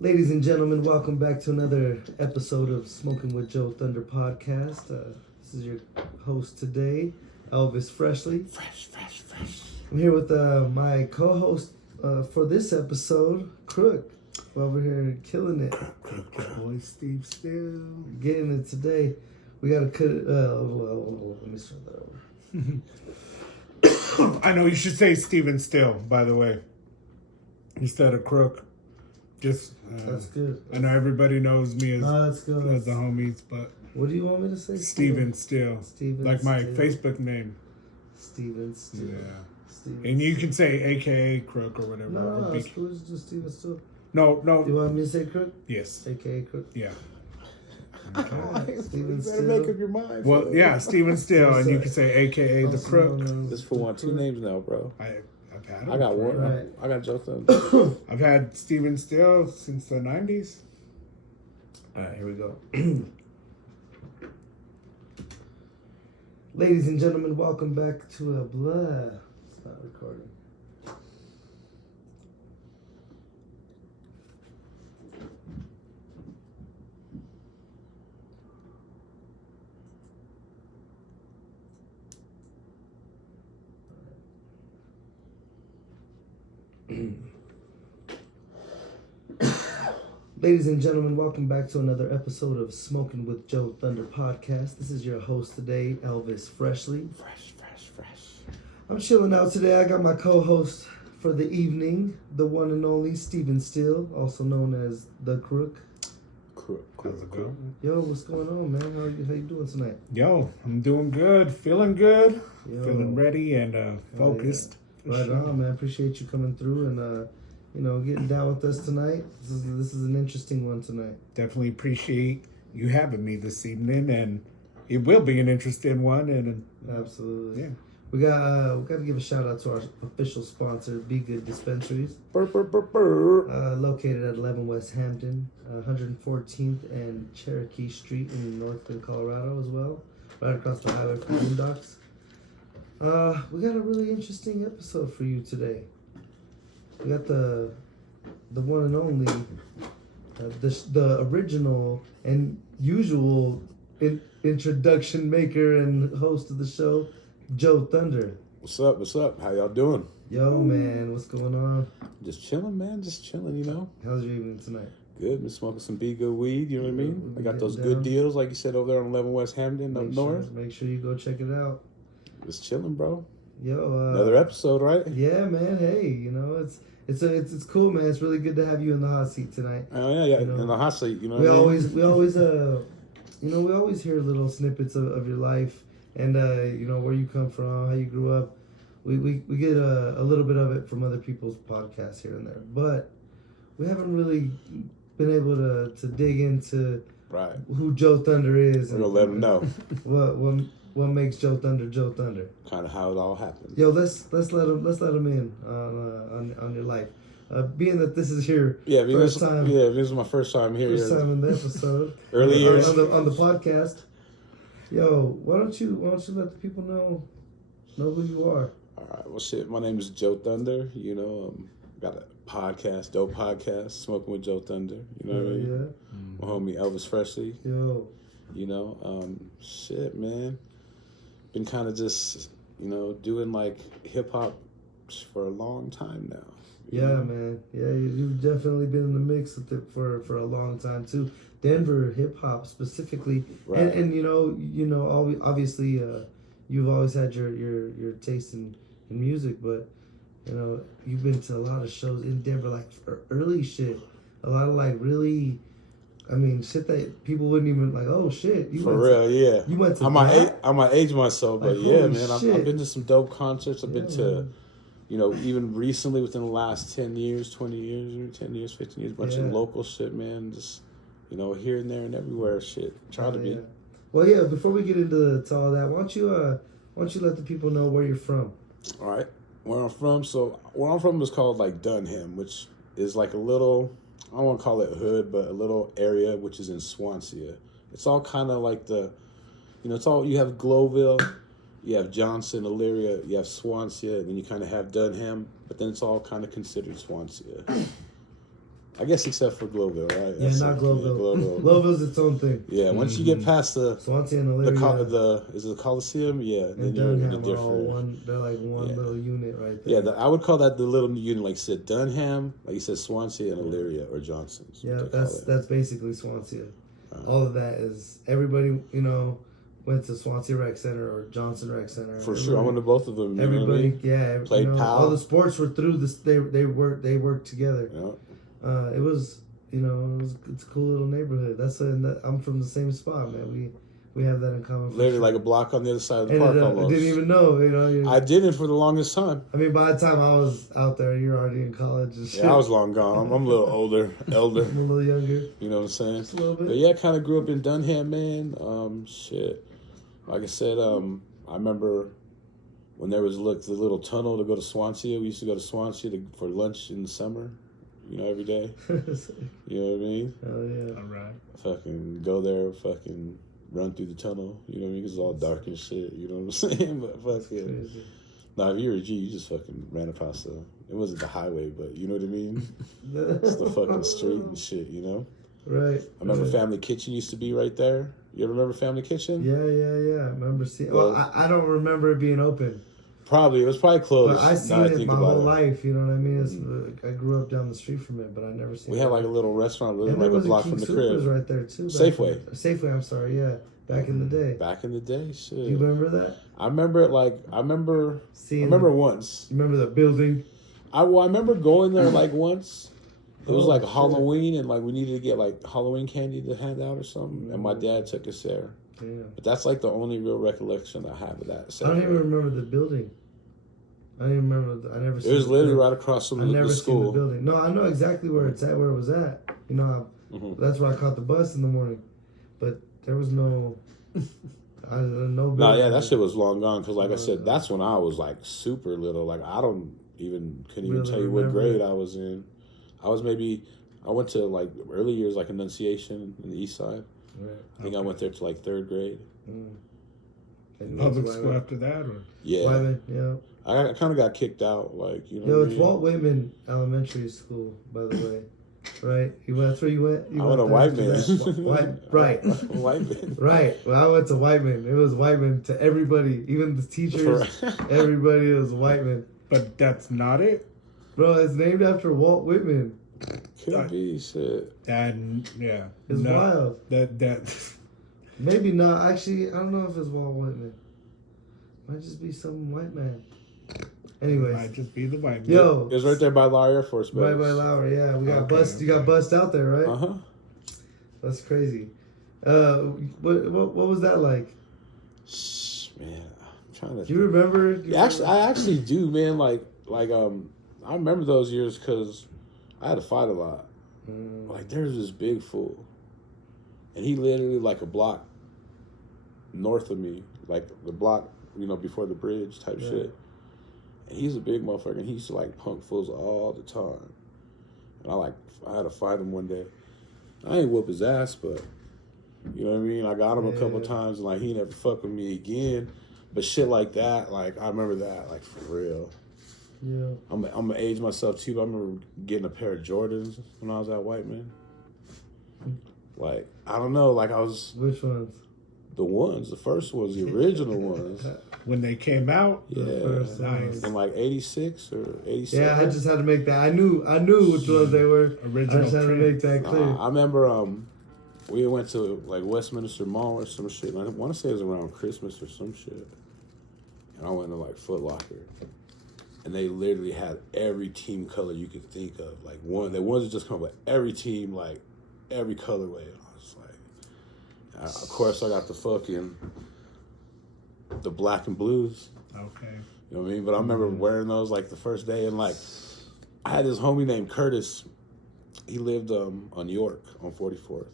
Ladies and gentlemen, welcome back to another episode of Smoking with JoeThunder podcast. This is your host today, Elvis Freshly. Fresh. I'm here with my co-host for this episode, Crook. Over here killing it. Crook, boy, Steve Still. Getting it today. We gotta cut it. Let me start that over. I know you should say Steven Still, by the way, instead of Crook. Just that's good. I know everybody knows me as, that's good. as the homies, but What do you want me to say? Steven Still. Steven like my Still. Facebook name. Steven Still. Yeah. Steven And you Still. can say AKA Crook or whatever. No, it's cool. It's just Steven Still. No. Do you want me to say Crook? Yes. AKA Crook? Yeah. Steven You better Still. make up your mind. Well, bro. yeah, Steven Still, and you can say AKA the Also Crook. known as This fool the want two Crook. names now, bro. I've had I him got for- one. Right. I got JoeThunder. I've had Steven Still since the 90s. Alright, here we go. Ladies and gentlemen, welcome back to a blah. It's not recording. Ladies and gentlemen, welcome back to another episode of Smoking with JoeThunder podcast. This is your host today, Elvis Freshly. Fresh. I'm chilling out today. I got my co-host for the evening, the one and only Steven Steele, also known as The Crook. Crook. How's it going? Yo, what's going on, man? How you doing tonight? Yo, I'm doing good, feeling good, Yo, feeling ready and focused. for Right sure. on, man. Appreciate you coming through and getting down with us tonight. This is an interesting one tonight. Definitely appreciate you having me this evening, and it will be an interesting one. And Absolutely. yeah, We got to give a shout out to our official sponsor, Be Good Dispensaries. Burr. Located at 11 West Hampton, 114th and Cherokee Street in Northland, Colorado as well. Right across the highway from Boondocks. We got a really interesting episode for you today. We got the one and only, the original and usual introduction maker and host of the show, JoeThunder. What's up? How y'all doing? Yo, man, what's going on? Just chilling, man. Just chilling, you know. How's your evening tonight? Good. Been smoking some Be Good weed, you know what I mean? I got those Getting good down. deals, like you said, over there on 11 West Hampton up north. Make sure you go check it out. Just chilling, bro. Yo, Another episode, right? yeah, man. Hey, it's cool, man. It's really good to have you in the hot seat tonight. Oh, yeah. You know, In the hot seat, you know We what I mean? always hear little snippets of your life and where you come from, how you grew up. We get a little bit of it from other people's podcasts here and there, but we haven't really been able to dig into Right. who JoeThunder is. We're going to let them know what makes JoeThunder JoeThunder. kind of how it all happened. Yo, let's let him in on your life. Being that this is your Yeah, first time, this is my first time here. first time in the episode, Early years. on the podcast. Yo, why don't you let the people know who you are? All right, well, shit. My name is JoeThunder. You know, got a podcast, dope podcast, Smoking with JoeThunder. You know what I mean? Yeah. My homie Elvis Freshly. Yo, You know, shit, man. Been kind of just, doing like hip hop for a long time now. you yeah, know? man. Yeah, you've definitely been in the mix with it for a long time too. Denver hip hop specifically, Right. and obviously, you've always had your taste in music, but you've been to a lot of shows in Denver, like early shit, a lot of like really, I mean, shit that people wouldn't even like. Oh shit, For real, yeah. you went to I might that? age myself, but Like, yeah, holy man. shit. I've been to some dope concerts. I've been Yeah, to, man. even recently within the last 10 years, 20 years, 10 years, 15 years, a bunch of Yeah. local shit, man. Just, here and there and everywhere, shit. Try to be. Yeah. Well, yeah. Before we get into all that, why don't you let the people know where you're from? All right, where I'm from. So where I'm from is called like Dunham, which is like a little, I don't want to call it hood, but a little area which is in Swansea. It's all kind of like it's all, you have Glowville, you have Johnson, Elyria, you have Swansea, and then you kind of have Dunham, but then it's all kind of considered Swansea. I guess except for Globeville, right? Yeah, not Globeville. Globeville's its own thing. Yeah, once you get past Swansea and Elyria, is it the Coliseum? Yeah, and then you're in a Dunham are all different. one. They're like one Yeah. little unit right there. Yeah, I would call that the little unit, like you said, Dunham, like you said, Swansea and Elyria or Johnson's. Yeah, that's basically Swansea. All of that is everybody, went to Swansea Rec Center or Johnson Rec Center. For sure, I went to both of them. Everybody, Played PAL. all the sports were through this. They worked together. Yeah. It was it's a cool little neighborhood. I'm from the same spot, man. We have that in common. Literally like a block on the other side of the park almost. I didn't even know, I didn't for the longest time. I mean, by the time I was out there, you were already in college and shit. Yeah, I was long gone. I'm a little elder. I'm a little younger. You know what I'm saying? Just a little bit. But yeah, I kind of grew up in Dunham, man. Shit. Like I said, I remember when there was the little tunnel to go to Swansea. We used to go to Swansea for lunch in the summer, every day. You know what I mean? Hell yeah. All right. Fucking go there, fucking run through the tunnel, you know what I mean? Because it's all dark and shit, you know what I'm saying? But fucking, nah, if you were a G, you just fucking ran across it wasn't the highway, but you know what I mean? It's the fucking street and shit, Right. I remember Family Kitchen used to be right there. You ever remember Family Kitchen? Yeah. I remember seeing. Well, I don't remember it being open. Probably. It was probably closed. But I seen it my whole life, you know what I mean? I grew up down the street from it, but I never seen it. We had like a little restaurant And like there a block King from the Soopers crib. right there too. Safeway. I'm sorry, yeah. Back in the day. Back in the day, shit. Do you remember that? I remember it I remember once. You remember the building? I remember going there like once. It was like shit. Halloween, and like we needed to get like Halloween candy to hand out or something, and my dad took us there. Damn. But that's like the only real recollection I have of that. I don't even remember the building. I don't even remember. I never. It was literally right across from the school. Seen the building. No, I know exactly where it's at. Where it was at. That's where I caught the bus in the morning. But there was no. No. No, yeah, that shit was long gone. Because like I said, that's when I was like super little. Like couldn't even Really tell you what remember grade it. I was in. I went to like early years, like Annunciation in the East Side. Right. I think I went there to like 3rd grade. And Public school after that, or Yeah. Whiteman, yeah. I kind of got kicked out, like, you know. Yo, it's Walt Whitman Elementary School, by the way. Right? That's where you went? I went to Whiteman. Right. Whiteman. Right. Well, I went to Whiteman. It was Whiteman to everybody, even the teachers. Everybody was Whiteman. but that's not it. Bro, it's named after Walt Whitman. Could be shit. And yeah, It's wild. That Maybe not. Actually, I don't know if it's Walt Whitman. Might just be some white man. Anyways. might just be the white man. Yo. It was right there by Lowry Air Force Base. Right by Lowry, yeah. We got Okay, You got bussed out there, right? Uh-huh. That's crazy. What was that like? Man, I'm trying to. Do you remember? I actually do, man. Like I remember those years because I had to fight a lot. Like there's this big fool, and he literally like a block north of me, like the block before the bridge type shit. And he's a big motherfucker, and he used to like punk fools all the time. And I had to fight him one day. I ain't whoop his ass, but you know what I mean? I got him a couple times, and like he never fuck with me again. But shit like that, like I remember that, like for real. Yeah. I'm gonna age myself too, but I remember getting a pair of Jordans when I was at Whiteman. Like, I don't know, like I was... Which ones? The first ones, the original ones. When they came out, Yeah. nice. In like 86 or 87. Yeah, I just had to make that. I knew which ones they were. Original I just had to make that clear. I remember we went to like Westminster Mall or some shit. And I want to say it was around Christmas or some shit. And I went to like Foot Locker. And they literally had every team color you could think of. Like the ones that just come with every team, like every colorway. And I was like, of course I got the black and blues. Okay. You know what I mean? But I remember wearing those like the first day, and like I had this homie named Curtis. He lived on York on 44th.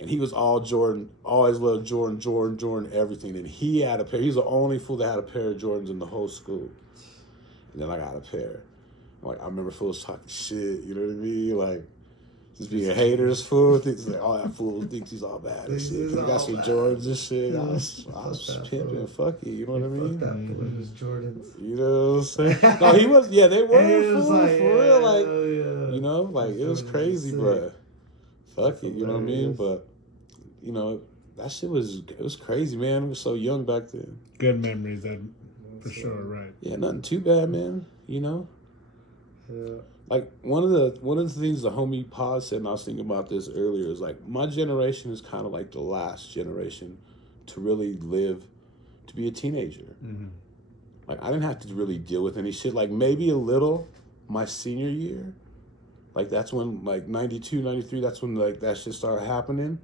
And he was all Jordan, always loved Jordan, everything. And he had a pair. He was the only fool that had a pair of Jordans in the whole school. And then I got a pair. Like I remember fools talking shit, you know what I mean? Like Just being haters, fool. Thinks like, oh, that fool thinks he's all bad and shit. He got some Jordans and shit. I was pimping. Fuck it, you know what I mean? Fuck that fool in his Jordans. You know what I'm saying? No, he was. Yeah, they were. It was Fool, like, for real. Like, yeah. you know, like it was crazy, but fuck it, you know what I mean? But you know, that shit was crazy, man. We were so young back then. Good memories, that for sure, right? Yeah, nothing too bad, man. You know. Yeah. Like one of the things the homie Pod said, and I was thinking about this earlier, is like my generation is kind of like the last generation to really live, to be a teenager. Mm-hmm. Like I didn't have to really deal with any shit. Like maybe a little my senior year, like that's when like 92, 93, that's when like that shit started happening.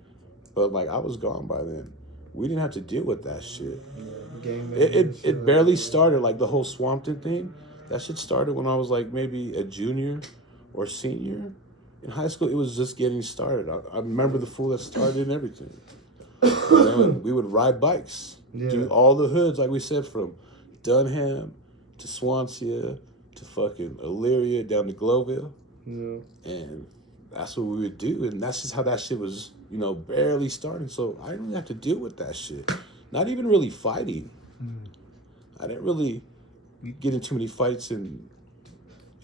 But like I was gone by then. We didn't have to deal with that shit. It barely started, like the whole Swampton thing. That shit started when I was like maybe a junior or senior in high school. It was just getting started. I remember the fool that started and everything. We would ride bikes, do all the hoods, like we said, from Dunham to Swansea to fucking Elyria down to Glowville. Yeah. And that's what we would do. And that's just how that shit was, you know, barely starting. So I didn't really have to deal with that shit. Not even really fighting. I didn't really get in too many fights in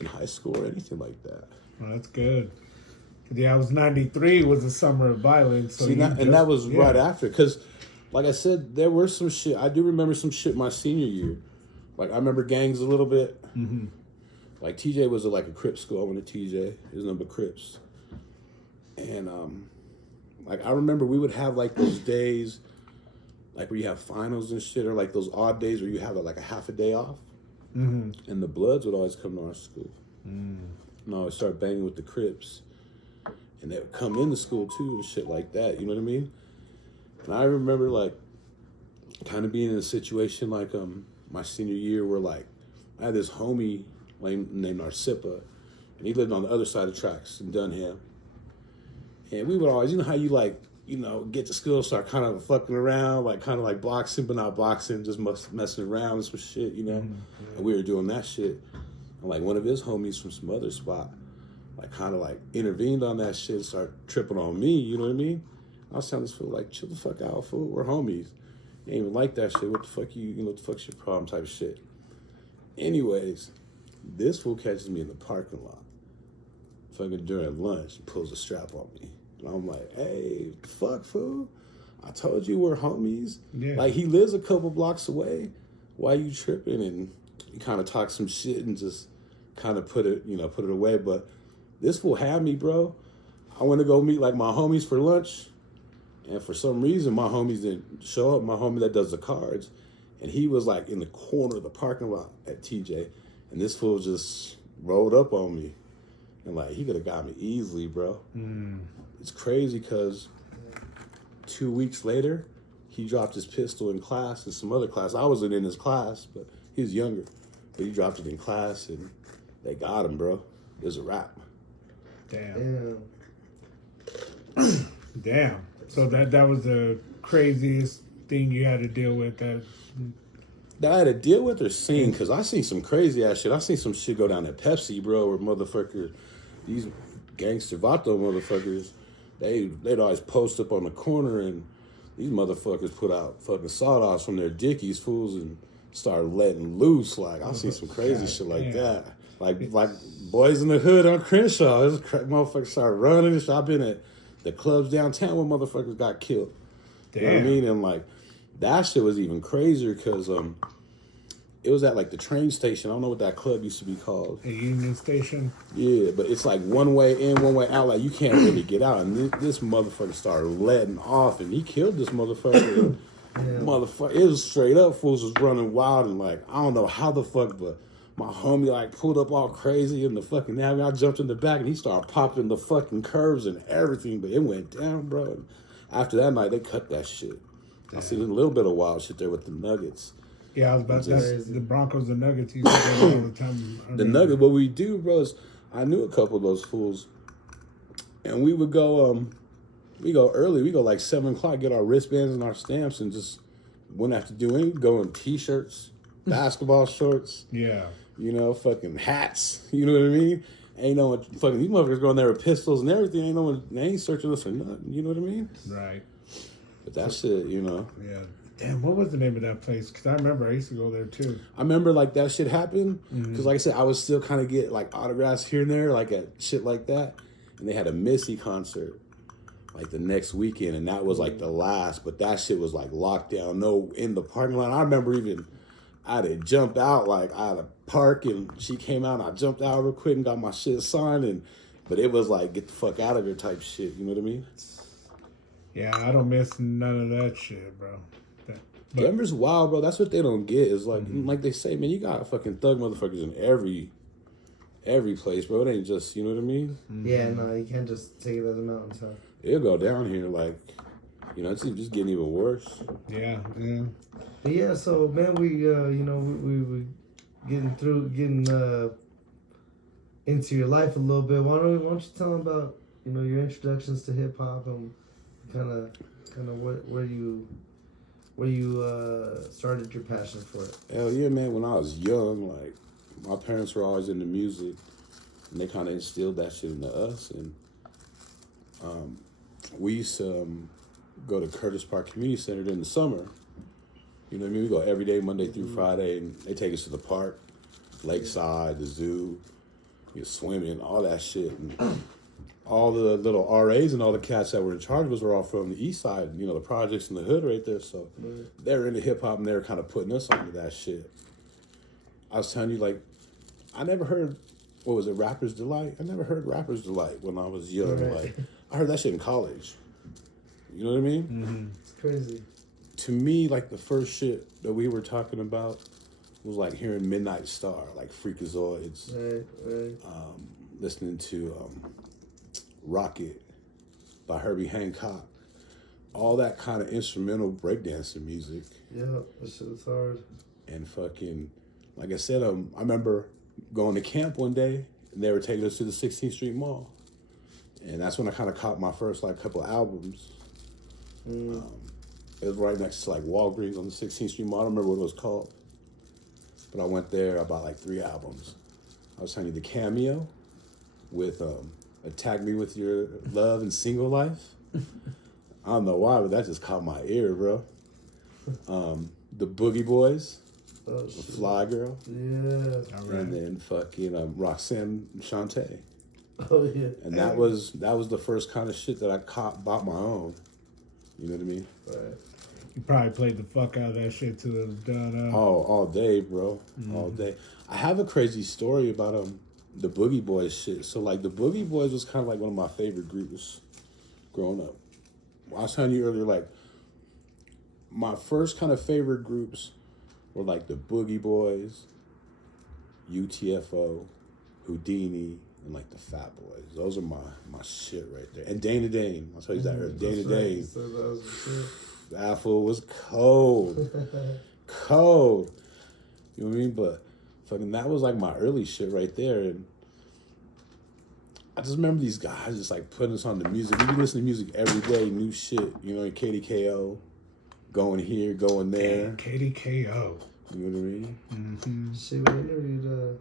high school or anything like that. Well, that's good. Yeah, I was 93 was the summer of violence. So that was right after. Because, like I said, there were some shit. I do remember some shit my senior year. Like, I remember gangs a little bit. Mm-hmm. Like, TJ was like a Crip school. I went to TJ. His number Crips. And, like, I remember we would have, like, those days, like, where you have finals and shit, or, like, those odd days where you have, like, a half a day off. Mm-hmm. And the Bloods would always come to our school. And I would start banging with the Crips. And they would come into school, too, and shit like that. You know what I mean? And I remember, like, kind of being in a situation, like, my senior year where, like, I had this homie named Narcipa. And he lived on the other side of the tracks in Dunham. And we would always, you know how you, like, you know, get to school, start kind of fucking around, like kind of like boxing, but not boxing, just messing around and some shit, you know? Mm-hmm. And we were doing that shit. And like one of his homies from some other spot, like kind of like intervened on that shit and started tripping on me, you know what I mean? I was telling this fool, like, chill the fuck out, fool, we're homies. You ain't even like that shit, what the fuck you know, what the fuck's your problem type of shit. Anyways, this fool catches me in the parking lot, fucking during lunch, and pulls a strap on me. And I'm like, hey, fuck, fool. I told you we're homies. Yeah. Like, he lives a couple blocks away. Why you tripping? And he kind of talked some shit and just kind of put it away. But this fool had me, bro. I went to go meet, like, my homies for lunch. And for some reason, my homies didn't show up. My homie that does the cards. And he was, like, in the corner of the parking lot at TJ. And this fool just rolled up on me. And, like, he could have got me easily, bro. It's crazy because 2 weeks later, he dropped his pistol in class in some other class. I wasn't in his class, but he was younger. But he dropped it in class, and they got him, bro. It was a wrap. Damn. Damn. So that was the craziest thing you had to deal with. That I had to deal with or seen, because I seen some crazy ass shit. I seen some shit go down at Pepsi, bro, where motherfuckers, these gangster Vato motherfuckers, they'd always post up on the corner, and these motherfuckers put out fucking sawdust from their dickies, fools, and started letting loose. Like, I seen some crazy shit like that. Like Boys in the Hood on Crenshaw. Motherfuckers started running and shit. I've been at the clubs downtown where motherfuckers got killed. Damn. You know what I mean? And like, that shit was even crazier because it was at like the train station. I don't know what that club used to be called. A Union Station? Yeah, but it's like one way in, one way out. Like, you can't really get out. And this motherfucker started letting off, and he killed this motherfucker. Motherfucker, it was straight up. Fools was running wild, and like, I don't know how the fuck, but my homie like pulled up all crazy in the fucking avenue. I jumped in the back, and he started popping the fucking curves and everything, but it went down, bro. And after that night, they cut that shit. Damn. I seen a little bit of wild shit there with the Nuggets. Yeah, I was about to say, the Broncos and Nuggets used to go all the time. The Nuggets, what we do, bro, is I knew a couple of those fools, and we would go, we go early. We go like 7 o'clock, get our wristbands and our stamps, and just wouldn't have to do anything. Go in T-shirts, basketball shorts. Yeah. You know, fucking hats. You know what I mean? Ain't no one fucking these motherfuckers going there with pistols and everything. Ain't no one. They ain't searching us for nothing. You know what I mean? Right. But that shit, you know. Yeah. Damn, what was the name of that place? Because I remember I used to go there too. I remember like that shit happened because, like I said, I would still kind of get like autographs here and there, like at shit like that. And they had a Missy concert like the next weekend, and that was like the last. But that shit was like locked down, no in the parking lot. I remember even I had jumped out like out of park, and she came out, and I jumped out real quick and got my shit signed, but it was like get the fuck out of here type shit. You know what I mean? Yeah, I don't miss none of that shit, bro. Denver's wild, bro. That's what they don't get. Is like they say, man, you got fucking thug motherfuckers in every place, bro. It ain't just, you know what I mean? Yeah, no, you can't just take it as a mountaintop. It'll go down here, like, you know, it's just getting even worse. Yeah. But yeah, so man, we we getting into your life a little bit. Why don't you tell them about your introductions to hip hop and kind of where you started your passion for it? Hell yeah, man. When I was young, like, my parents were always into music, and they kind of instilled that shit into us. And we used to go to Curtis Park Community Center during the summer. You know what I mean? We go every day, Monday through Friday, and they take us to the park, Lakeside, the zoo, swimming, all that shit. And all the little RAs and all the cats that were in charge of us were all from the east side, the projects in the hood right there. So they were into hip hop, and they were kind of putting us onto that shit. I was telling you, like, I never heard, what was it, Rapper's Delight? I never heard Rapper's Delight when I was young. Right. Like, I heard that shit in college. You know what I mean? Mm-hmm. It's crazy. To me, like, the first shit that we were talking about was like hearing Midnight Star, like Freakazoids. Right. Listening to Rocket by Herbie Hancock. All that kind of instrumental breakdancing music. Yeah, that shit was hard. And fucking, like I said, I remember going to camp one day, and they were taking us to the 16th Street Mall. And that's when I kind of caught my first, like, couple albums. It was right next to, like, Walgreens on the 16th Street Mall. I don't remember what it was called. But I went there, I bought, like, 3 albums. I was telling you, The Cameo with Attack Me With Your Love and Single Life. I don't know why, but that just caught my ear, bro. The Boogie Boys. Oh, The Fly Girl. Yeah. All right. And then fucking Roxanne Shante. Oh yeah. And that was the first kind of shit that I bought my own. You know what I mean? Right. You probably played the fuck out of that shit till it was done up. Oh, all day, bro. All day. I have a crazy story about the Boogie Boys shit. So, like, the Boogie Boys was kind of like one of my favorite groups growing up. I was telling you earlier, like, my first kind of favorite groups were like the Boogie Boys, UTFO, Houdini, and like the Fat Boys. Those are my shit right there. And Dana Dane. I'll tell you that. Dana Dane. So that was the shit. That fool was cold. Cold. You know what I mean? But fucking that was like my early shit right there. And I just remember these guys just like putting us on the music. We be listening to music every day, new shit, KDKO, going here, going there. KDKO. You know what I mean? Mm-hmm. Shit, we interviewed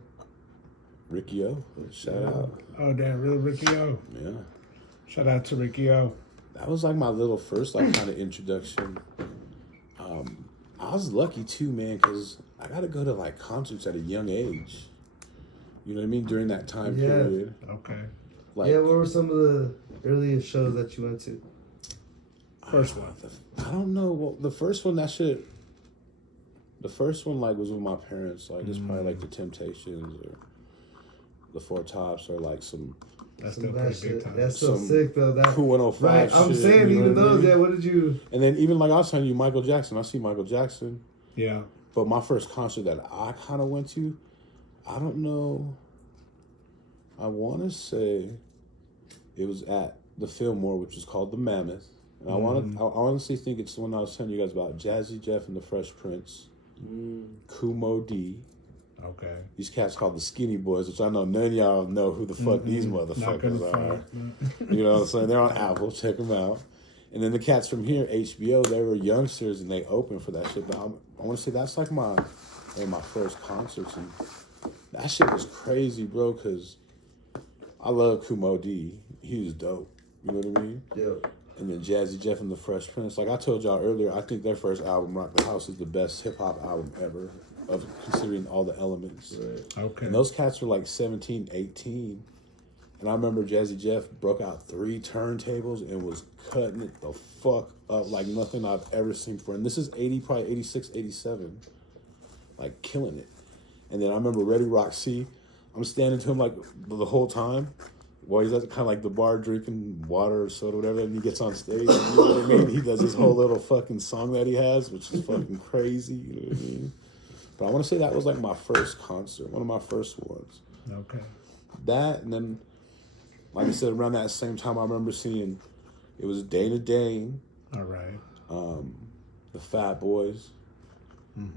Ricky O. Shout out. Oh, damn, really, Ricky O? Yeah. Shout out to Ricky O. That was like my little first like kind of introduction. I was lucky too, man, because I got to go to like concerts at a young age. You know what I mean? During that time period. Okay. Like, yeah, what were some of the earliest shows that you went to? First one. I don't know. Well, the first one, the first one like was with my parents. Like it's probably like the Temptations or the Four Tops or like some That's Some still bad pretty big shit. time. That's so Some sick though. That Cool 105 right. I'm shit, saying you know even what I those. mean? Yeah. What did you? And then even like I was telling you, Michael Jackson. I see Michael Jackson. Yeah. But my first concert that I kind of went to, I don't know. I want to say it was at the Fillmore, which is called the Mammoth. And I honestly think it's the one I was telling you guys about, Jazzy Jeff and the Fresh Prince, Kumo D. Okay. These cats called the Skinny Boys, which I know none of y'all know who the fuck these motherfuckers are. You know what I'm saying? They're on Apple. Check them out. And then the cats from here, HBO, they were youngsters and they opened for that shit. But I want to say that's like one of my first concerts. And that shit was crazy, bro, because I love Kumo D. He was dope. You know what I mean? Yeah. And then Jazzy Jeff and the Fresh Prince. Like I told y'all earlier, I think their first album, Rock the House, is the best hip hop album ever, of considering all the elements. Right. Okay. And those cats were like 17, 18. And I remember Jazzy Jeff broke out 3 turntables and was cutting it the fuck up like nothing I've ever seen before. And this is 80, probably 86, 87. Like killing it. And then I remember Ready Rock C. I'm standing to him like the whole time. Well, he's at kind of like the bar drinking water or soda, whatever, and he gets on stage. You know what I mean? He does this whole little fucking song that he has, which is fucking crazy. You know what I mean? But I want to say that was like my first concert, one of my first ones. Okay. That, and then, like I said, around that same time, I remember seeing, it was Dana Dane, All right. the Fat Boys,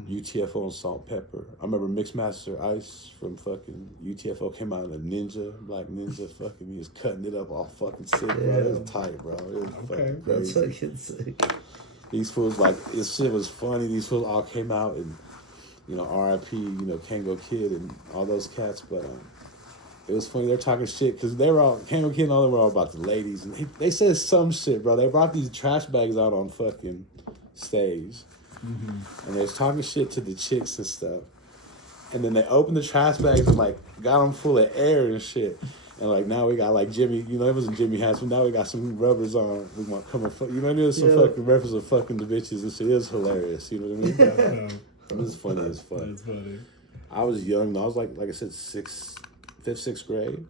UTFO and Salt Pepper. I remember Mixmaster Ice from fucking UTFO came out in a ninja, Black Ninja, fucking, he was cutting it up all fucking sick, bro. It was tight, bro. It was fucking That's crazy. fucking sick. These fools, like, this shit was funny. These fools all came out and, you know, R.I.P., you know, Kango Kid and all those cats, but it was funny. They're talking shit because they were all, Kango Kid and all them were all about the ladies. And they said some shit, bro. They brought these trash bags out on fucking stage. And they was talking shit to the chicks and stuff. And then they opened the trash bags and, like, got them full of air and shit. And, like, now we got, like, Jimmy, you know, it wasn't Jimmy hats, but now we got some rubbers on. We want to come and fuck. You know, there's some fucking reference of fucking the bitches and shit. It was hilarious. You know what I mean? It was funny as fuck. That's funny. I was young. I was, like I said, 5th, 6th grade.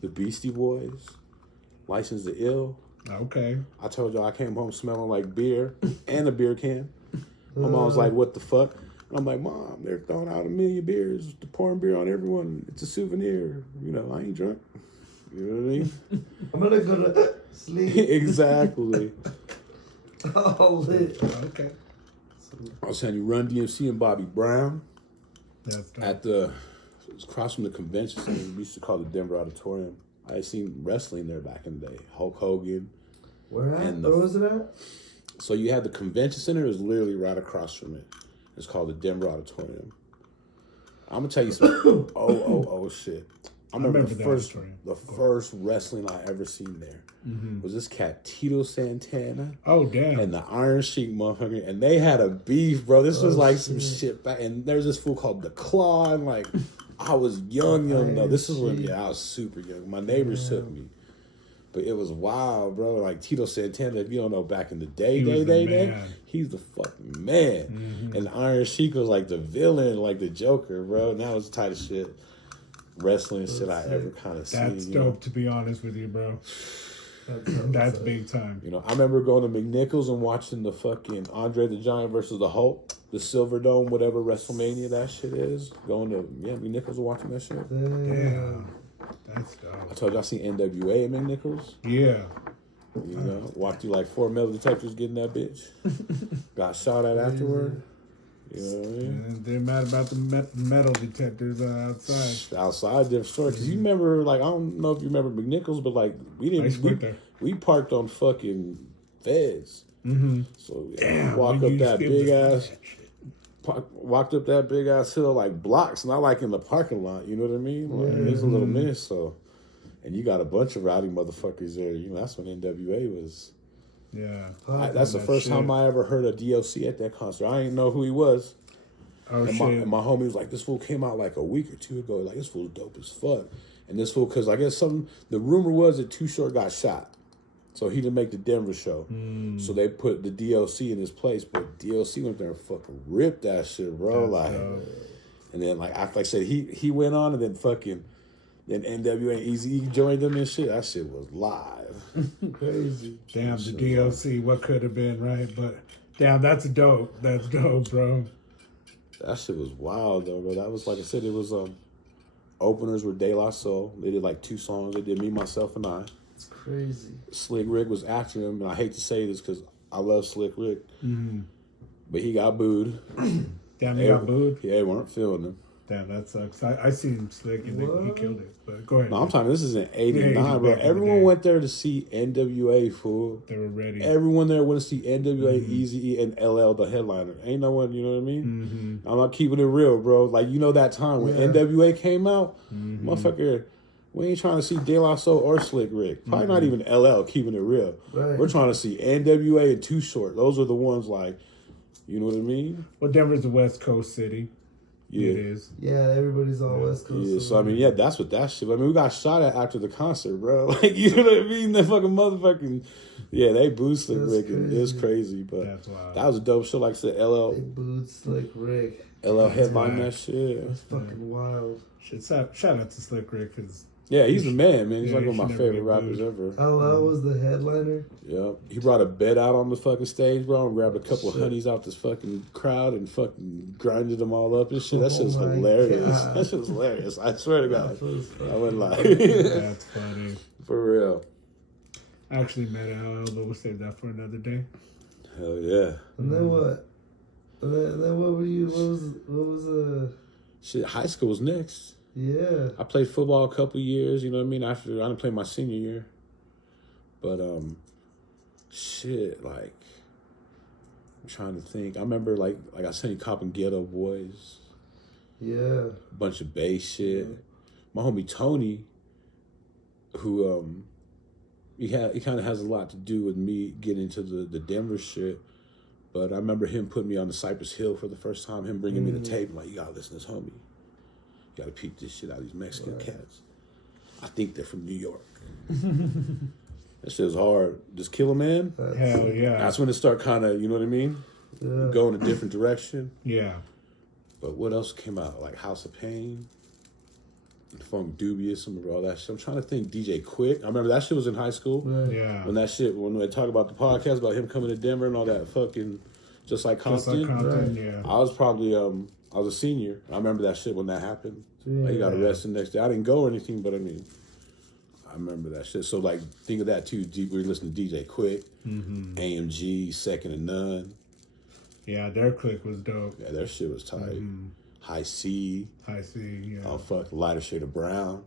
The Beastie Boys. License to Ill. Okay. I told y'all I came home smelling like beer and a beer can. My mom was like, what the fuck? And I'm like, Mom, they're throwing out 1 million beers. They're pouring beer on everyone. It's a souvenir. You know, I ain't drunk. You know what I mean? I'm gonna go to sleep. Exactly. Oh, lit. Okay. I was telling you, Run DMC and Bobby Brown That's dope. at the, it was across from the convention center. We used to call it Denver Auditorium. I had seen wrestling there back in the day. Hulk Hogan. Where at? And Where was it at? So you had the convention center, it was literally right across from it. It's called the Denver Auditorium. I'm gonna tell you some shit. I remember the the first auditorium. first wrestling I ever seen there was this cat Tito Santana Oh, damn. and the Iron Sheik motherfucker, and they had a beef, bro. This was like some shit. shit back, and there's this fool called the Claw, and like I was young though. This is when I was super young. My neighbors took me. But it was wild, bro. Like Tito Santana, if you don't know, back in the day, he's the fucking man. And Iron Sheik was like the villain, like the Joker, bro. And that was the type of shit, wrestling shit I ever kind of seen. That's dope, to be honest with you, bro. That's big time. You know, I remember going to McNichols and watching the fucking Andre the Giant versus the Hulk, the Silver Dome, whatever WrestleMania that shit is. Going to, McNichols and watching that shit. Damn. That's I dope. told you I seen NWA at McNichols. Yeah. You know, walked through like 4 metal detectors getting that bitch. Got shot at afterward. You know what I mean? And they're mad about the metal detectors outside. Outside, different story. Because you remember, like, I don't know if you remember McNichols, but like, I used to work there. we parked on fucking Feds. So Damn, walk we up used that to big do ass, that shit. walked up that big ass hill like blocks, not like in the parking lot. You know what I mean? Like, there's a little miss. So, and you got a bunch of rowdy motherfuckers there. You know, that's when NWA was. Yeah. That's the first time I ever heard a DOC at that concert. I didn't know who he was. Oh, And shit. my homie was like, this fool came out like a week or two ago. Like, this fool's dope as fuck. And this fool, because I guess the rumor was that Too Short got shot. So he didn't make the Denver show. So they put the DOC in his place. But DOC went there and fucking ripped that shit, bro. That's like, dope. and then, like I said, he went on and then fucking, then NWA and Easy joined them and shit. That shit was live. Crazy. Damn, the DOC, what could have been, right? But, damn, that's dope. That's dope, bro. That shit was wild, though, bro. That was, like I said, it was, openers were De La Soul. They did, like, 2 songs. They did Me, Myself, and I. It's crazy. Slick Rick was after him, and I hate to say this because I love Slick Rick. But he got booed. Damn, you got booed? Yeah, they weren't feeling him. Damn, that sucks. I seen Slick and he killed it. But go ahead. No, I'm talking, this is in 89, Yeah, bro. back in the Everyone day. went there to see NWA, fool. They were ready. Everyone there went to see NWA, Eazy-E, and LL, the headliner. Ain't no one, you know what I mean? I'm not keeping it real, bro. Like, you know that time when NWA came out? Motherfucker, We ain't trying to see De La Soul or Slick Rick. Probably not even LL, keeping it real. Right. We're trying to see NWA and Too Short. Those are the ones like, you know what I mean? Well, Denver's a West Coast city. Yeah. It is. Yeah, everybody's all West Coast. Yeah, so I mean, yeah, that's what that shit. I mean, we got shot at after the concert, bro. Like, you know what I mean? The fucking motherfucking, yeah, they booed Slick That's Rick, and crazy. it's crazy, but That's wild. that was a dope show. Like I said, LL They booed Slick Rick. headlined that That's shit. fucking wild. Shout out to Slick Rick because Yeah, he's the man, man. He's Yeah, like he one of my should never favorite get rappers booed. ever. LL was the headliner. Yep. He brought a bed out on the fucking stage, bro, and grabbed a couple of Shit. honeys out this fucking crowd and fucking grinded them all up and shit. That Oh shit was my hilarious. God. That shit was hilarious. I swear to God. That was I wouldn't lie. that's funny. For real. I actually met LL, but we'll save that for another day. Hell yeah. And then what? And then what were you? What was Shit, high school was next. Yeah. I played football a couple years, you know what I mean? After I didn't play my senior year. But shit, like I'm trying to think. I remember like I seen Cop and Ghetto Boys, Yeah. a bunch of bass shit. My homie Tony, who he kind of has a lot to do with me getting into the Denver shit. But I remember him putting me on the Cypress Hill for the first time, him bringing me the tape, like, you gotta listen to this homie. You gotta peep this shit out of these Mexican cats. I think they're from New York. That shit was hard. Just Kill a Man. Hell yeah. That's when it start kind of, you know what I mean? Yeah. Go in a different direction. Yeah. But what else came out? Like House of Pain, Funk Dubious, some of all that shit. I'm trying to think. DJ Quick. I remember that shit was in high school. Right. Yeah. When they talk about the podcast about him coming to Denver and all that fucking, just like Compton. Compton, Right. yeah. I was probably I was a senior. I remember that shit when that happened. Like, he got Yeah. arrested the next day. I didn't go or anything, but I mean, I remember that shit. So like, think of that too. We were listening to DJ Quick, AMG, Second to None. Yeah, their clique was dope. Yeah, their shit was tight. High C. I see, yeah. Oh fuck, Lighter Shade of Brown.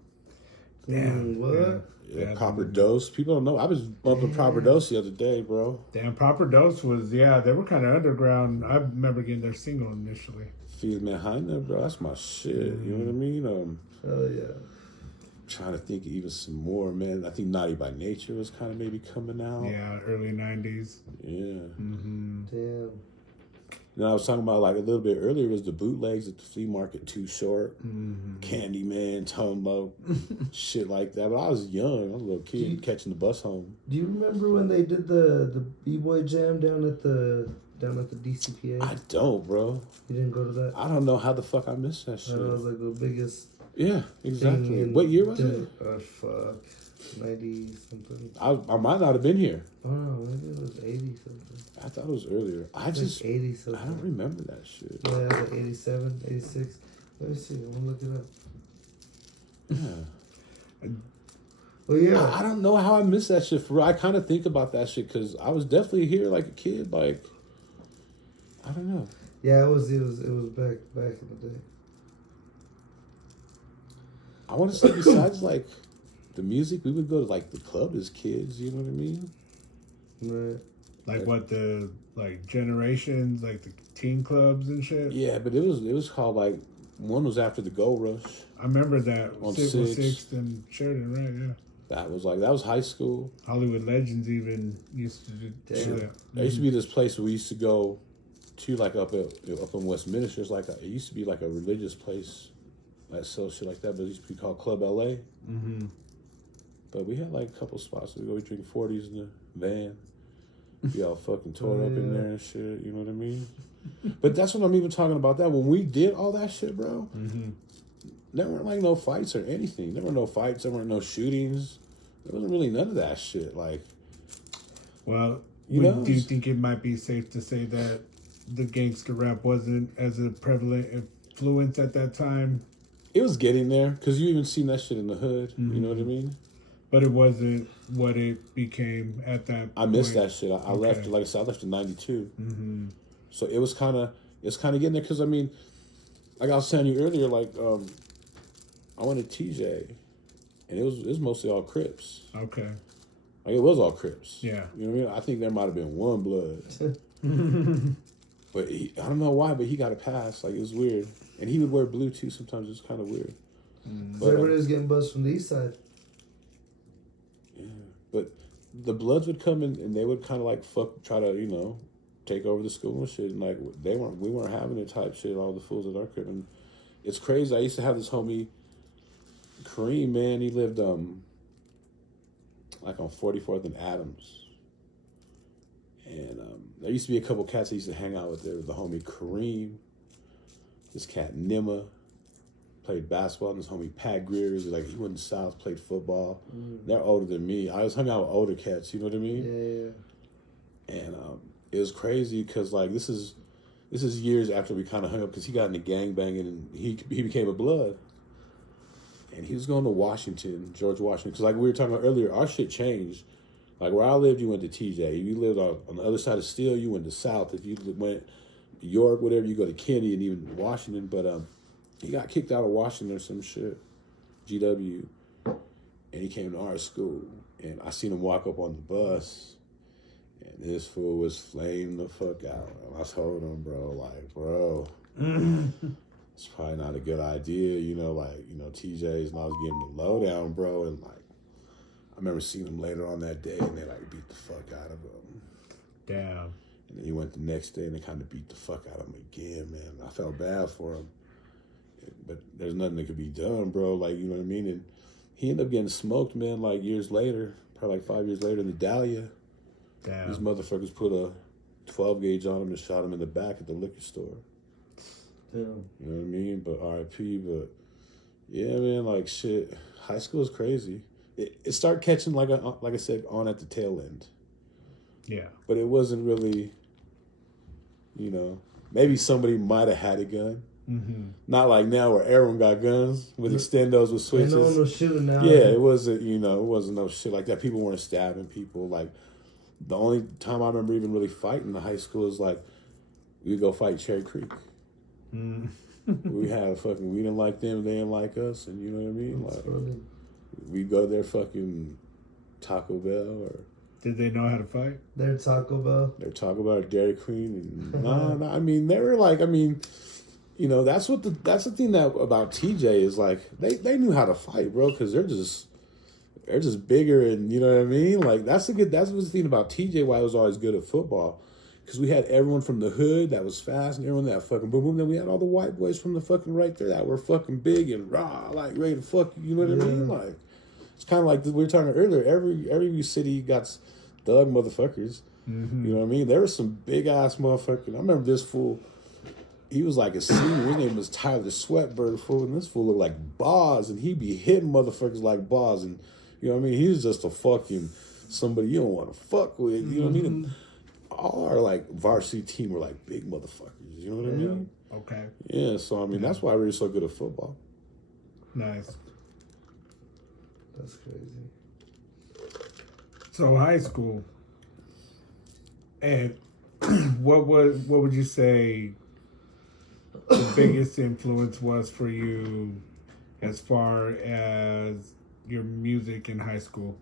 Damn. What? Yeah. Yeah, Yeah, Proper Dose. People don't know. I was bumping Proper Dose the other day, bro. Damn, Proper Dose was, they were kind of underground. I remember getting their single initially. Feels behind that, bro. That's my shit. You know what I mean? Hell yeah. Trying to think of even some more, man. I think Naughty by Nature was kind of maybe coming out. Yeah, early 90s. Yeah. Damn. Then I was talking about like a little bit earlier was the bootlegs at the flea market, Too Short, Candyman, Tone Loc, shit like that. But I was young, I was a little kid catching the bus home. Do you remember when they did the B-boy jam down at the DCPA? I don't, bro. You didn't go to that? I don't know how the fuck I missed that shit. That was like the biggest Yeah, thing. exactly. in What year was it? Fuck. 90 something. I might not have been here. Oh no, maybe it was 80 something. I thought it was earlier. I It's just, like 80 I something. don't remember that shit. Yeah, it was like 87, 86. Let me see. I'm gonna look it up. Yeah. Well, yeah. I don't know how I missed that shit for real. I kind of think about that shit because I was definitely here like a kid. Like, I don't know. Yeah, it was back in the day. I want to say besides like the music, we would go to like the club as kids. You know what I mean? Right. Like what generations, like the teen clubs and shit. Yeah, but it was called like one was after the Gold Rush. I remember that. On Sixth Sixth. and Sheridan, right? Yeah. That was high school. Hollywood Legends even used to do Damn. that. There used to be this place where we used to go to like up in Westminster. It's like it used to be like a religious place that sells shit like that, but it used to be called Club LA. Mm-hmm. But we had like a couple spots where we drink 40s in the van. Be all fucking tore up in there and shit, you know what I mean? But that's what I'm even talking about that. When we did all that shit, bro, there weren't like no fights or anything. There were no fights, there weren't no shootings. There wasn't really none of that shit. Like, Well, You know, do you think it might be safe to say that the gangster rap wasn't as a prevalent influence at that time? it was getting there, because you even seen that shit in the hood, you know what I mean? But it wasn't what it became at that I missed point. that shit. I left, like I said, I left in 92. Mm-hmm. So it was kind of getting there, because I mean, like I was telling you earlier, like I went to TJ, and it was mostly all Crips. Okay. Like it was all Crips. Yeah. You know what I mean? I think there might have been one blood, but I don't know why, but he got a pass. Like it was weird, and he would wear blue too. Sometimes it's kind of weird. So everybody was getting buzzed from the east side. Yeah, but the Bloods would come in and they would kind of like try to take over the school and shit. And like we weren't having it type shit. All the fools at our crib, and it's crazy. I used to have this homie, Kareem. Man, he lived like on 44th and Adams, and there used to be a couple cats I used to hang out with. There was the homie Kareem, this cat Nima. Played basketball, and this homie Pat Greer is like he went to South, played football. They're older than me. I was hung out with older cats, you know what I mean? Yeah. And it was crazy because like this is years after we kind of hung up because he got into gang banging and he became a Blood. And he was going to Washington, George Washington, because like we were talking about earlier, our shit changed. Like where I lived, you went to TJ. If you lived on the other side of Steele, you went to South. If you went York, whatever, you go to Kennedy and even Washington. But he got kicked out of Washington or some shit, GW, and he came to our school. And I seen him walk up on the bus, and this fool was flaming the fuck out. And I told him, bro, it's probably not a good idea, TJ's, and I was getting the lowdown, bro. And like, I remember seeing him later on that day, and they like beat the fuck out of him. Damn. And then he went the next day, and they kind of beat the fuck out of him again, man. I felt bad for him. But there's nothing that could be done, bro. Like, you know what I mean? And he ended up getting smoked, man, like years later, probably like 5 years later in the Dahlia. Damn. These motherfuckers put a 12 gauge on him and shot him in the back at the liquor store. Damn. You know what I mean? But R.I.P. But yeah, man, like shit. High school is crazy. It started catching, like I said, on at the tail end. Yeah. But it wasn't really, maybe somebody might have had a gun. Mm-hmm. Not like now where everyone got guns with extendos with switches. And no one was shooting now. Yeah, it wasn't no shit like that. People weren't stabbing people. Like the only time I remember even really fighting in high school is like we'd go fight Cherry Creek. Mm. We didn't like them, they didn't like us, and you know what I mean? That's Like really... we'd go to their fucking Taco Bell or Did they know how to fight? Their Taco Bell. their Taco Bell or Dairy Queen. And nah, I mean they were like, that's the thing that about TJ is like they knew how to fight, bro, because they're just bigger, and you know what I mean. Like that's the thing about TJ why I was always good at football, because we had everyone from the hood that was fast and everyone that fucking boom boom. Then we had all the white boys from the fucking right there that were fucking big and raw, like ready to fuck. You know what I mean? Like it's kind of like we were talking earlier. Every city got thug motherfuckers. Mm-hmm. You know what I mean? There was some big ass motherfuckers. I remember this fool. He was like a senior. His name was Tyler Sweatbird, fool, and this fool looked like Boz, and he be hitting motherfuckers like Boz, and you know what I mean? He was just a fucking somebody you don't want to fuck with. You know what I mean? And all our like varsity team were like big motherfuckers. You know what I mean? Okay. Yeah. So I mean, that's why we were so good at football. Nice. That's crazy. So high school, and what would you say the biggest influence was for you as far as your music in high school?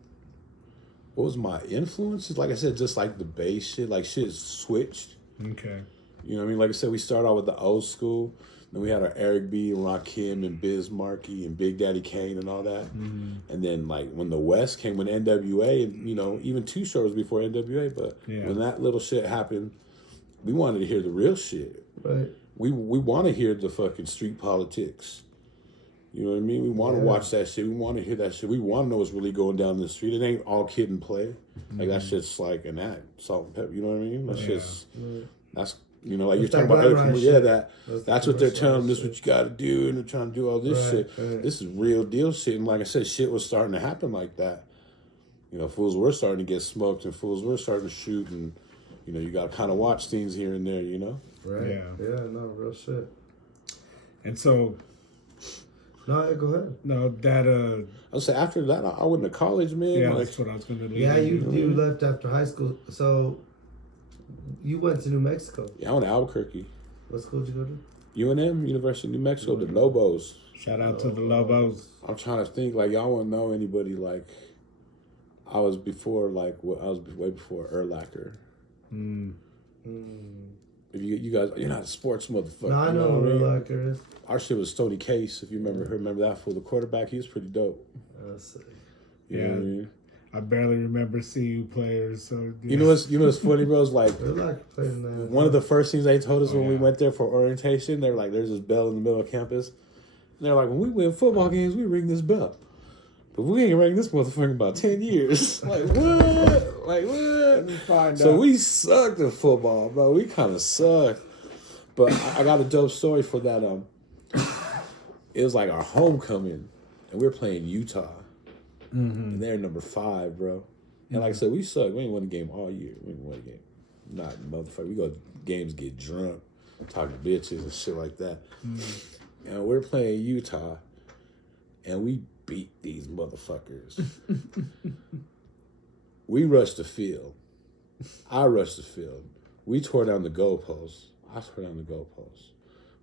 What was my influences? Like I said, just like the bass shit, like shit switched. Okay. You know what I mean? Like I said, we started out with the old school. Then we had our Eric B. and Rakim and Biz Markie and Big Daddy Kane and all that. Mm-hmm. And then like when the West came, when NWA, and even Too Short was before NWA, but when that little shit happened, we wanted to hear the real shit. Right. We want to hear the fucking street politics. You know what I mean? We want to watch that shit. We want to hear that shit. We want to know what's really going down the street. It ain't all kid and play. Like that shit's like an act, salt and pepper. You know what I mean? That's just that's like you're talking about other people. That's what they're telling them. This is what you got to do, and they're trying to do all this shit. Right. This is real deal shit. And like I said, shit was starting to happen like that. Fools were starting to get smoked, and fools were starting to shoot, and you got to kind of watch things here and there. Right. Yeah. Yeah. No, real shit. And so. No, go ahead. No, that I'll say after that, I went to college, man. Yeah, that's what I was going to do. Yeah, you left after high school, so you went to New Mexico. Yeah, I went to Albuquerque. What school did you go to? UNM, University of New Mexico, the Lobos. Shout out to the Lobos. I'm trying to think, like, y'all wouldn't know anybody, like, I was way before Erlacher. If you guys, you're not a sports motherfucker. No, I know what I mean? Urlacher is. Our shit was Stoney Case. If you remember that fool, the quarterback, he was pretty dope. Sick. You know what I mean? I barely remember CU players. So You know what's funny, bro? It's like Urlacher played in that. one of the first things they told us when we yeah. went there for orientation. They were like, "There's this bell in the middle of campus." And they're like, "When we win football games, we ring this bell." But we ain't rang this motherfucker in about 10 years. Like, what? Like, what? So we sucked at football, bro. We kind of sucked. But I got a dope story for that. It was like our homecoming, and we were playing Utah. And they're number 5, bro. And like I said, we suck. We ain't won a game all year. We ain't won a game. Not motherfucker. We go to games, get drunk, talk to bitches and shit like that. And we're playing Utah, and we beat these motherfuckers. We rushed the field. I rushed the field. We tore down the goalposts. I tore down the goalposts.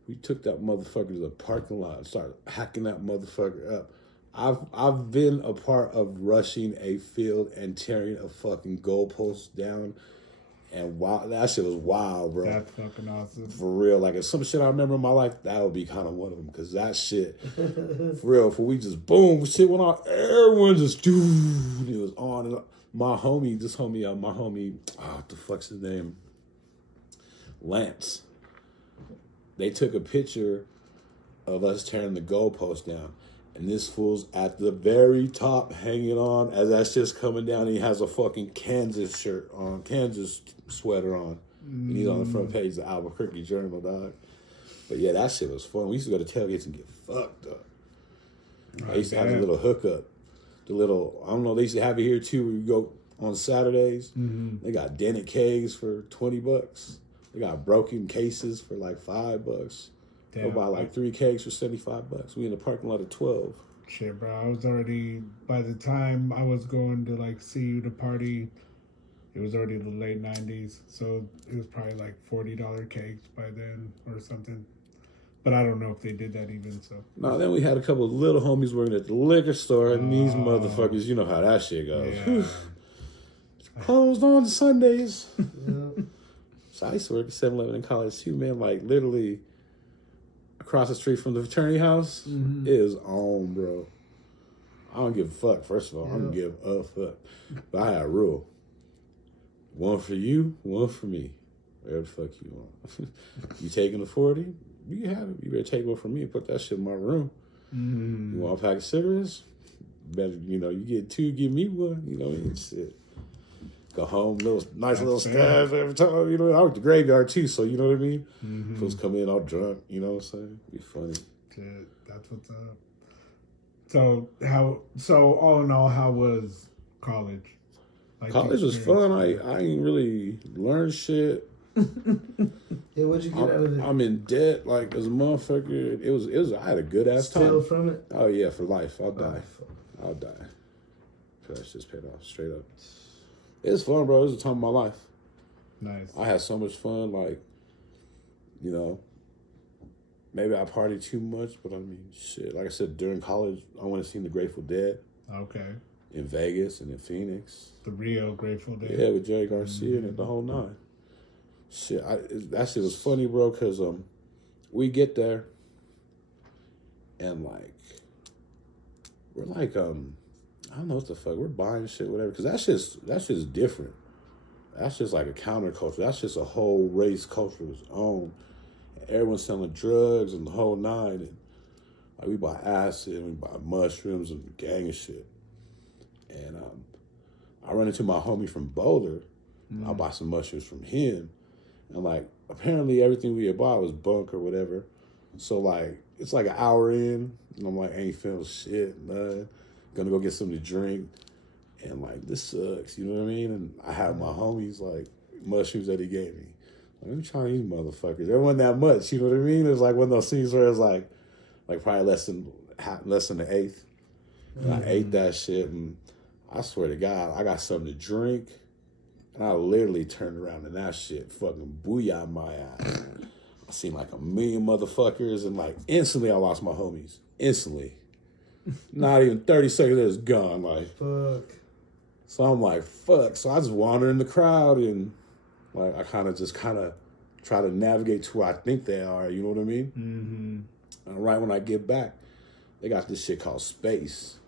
We took that motherfucker to the parking lot and started hacking that motherfucker up. I've been a part of rushing a field and tearing a fucking goalpost down. And wow, that shit was wild, bro. That's fucking awesome. For real. Like, if some shit I remember in my life, that would be kind of one of them. Because that shit, for real, for we just, boom, shit went on. Everyone just, dude, it was on. And my homie, what the fuck's his name? Lance. They took a picture of us tearing the goalpost down. And this fool's at the very top hanging on as that's just coming down. He has a fucking Kansas shirt on, Kansas sweater on. And he's on the front page of the Albuquerque Journal, dog. But yeah, that shit was fun. We used to go to tailgates and get fucked up. I used to have a little hookup. I don't know, they used to have it here too, where you go on Saturdays. They got dented kegs for $20. They got broken cases for like $5. Go buy like 3 kegs for $75. We in the parking lot of 12. Shit, bro. I was already, by the time I was going to like see you to party, it was already the late 90s. So it was probably like $40 cakes by then or something. But I don't know if they did that even, so. No, then we had a couple of little homies working at the liquor store, and these motherfuckers, you know how that shit goes. Yeah. Closed on Sundays. Yeah. So I used to work at 7-Eleven in college too, man. Like, literally across the street from the fraternity house, it is on, bro. I don't give a fuck, first of all. I don't give a fuck. But I had a rule. One for you, one for me. Whatever the fuck you want. You taking the 40? You can have it. You better take one from me and put that shit in my room. You want a pack of cigarettes? Better, you get 2, give me 1. You know what I mean? Shit. Go home, nice little stabs every time. I work the graveyard too, so you know what I mean? Fools come in all drunk, you know what I'm saying? Be funny. Shit, that's what's up. So all in all, how was college? Like, college was fun. I ain't really learned shit. Yeah, what'd you get out of it? I'm in debt, like, as a motherfucker. It was. I had a good ass time. Still from it? Oh yeah, for life. I'll die. That's just paid off straight up. It's fun, bro. It was a time of my life. Nice. I had so much fun, like, maybe I partied too much, but I mean, shit. Like I said, during college, I went and seen the Grateful Dead. Okay. In Vegas and in Phoenix. The real Grateful Dead. Yeah, with Jerry Garcia and the whole 9. Shit, that shit was funny, bro, because we get there and, like, we're like, I don't know what the fuck, we're buying shit, whatever, because that's just different. That's just like a counterculture. That's just a whole race culture of its own. And everyone's selling drugs and the whole 9. And like, we buy acid and we buy mushrooms and a gang of shit. And I run into my homie from Boulder. I buy some mushrooms from him. And like, apparently everything we had bought was bunk or whatever. So like, it's like an hour in, and I'm like, ain't feeling shit, nothing. Gonna go get something to drink. And like, this sucks, you know what I mean? And I have my homies, like, mushrooms that he gave me. Let me try these motherfuckers. There wasn't that much, you know what I mean? It was like one of those scenes where it's like probably less than the eighth. And I ate that shit, and I swear to God, I got something to drink, and I literally turned around, and that shit fucking booyah my ass. I seen like a million motherfuckers, and like instantly I lost my homies. Instantly. Not even 30 seconds, it was gone. Like, Fuck. So I'm like, fuck. So I just wander in the crowd, and like I kind of try to navigate to where I think they are. You know what I mean? Mm-hmm. And right when I get back, they got this shit called Space,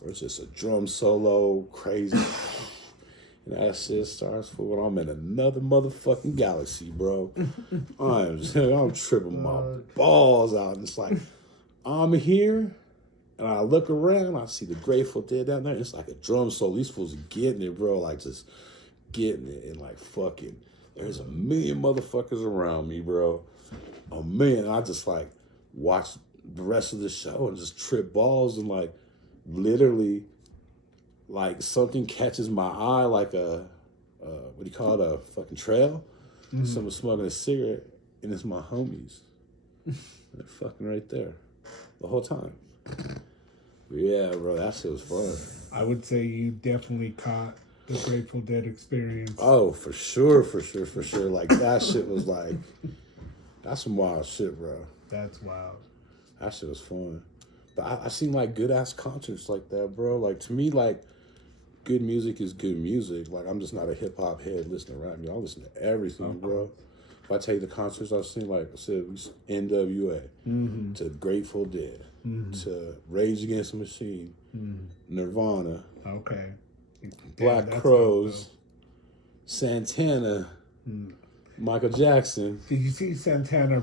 where it's just a drum solo, crazy. And that shit starts for when I'm in another motherfucking galaxy, bro. I'm tripping my balls out. And it's like, I'm here, and I look around, I see the Grateful Dead down there. It's like a drum solo. These fools are getting it, bro. Like, just getting it. And, like, fucking, there's a million motherfuckers around me, bro. A million. I just, like, watch the rest of the show and just trip balls and, like, literally, like, something catches my eye, like a what do you call it, a fucking trail? Mm-hmm. Someone smoking a cigarette, and it's my homies. And they're fucking right there the whole time. But yeah, bro, that shit was fun. I would say you definitely caught the Grateful Dead experience. Oh, for sure. Like, that shit was like, that's some wild shit, bro. That's wild. That shit was fun. But I seen, like, good-ass concerts like that, bro. Like, to me, like, good music is good music. Like, I'm just not a hip-hop head listening to rap music. I listen to everything, bro. If I tell you the concerts I've seen, like I said, NWA, to Grateful Dead, to Rage Against the Machine, Nirvana, Black Crowes, Santana, Michael Jackson. Did you see Santana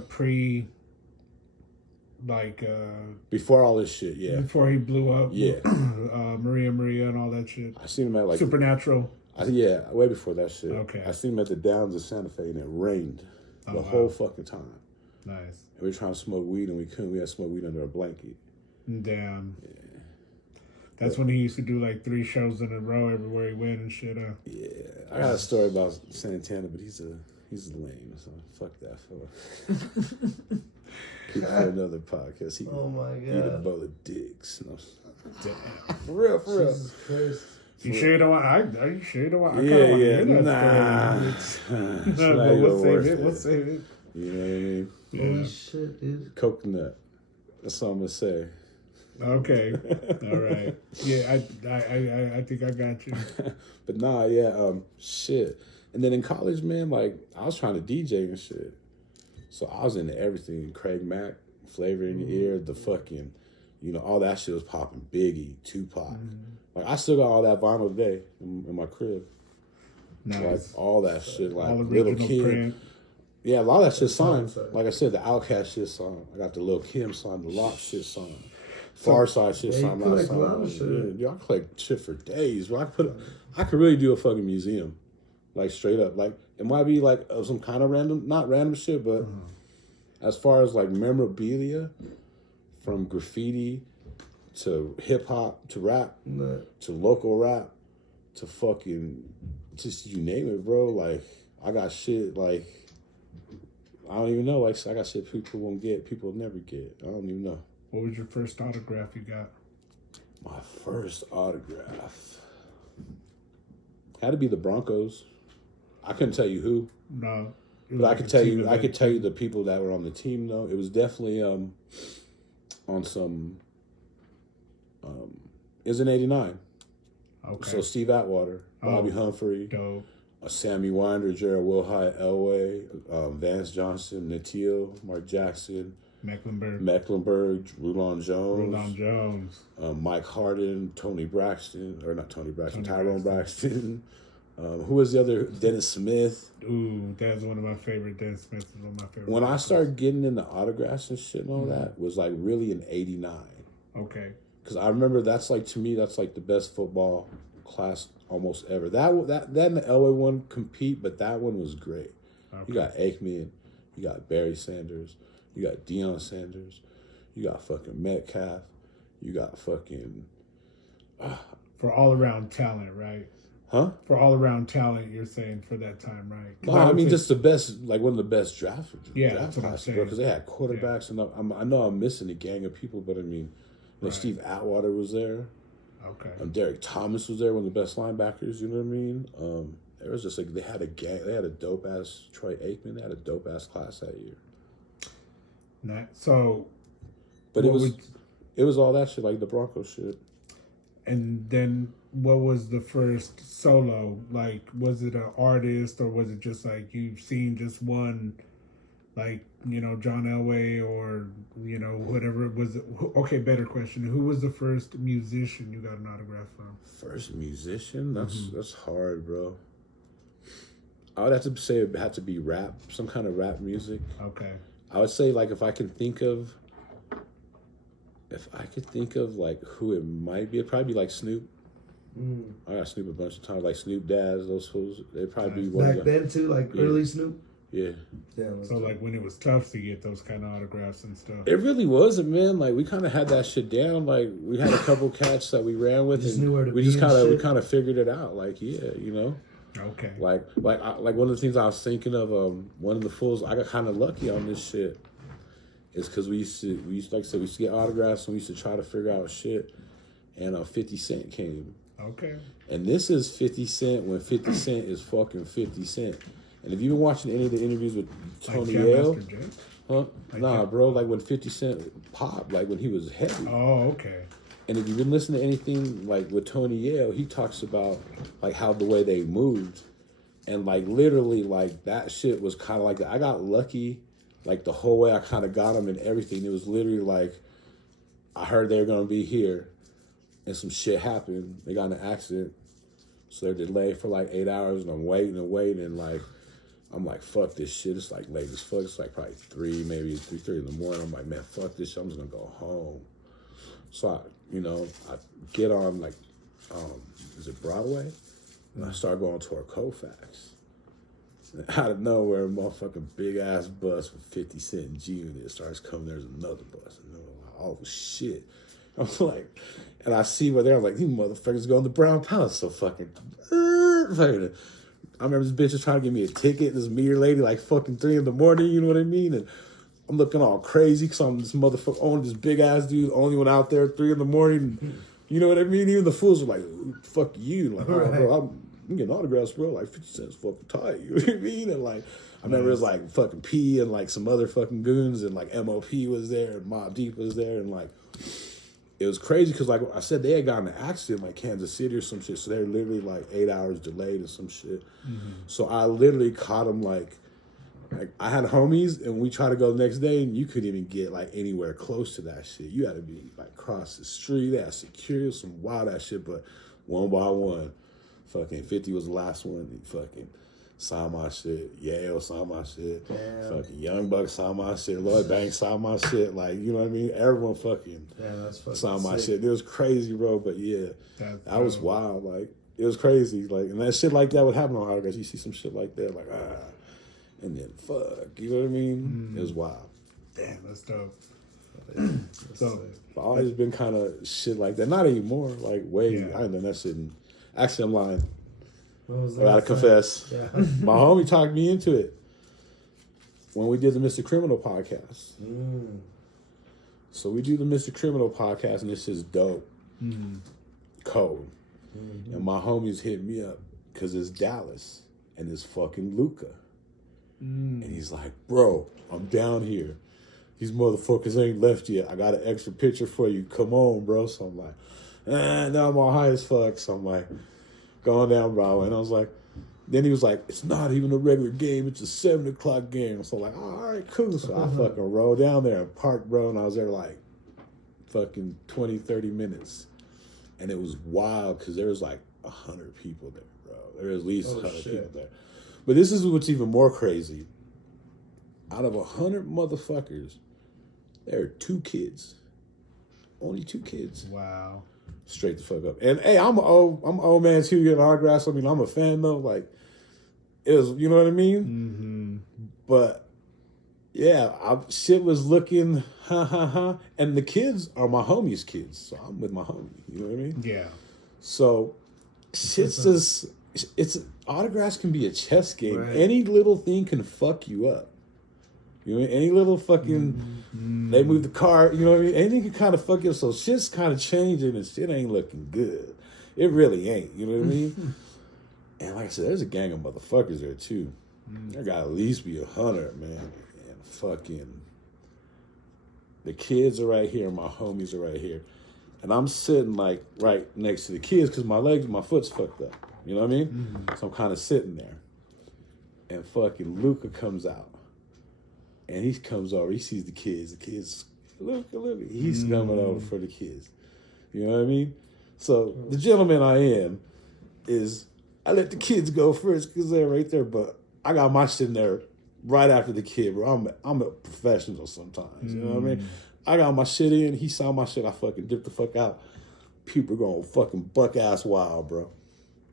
before all this shit? Yeah, before he blew up. Yeah, Maria and all that shit. I seen him at, like, Supernatural. Way before that shit. Okay. I seen him at the Downs of Santa Fe, and it rained the whole fucking time. Nice. And we were trying to smoke weed, and we couldn't. We had to smoke weed under a blanket. Damn. Yeah. That's when he used to do, like, 3 shows in a row everywhere he went and shit. Yeah. I got a story about Santana, but he's lame, so fuck that fella. Keep for another podcast. Oh my god. Eat a bowl of dicks. No. Damn. For real. Jesus Christ. You sure you don't want? Are you sure you don't want? I Yeah. Hear that Nah. But we'll save it. You know what I mean? Yeah. Holy shit, dude. Coconut. That's all I'm gonna say. Okay. All right. Yeah, I think I got you. But nah, yeah, shit. And then in college, man, like, I was trying to DJ and shit. So I was into everything. Craig Mack, Flavor in Your Ear, the fucking, all that shit was popping. Biggie, Tupac. Like, I still got all that vinyl today in my crib. Nice. Like, all that shit, like, all Little original Kim. print. Yeah, a lot of that shit signed. Like I said, the Outkast shit signed. I got the Lil Kim signed, the Lock shit signed. Far Side shit signed. You collect a lot of shit. Yeah, dude, I collect shit for days. Bro. I could really do a fucking museum. Like, straight up. Like, it might be, like, of some kind of not random shit, but as far as, like, memorabilia, from graffiti to hip-hop to rap to local rap to fucking, just you name it, bro. Like, I got shit, like, I don't even know. Like, I got shit people won't get, people will never get. I don't even know. What was your first autograph you got? My first autograph had to be the Broncos. I couldn't tell you who. No. But I could tell you. I could tell you the people that were on the team. Though it was definitely on some. It was in '89. Okay. So Steve Atwater, Bobby Humphrey, dope. Sammy Winder, Gerald Wilhite, Elway, Vance Johnson, Natil, Mark Jackson, Mecklenburg, Rulon Jones, Mike Harden, Tyrone Braxton. Who was the other? Dennis Smith. Ooh, that's one of my favorite. Dennis Smith is one of my favorite. When I started getting into autographs and shit and all that was like really in '89. Okay. Because I remember that's like, to me, that's like the best football class almost ever. That and the Elway one compete, but that one was great. Okay. You got Aikman, you got Barry Sanders, you got Deion Sanders, you got fucking Metcalf, you got fucking... For all-around talent, right? Huh? For all-around talent, you're saying, for that time, right? No, I mean, just the best, like one of the best draft that's what I'm classes, saying. bro, because they had quarterbacks, and I know I'm missing a gang of people, but I mean, like Steve Atwater was there. Okay. Derek Thomas was there, one of the best linebackers, you know what I mean? It was just like, they had a gang, they had a dope-ass Troy Aikman, they had a dope-ass class that year. So... But it was all that shit, like the Broncos shit. And then what was the first solo? Like, was it an artist or was it just like you've seen just one like, John Elway or, whatever it was. Okay, better question. Who was the first musician you got an autograph from? First musician? That's hard, bro. I would have to say it had to be rap, some kind of rap music. Okay. I would say, like, if I could think of like who it might be, it'd probably be like Snoop. I got Snoop a bunch of times, like Snoop Dazz, those fools. They'd probably be one Back of the, then too, like early Snoop. Yeah. So like when it was tough to get those kind of autographs and stuff. It really wasn't, man. Like we kind of had that shit down. Like we had a couple cats that we ran with, Just and knew where to we be just and we shit. kind of figured it out. Like Okay. Like one of the things I was thinking of, one of the fools I got kind of lucky on this shit is because we used to like I said, we used to get autographs and we used to try to figure out shit, and 50 Cent came. Okay. And this is 50 Cent when 50 Cent is fucking 50 Cent. And if you've been watching any of the interviews with Tony Yale, huh? Nah, bro, like when 50 Cent popped, like when he was heavy. Oh, okay. And if you've been listening to anything like with Tony Yale, he talks about like how the way they moved. And like literally like that shit was kind of like that. I got lucky like the whole way I kind of got them and everything. It was literally like I heard they were going to be here and some shit happened. They got in an accident. So they're delayed for like 8 hours and I'm waiting and like I'm like, fuck this shit. It's like late as fuck. It's like probably 3:30 in the morning. I'm like, man, fuck this shit. I'm just gonna go home. So I get on like, is it Broadway? And I start going toward Colfax. And out of nowhere, a motherfucking big ass bus with 50 Cent G in it starts coming. There's another bus. And I'm like, oh shit. I'm like, and I see where they're like, these motherfuckers going to Brown Palace. So fucking. I remember this bitch was trying to give me a ticket. This meter lady, like fucking 3 in the morning, you know what I mean? And I'm looking all crazy because I'm this motherfucker, on this big ass dude, only one out there at 3 in the morning. You know what I mean? Even the fools were like, fuck you. Like, oh, bro, I'm getting autographs, bro. Like 50 Cent's fucking tight. You know what I mean? And like, I remember it was like fucking P and like some other fucking goons and like MOP was there and Mobb Deep was there and like, it was crazy because, like I said, they had gotten in an accident like Kansas City or some shit. So they were literally like 8 hours delayed and some shit. So I literally caught them like I had homies and we tried to go the next day and you couldn't even get like anywhere close to that shit. You had to be like across the street. They had security, some wild ass shit. But one by one, fucking 50 was the last one. He fucking signed my shit. Yale signed my shit. Damn. Fucking Young Buck signed my shit. Lloyd Banks signed my shit. Like, you know what I mean? Everyone fucking signed my shit. It was crazy, bro. But yeah, that was wild. Like, it was crazy. Like, and that shit like that would happen on autographs. You see some shit like that, like, and then fuck. You know what I mean? It was wild. Damn, that's dope. So I've always been kind of shit like that. Not anymore. Like, way. I ain't done that shit. Actually, I'm lying. I gotta confess. Yeah. My homie talked me into it when we did the Mr. Criminal podcast. So we do the Mr. Criminal podcast, and this is dope. Cold. And my homies hit me up because it's Dallas and it's fucking Luca. And he's like, bro, I'm down here. These motherfuckers ain't left yet. I got an extra picture for you. Come on, bro. So I'm like, now I'm all high as fuck. So I'm like, going down Broadway. And I was like, then he was like, it's not even a regular game. It's a 7 o'clock game. So I'm like, all right, cool. So I fucking rolled down there and parked, bro. And I was there like fucking 20, 30 minutes. And it was wild because there was like 100 people there, bro. There was at least 100 people there. But this is what's even more crazy. Out of 100 motherfuckers, there are 2 kids. Only 2 kids. Wow. Straight the fuck up. And hey, I'm an old man too, getting autographs. I mean, I'm a fan though. Like, it was, you know what I mean? But yeah, shit was looking, and the kids are my homie's kids, so I'm with my homie. You know what I mean? Yeah. So shit's just, it's autographs can be a chess game. Right. Any little thing can fuck you up. You know, any little fucking, they move the car, you know what I mean? Anything can kind of fuck you up. So shit's kind of changing and shit ain't looking good. It really ain't, you know what I mean? And like I said, there's a gang of motherfuckers there too. There got at least be 100, man. And fucking, the kids are right here, my homies are right here. And I'm sitting like right next to the kids because my foot's fucked up. You know what I mean? So I'm kind of sitting there. And fucking Luca comes out. And he comes over. He sees the kids. The kids, look. He's coming over for the kids. You know what I mean? So the gentleman I am is I let the kids go first because they're right there. But I got my shit in there right after the kid, bro. I'm a professional sometimes. You know what I mean? I got my shit in. He saw my shit. I fucking dipped the fuck out. People going fucking buck ass wild, bro.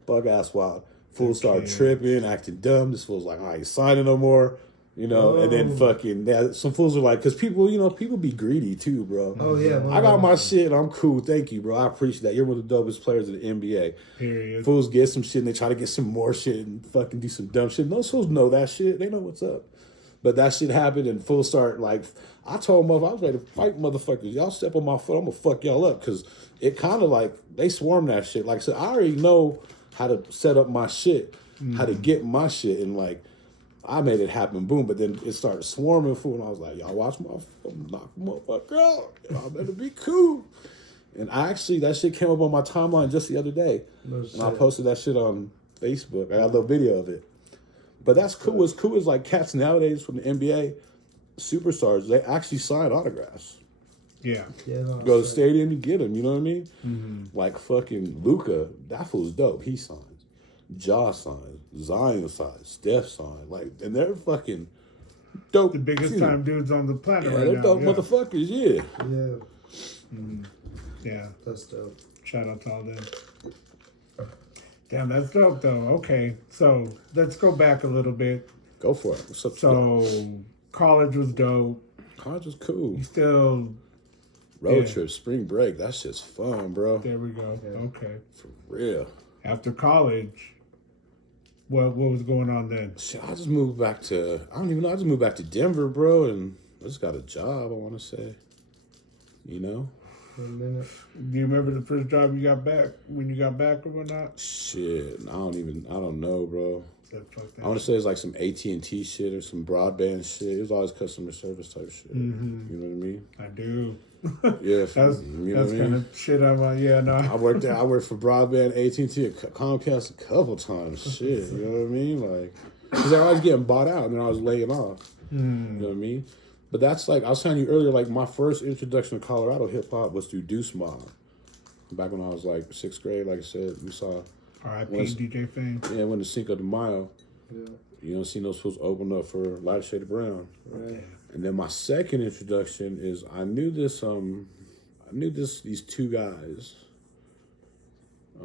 Buck ass wild. Fools start tripping, acting dumb. This fool's like, I ain't signing no more. You know, and then fucking, some fools are like, because people, you know, people be greedy too, bro. Oh, yeah. I got my shit. I'm cool. Thank you, bro. I appreciate that. You're one of the dopest players in the NBA. Period. Fools get some shit and they try to get some more shit and fucking do some dumb shit. Those fools know that shit. They know what's up. But that shit happened and fools start like, I told them I was ready to fight motherfuckers. Y'all step on my foot, I'm going to fuck y'all up. Because it kind of like, they swarm that shit. Like I said, I already know how to set up my shit, how to get my shit. And like, I made it happen, boom. But then it started swarming fool. And I was like, y'all watch my knock the motherfucker out. Y'all better be cool. And actually, that shit came up on my timeline just the other day. And I posted that shit on Facebook. I got a little video of it. But that's cool. What's cool is like cats nowadays from the NBA, superstars, they actually sign autographs. Yeah. No, Go to the stadium, you get them, you know what I mean? Mm-hmm. Like fucking Luka, that fool's dope. He signs. Ja signs. Zion signs. Steph signs. Like, and they're fucking dope. The biggest time dudes on the planet right they're now. dope motherfuckers, yeah. Yeah. That's dope. Shout out to all them. Damn, that's dope though. Okay, so let's go back a little bit. Go for it. What's up? So college was dope. College was cool. You still road trip, spring break. That shit's fun, bro. There we go. Yeah. Okay. For real. After college, what was going on then? Shit, I just moved back to, I don't even know, I just moved back to Denver, bro, and I just got a job, I want to say. You know? For a minute. Do you remember the first job you got back, when you got back or whatnot? Shit, I don't know, bro. I want to say it's like some AT&T shit or some broadband shit. It was always customer service type shit. Mm-hmm. You know what I mean? I do. Yeah, that's kind of shit I'm on. Yeah, no. I worked there. I worked for broadband, AT&T, Comcast a couple times. Shit, you know what I mean? Like, because they're always getting bought out, and then I was laying off. You know what I mean? But that's like I was telling you earlier. Like my first introduction to Colorado hip hop was through Deuce Mob. Back when I was like 6th grade, like I said, we saw. R.I.P. DJ Fame. Yeah, when the Cinco de Mayo. Yeah. You don't see those fools open up for Light Shade Brown. Right. And then my second introduction is I knew these two guys. I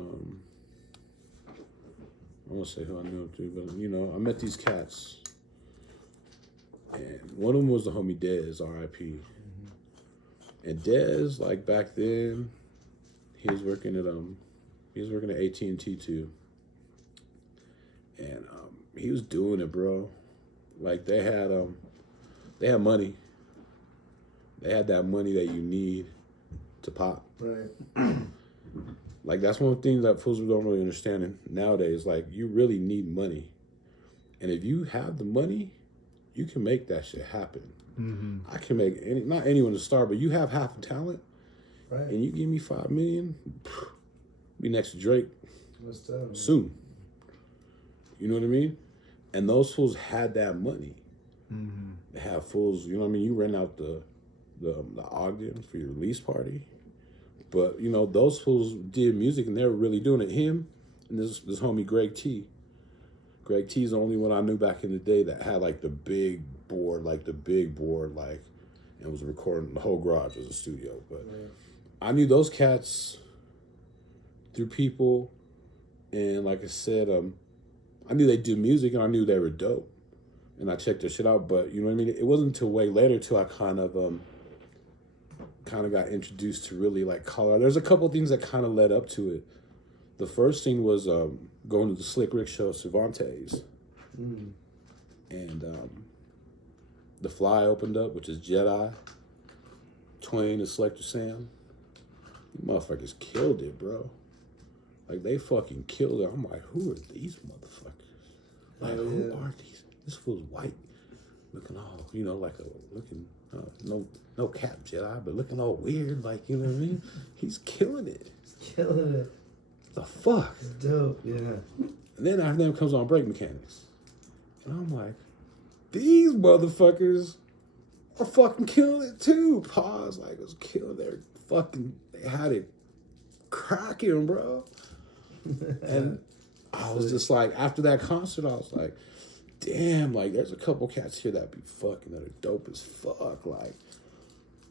won't say who I knew them to, but you know, I met these cats. And one of them was the homie Dez, R.I.P. Mm-hmm. And Dez, like back then, he was working at AT&T too. And he was doing it, bro. Like they had money. They had that money that you need to pop. Right. Like that's one thing that fools don't really understand nowadays. Like you really need money. And if you have the money, you can make that shit happen. Mm-hmm. I can make not anyone to start, but you have half the talent. Right. And you give me $5 million, be next to Drake soon. You know what I mean? And those fools had that money. Mm-hmm. They have fools, you know what I mean? You rent out the Ogden for your release party. But, you know, those fools did music and they were really doing it. Him and this homie Greg T. Greg T's the only one I knew back in the day that had like the big board, and was recording. The whole garage was a studio. But I knew those cats through people. And like I said, I knew they did music and I knew they were dope. And I checked their shit out. But you know what I mean? It wasn't until way later till I kind of got introduced to really like Colorado. There's a couple things that kind of led up to it. The first thing was going to the Slick Rick show, Cervantes. Mm. And The Fly opened up, which is Jedi. Twain and Selector Sam. You motherfuckers killed it, bro. Like, they fucking killed it. I'm like, who are these motherfuckers? Like, who are these? This fool's white. Looking all, you know, like no cap Jedi, but looking all weird. Like, you know what I mean? He's killing it. Killing it. The fuck? It's dope, yeah. And then after them comes on Break Mechanics. And I'm like, these motherfuckers are fucking killing it too. Pause. Like, it was killing. They had it cracking, bro. And I was just like, after that concert, I was like, damn, like, there's a couple cats here that be fucking that are dope as fuck. Like,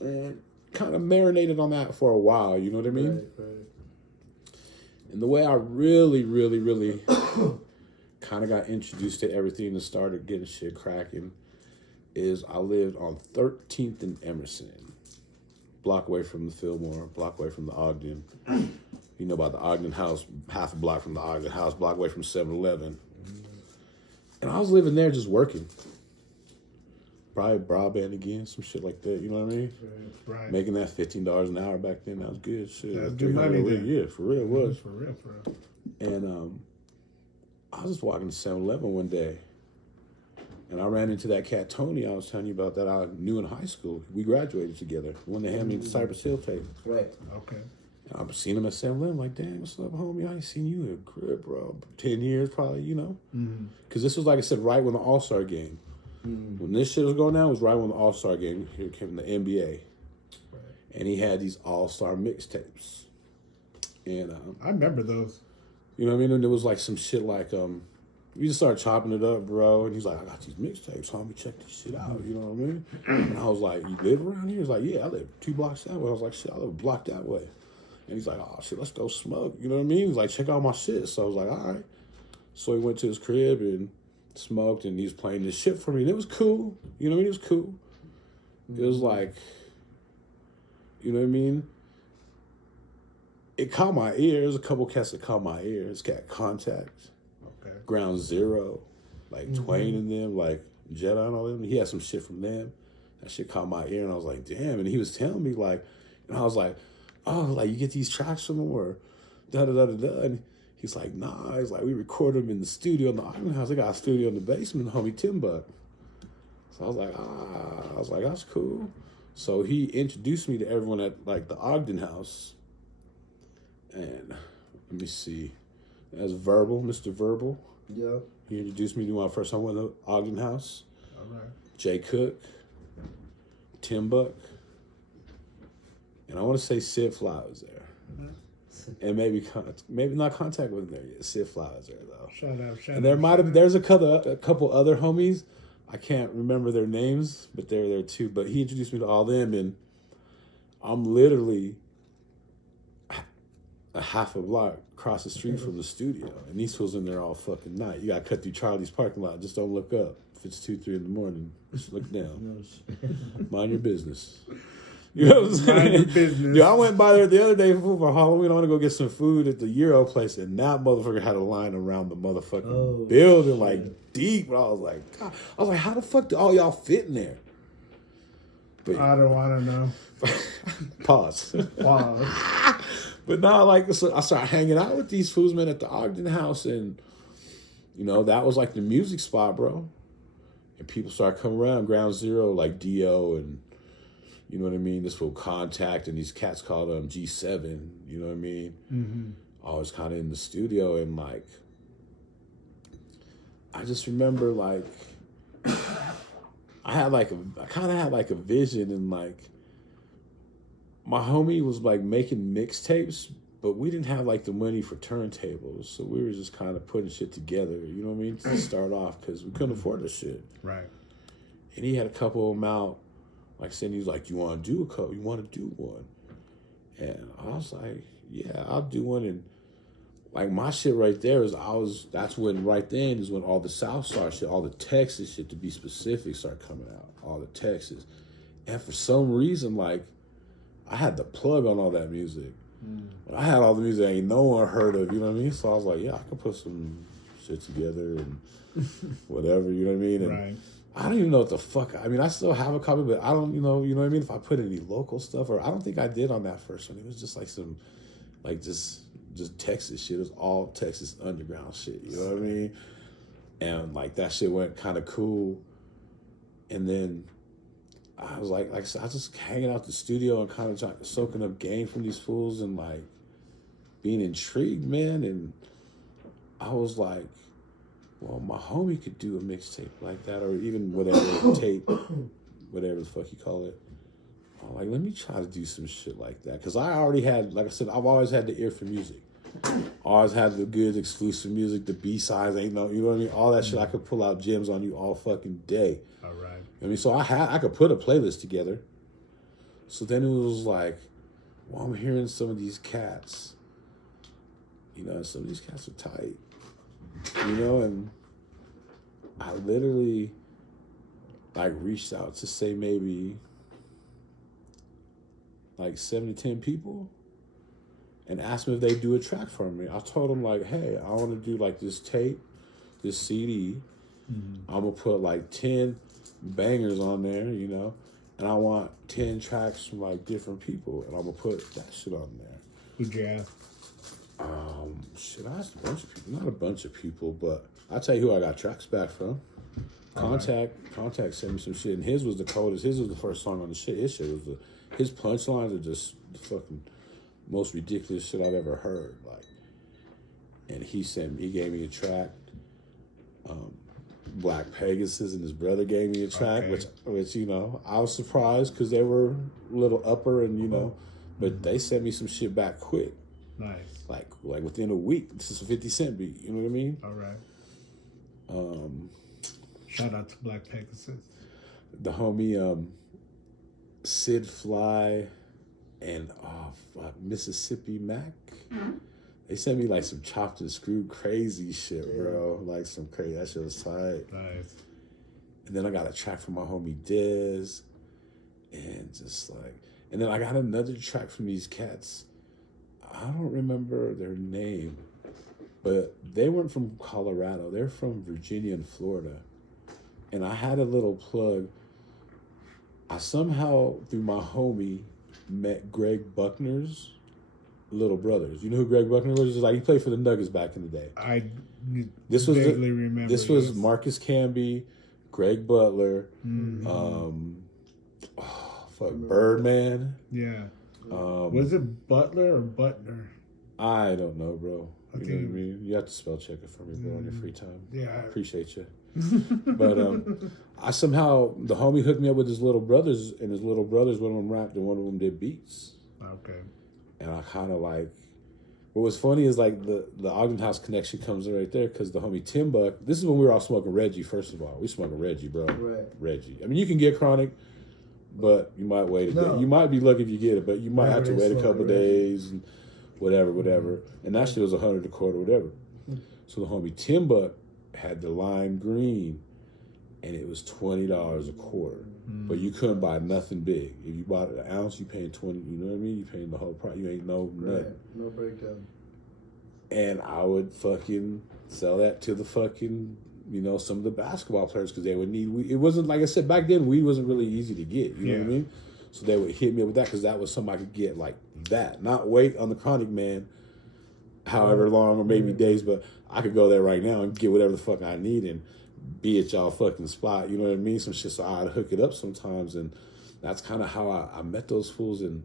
and kind of marinated on that for a while, you know what I mean? Right. And the way I really, really, really kind of got introduced to everything and started getting shit cracking is I lived on 13th and Emerson, block away from the Fillmore, block away from the Ogden. You know about the Ogden House, half a block from the Ogden House, block away from 7-Eleven. And I was living there just working. Probably broadband again, some shit like that, you know what I mean? Right. Making that $15 an hour back then, that was good shit. That's good money then. Yeah, for real, it was. For real. And I was just walking to 7-Eleven one day, and I ran into that cat Tony I was telling you about that I knew in high school. We graduated together. The one that handed me the Cypress Hill tape. Right. Okay. And I've seen him at 7-Eleven. Like, damn, what's up, homie? I ain't seen you in a grip, bro. 10 years probably, you know? Because this was, like I said, right when the All-Star game. When this shit was going down, it was right when the All-Star game here came the NBA. Right. And he had these All-Star mixtapes. And I remember those. you know what I mean? And there was like some shit like we just started chopping it up, bro. And he's like, I got these mixtapes, homie, check this shit out. You know what I mean? And I was like, you live around here? He's like, yeah, I live 2 blocks that way. I was like, shit, I live a block that way. And he's like, oh shit, let's go smoke. You know what I mean? He's like, check out my shit. So I was like, all right. So he went to his crib and smoked, and he was playing this shit for me. And it was cool. You know what I mean? It was cool. It was like, you know what I mean? It caught my ear. There's a couple cats that caught my ear. It's got Contact, Okay. Ground Zero, like Twain and them, like Jedi and all them. He had some shit from them. That shit caught my ear, and I was like, damn. And he was telling me, like, and I was like, oh, like, you get these tracks from him, or da-da-da-da-da. And he's like, nah. He's like, we record them in the studio in the Ogden House. They got a studio in the basement, homie, Tim Buck. So I was like, that's cool. So he introduced me to everyone at, like, the Ogden House. And let me see. That's Verbal, Mr. Verbal. Yeah. He introduced me to my first time with the Ogden House. All right. Jay Cook, Tim Buck, and I want to say Sid Fly was there. And maybe not Contact wasn't there yet. Sid Fly was there though. Shout out. And there's a couple other homies. I can't remember their names, but they're there too. But he introduced me to all them, and I'm literally a half a block across the street from the studio, and these fools in there all fucking night. You gotta cut through Charlie's parking lot. Just don't look up. If it's 2-3 in the morning, just look down. Mind your business. You know what I'm saying? Mind your business. Yo, I went by there the other day for Halloween. I want to go get some food at the Euro place, and that motherfucker had a line around the motherfucking building, like deep. But I was like, God. I was like, how the fuck do all y'all fit in there? But I don't want to know. Pause. But now, like, so I started hanging out with these fools, man, at the Ogden House, and you know that was like the music spot, bro. And people started coming around. Ground Zero, like Dio, and you know what I mean. This fool Contact, and these cats called G7. You know what I mean. I was kind of in the studio, and like, I just remember like, I kind of had like a vision, and like, my homie was like making mixtapes, but we didn't have like the money for turntables, so we were just kind of putting shit together. You know what I mean? To start off, because we couldn't afford this shit. Right. And he had a couple of them out, like saying, he was like, "You want to do a couple? You want to do one?" And I was like, "Yeah, I'll do one." And like my shit right there that's when right then is when all the South Star shit, all the Texas shit, to be specific, started coming out. All the Texas, and for some reason, like, I had the plug on all that music. I had all the music ain't no one heard of, you know what I mean? So I was like, yeah, I could put some shit together and whatever, you know what I mean? And right. I don't even know what the fuck. I mean, I still have a copy, but I don't, you know what I mean? If I put any local stuff, or I don't think I did on that first one. It was just like some, like just Texas shit. It was all Texas underground shit, you know what I mean? And like that shit went kind of cool. And then I was like I said, I was just hanging out the studio and kind of soaking up game from these fools and like being intrigued, man. And I was like, well, my homie could do a mixtape like that, or even whatever tape whatever the fuck you call it. I'm like, let me try to do some shit like that. Because I already had, like I said, I've always had the ear for music. Always had the good exclusive music, the B-sides, ain't no, you know what I mean? All that shit, I could pull out gems on you all fucking day. All right. I mean, so I could put a playlist together. So then it was like, well, I'm hearing some of these cats. You know, some of these cats are tight. You know, and I literally, like, reached out to say maybe like 7 to 10 people and asked them if they'd do a track for me. I told them, like, hey, I want to do, like, this tape, this CD. I'm going to put, like, 10 bangers on there, you know, and I want 10 tracks from, like, different people, and I'm going to put that shit on there. Who'd you ask? Shit, I asked a bunch of people. Not a bunch of people, but I'll tell you who I got tracks back from. Contact sent me some shit, and his was the coldest. His was the first song on the shit. His shit was his punchlines are just the fucking most ridiculous shit I've ever heard. Like, and he gave me a track. Black Pegasus and his brother gave me a track, which you know, I was surprised because they were a little upper and you know, but they sent me some shit back quick. Nice. Like within a week. This is a 50 Cent beat. You know what I mean? All right. Shout out to Black Pegasus. The homie Sid Fly and Mississippi Mac. They sent me like some chopped and screwed crazy shit, bro. Like some crazy, that shit was tight. Nice. And then I got a track from my homie Dez. And just like, and then I got another track from these cats. I don't remember their name, but they weren't from Colorado. They're from Virginia and Florida. And I had a little plug. I somehow, through my homie, met Greg Buckner's little brothers. You know who Greg Buckner was? Like, he played for the Nuggets back in the day. I vaguely remember. This was Marcus Camby, Greg Butler, Birdman. Yeah. Was it Butler or Butner? I don't know, bro. Okay. You know what I mean? You have to spell check it for me, bro, on your free time. Yeah. I appreciate you. But I somehow, the homie hooked me up with his little brothers, and his little brothers, one of them rapped and one of them did beats. Okay. And I kind of like, what was funny is like the Ogden House connection comes in right there because the homie Tim Buck, this is when we were all smoking Reggie, first of all. We smoking Reggie, bro. Right. Reggie. I mean, you can get chronic, but you might wait a bit. You might be lucky if you get it, but you might have to wait a couple days and whatever. And that shit was $100 a quarter, whatever. So the homie Tim Buck had the lime green, and it was $20 a quarter. But you couldn't buy nothing big. If you bought an ounce, you paying 20. You know what I mean? You paying the whole price. You ain't no nothing. No breakdown. And I would fucking sell that to the fucking, you know, some of the basketball players because they would need weed. It wasn't, like I said, back then weed wasn't really easy to get. You know what I mean? So they would hit me up with that because that was something I could get like that. Not wait on the chronic man however long or maybe days, but I could go there right now and get whatever the fuck I need and be at y'all fucking spot. You know what I mean? Some shit, so I'd hook it up sometimes. And that's kind of how I met those fools. And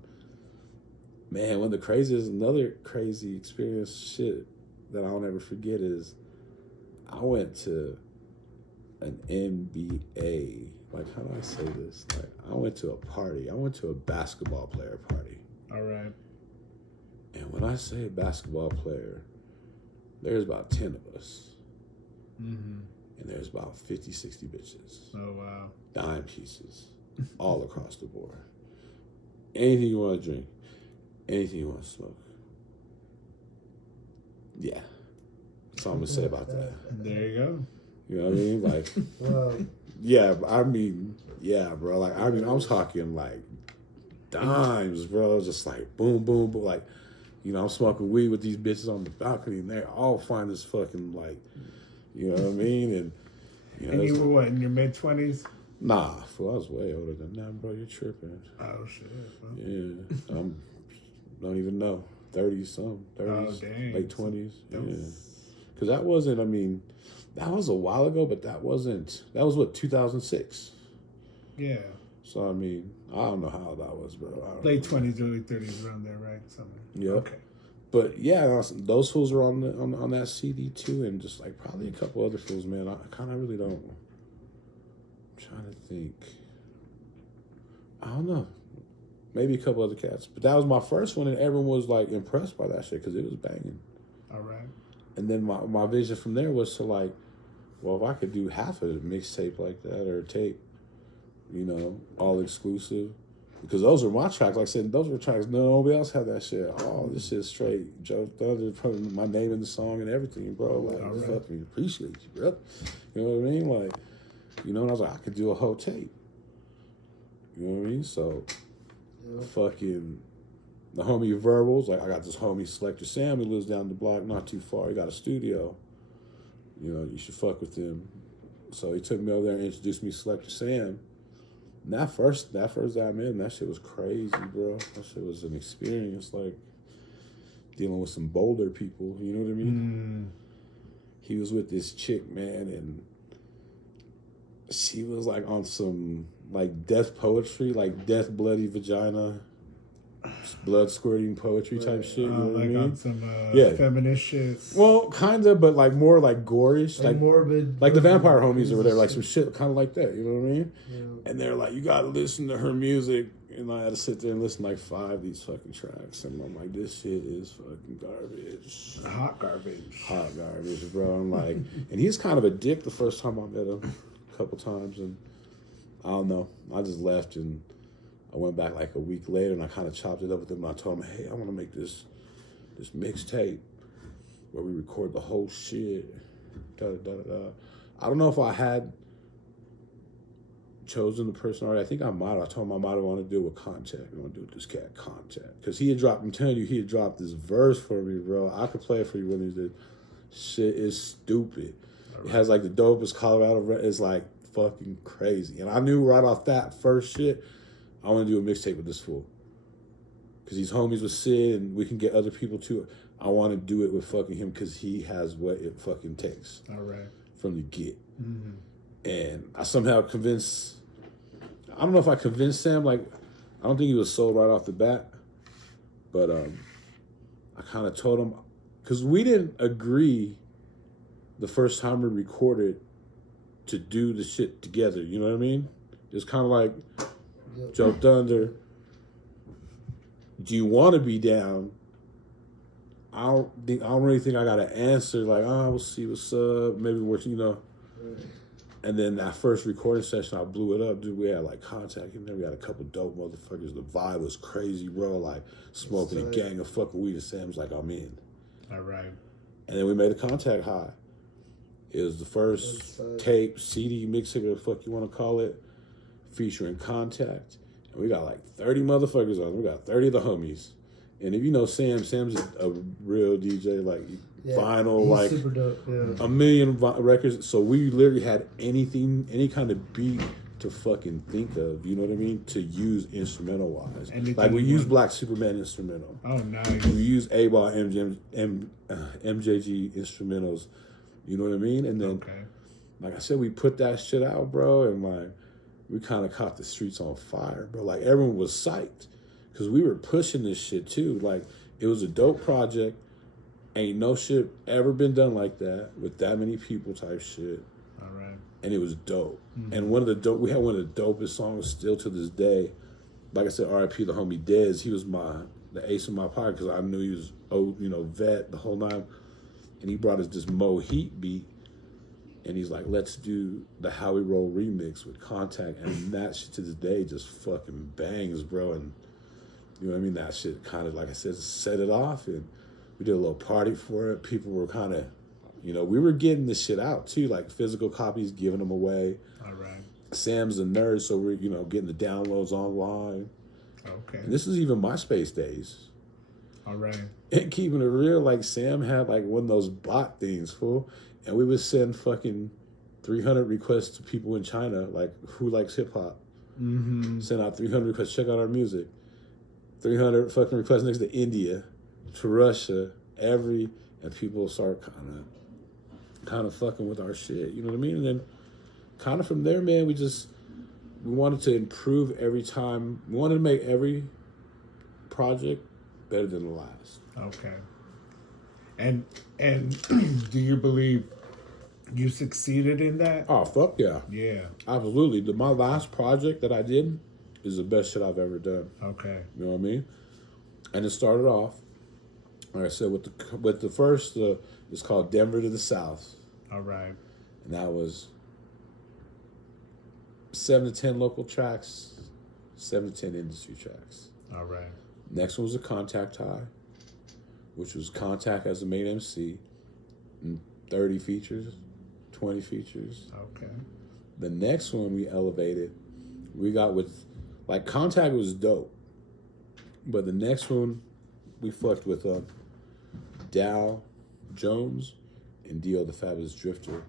man, one of the craziest, another crazy experience shit that I'll never forget is I went to an NBA, like, how do I say this? Like, I went to a party. I went to a basketball player party. All right. And when I say basketball player, there's about 10 of us. Mm-hmm. And there's about 50, 60 bitches. Oh, wow. Dime pieces all across the board. Anything you want to drink, anything you want to smoke. Yeah. That's all I'm going to say about that. There you go. You know what I mean? Like, yeah, I mean, yeah, bro. Like, I mean, I'm talking like dimes, bro. Just like boom, boom, boom. Like, you know, I'm smoking weed with these bitches on the balcony and they all find this fucking, like, you know what I mean? And you know, and you were what, in your mid-20s? Nah, fool, I was way older than that, bro. You're tripping. Oh, shit. Huh? Yeah. Don't even know. 30-something. 30s. Oh, dang. Late 20s. Yeah. Because that wasn't, I mean, that was a while ago, but that was what, 2006? Yeah. So, I mean, I don't know how that was, bro. Late 20s, early 30s, around there, right? Something. Yeah. Okay. But yeah, those fools are on that CD too, and just like probably a couple other fools, man. I kind of really don't. I'm trying to think. I don't know, maybe a couple other cats, but that was my first one, and everyone was like impressed by that shit because it was banging. All right. And then my vision from there was to like, well, if I could do half of a mixtape like that or a tape, you know, all exclusive. Because those are my tracks. Like I said, those were tracks. Nobody else had that shit. Oh, this shit's straight. JoeThunder, putting my name in the song and everything, bro. Like, I fucking appreciate you, bro. You know what I mean? Like, you know, and I was like, I could do a whole tape. You know what I mean? So, fucking, the homie Verbals, like, I got this homie Selector Sam who lives down the block, not too far. He got a studio. You know, you should fuck with him. So he took me over there and introduced me to Selector Sam. And that first time in, that shit was crazy, bro. That shit was an experience, like dealing with some bolder people. You know what I mean? He was with this chick, man, and she was like on some like death poetry, like death, bloody vagina, blood squirting poetry type shit. You know what I mean? On some feminist shit. Well, kind of, but like more like gorish, like morbid, like the Vampire Homies or whatever, like some shit kind of like that. You know what I mean? Yeah. And they're like, you gotta listen to her music, and I had to sit there and listen to like 5 of these fucking tracks, and I'm like, this shit is fucking garbage, hot garbage, bro. I'm like, and he's kind of a dick the first time I met him, a couple times, and I don't know, I just left and. I went back like a week later and I kind of chopped it up with him and I told him, hey, I want to make this mixtape where we record the whole shit. Da, da, da, da. I don't know if I had chosen the person already. I think I might have. I told him I might have wanted to do it with Contact. I want to do it with this cat Contact. Because he had dropped, I'm telling you, he had dropped this verse for me, bro. I could play it for you when he did. Shit is stupid. Right. It has like the dopest Colorado, it's like fucking crazy. And I knew right off that first shit, I want to do a mixtape with this fool. Because he's homies with Sid and we can get other people too. I want to do it with fucking him because he has what it fucking takes. All right. From the get. And I somehow convinced, I don't know if I convinced Sam, like, I don't think he was sold right off the bat. But I kind of told him, because we didn't agree the first time we recorded to do the shit together. You know what I mean? It's kind of like, JoeThunder, do you want to be down? I don't really think I got an answer. Like, we'll see what's up. Maybe we're, you know. And then that first recording session, I blew it up, dude. We had like Contact in there. We had a couple dope motherfuckers. The vibe was crazy, bro. Like smoking a gang of fucking weed. And Sam's like, I'm in. All right. And then we made a Contact high. It was the first tape, CD, mixtape, whatever the fuck you want to call it, featuring Contact. And we got like 30 motherfuckers on it. We got 30 of the homies. And if you know Sam's a real DJ, like vinyl, like super dope, a million records. So we literally had anything, any kind of beat to fucking think of, you know what I mean? To use instrumental wise. Like we use Black Superman instrumental. Oh, nice. We use A-Ball MJG instrumentals, you know what I mean? And then, like I said, we put that shit out, bro, and like, we kind of caught the streets on fire, bro. Like, everyone was psyched because we were pushing this shit, too. Like, it was a dope project. Ain't no shit ever been done like that with that many people type shit. All right. And it was dope. Mm-hmm. And we had one of the dopest songs still to this day. Like I said, R.I.P. the homie Dez. He was the ace in my pocket because I knew he was, vet the whole nine. And he brought us this Mo Heat beat. And he's like, let's do the How We Roll remix with Contact. And that shit to this day just fucking bangs, bro. And you know what I mean? That shit kind of, like I said, set it off. And we did a little party for it. People were kind of, we were getting this shit out too. Like physical copies, giving them away. All right. Sam's a nerd, so we're, getting the downloads online. Okay. And this is even MySpace days. All right. And keeping it real, like Sam had like one of those bot things, fool. And we would send fucking 300 requests to people in China, like, who likes hip-hop? Mm-hmm. Send out 300 requests, check out our music. 300 fucking requests next to India, to Russia, and people start kind of fucking with our shit, you know what I mean? And then kind of from there, man, we wanted to improve every time. We wanted to make every project better than the last. Okay. And do you believe you succeeded in that? Oh, fuck yeah. Yeah. Absolutely. My last project that I did is the best shit I've ever done. Okay. You know what I mean? And it started off, like I said, with the first, it's called Denver to the South. All right. And that was 7 to 10 local tracks, 7 to 10 industry tracks. All right. Next one was a Contact High, which was Contact as the main MC, and 30 features, 20 features. Okay. The next one we elevated, we got with, like, Contact was dope, but the next one we fucked with Dow Jones and Dio the Fabulous Drifter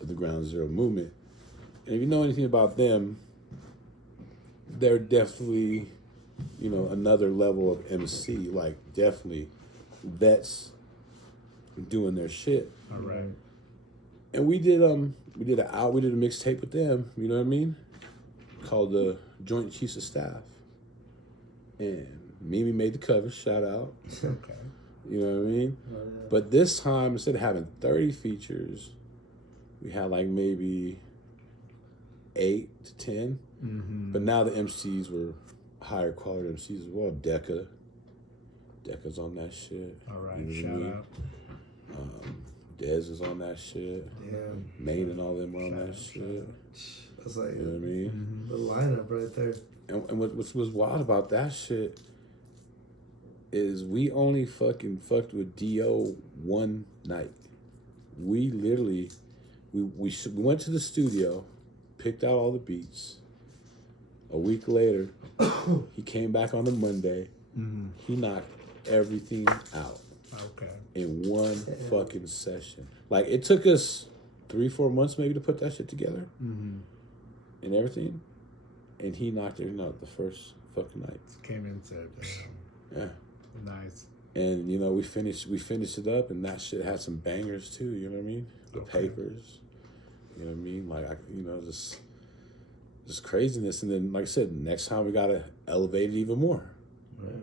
of the Ground Zero movement. And if you know anything about them, they're definitely, you know, another level of MC, like definitely vets doing their shit. All right. And we did a mixtape with them, you know what I mean? Called the Joint Chiefs of Staff. And Mimi made the cover, shout out. Okay. You know what I mean? Oh, yeah. But this time, instead of having 30 features, we had like maybe 8 to 10. Mm-hmm. But now the MCs were higher quality MCs as well. Deca's on that shit. All right. You know Shout what I mean? out. Dez is on that shit. Yeah. Maine and all them are on Shout that out, shit. That's like You know what I mean? the lineup right there. And what was wild about that shit is we only fucking fucked with Dio one night. We literally, we went to the studio, picked out all the beats. A week later, he came back on a Monday. Mm-hmm. He knocked everything out Okay. in one fucking session. Like, it took us 3-4 months maybe to put that shit together Mm-hmm. and everything. And he knocked everything out the first fucking night. Came in and said, Yeah. nice. And, you know, we finished it up, and that shit had some bangers too, you know what I mean? The Okay. Papers, you know what I mean? Like, just craziness. And then, like I said, next time we got to elevate it even more. Right.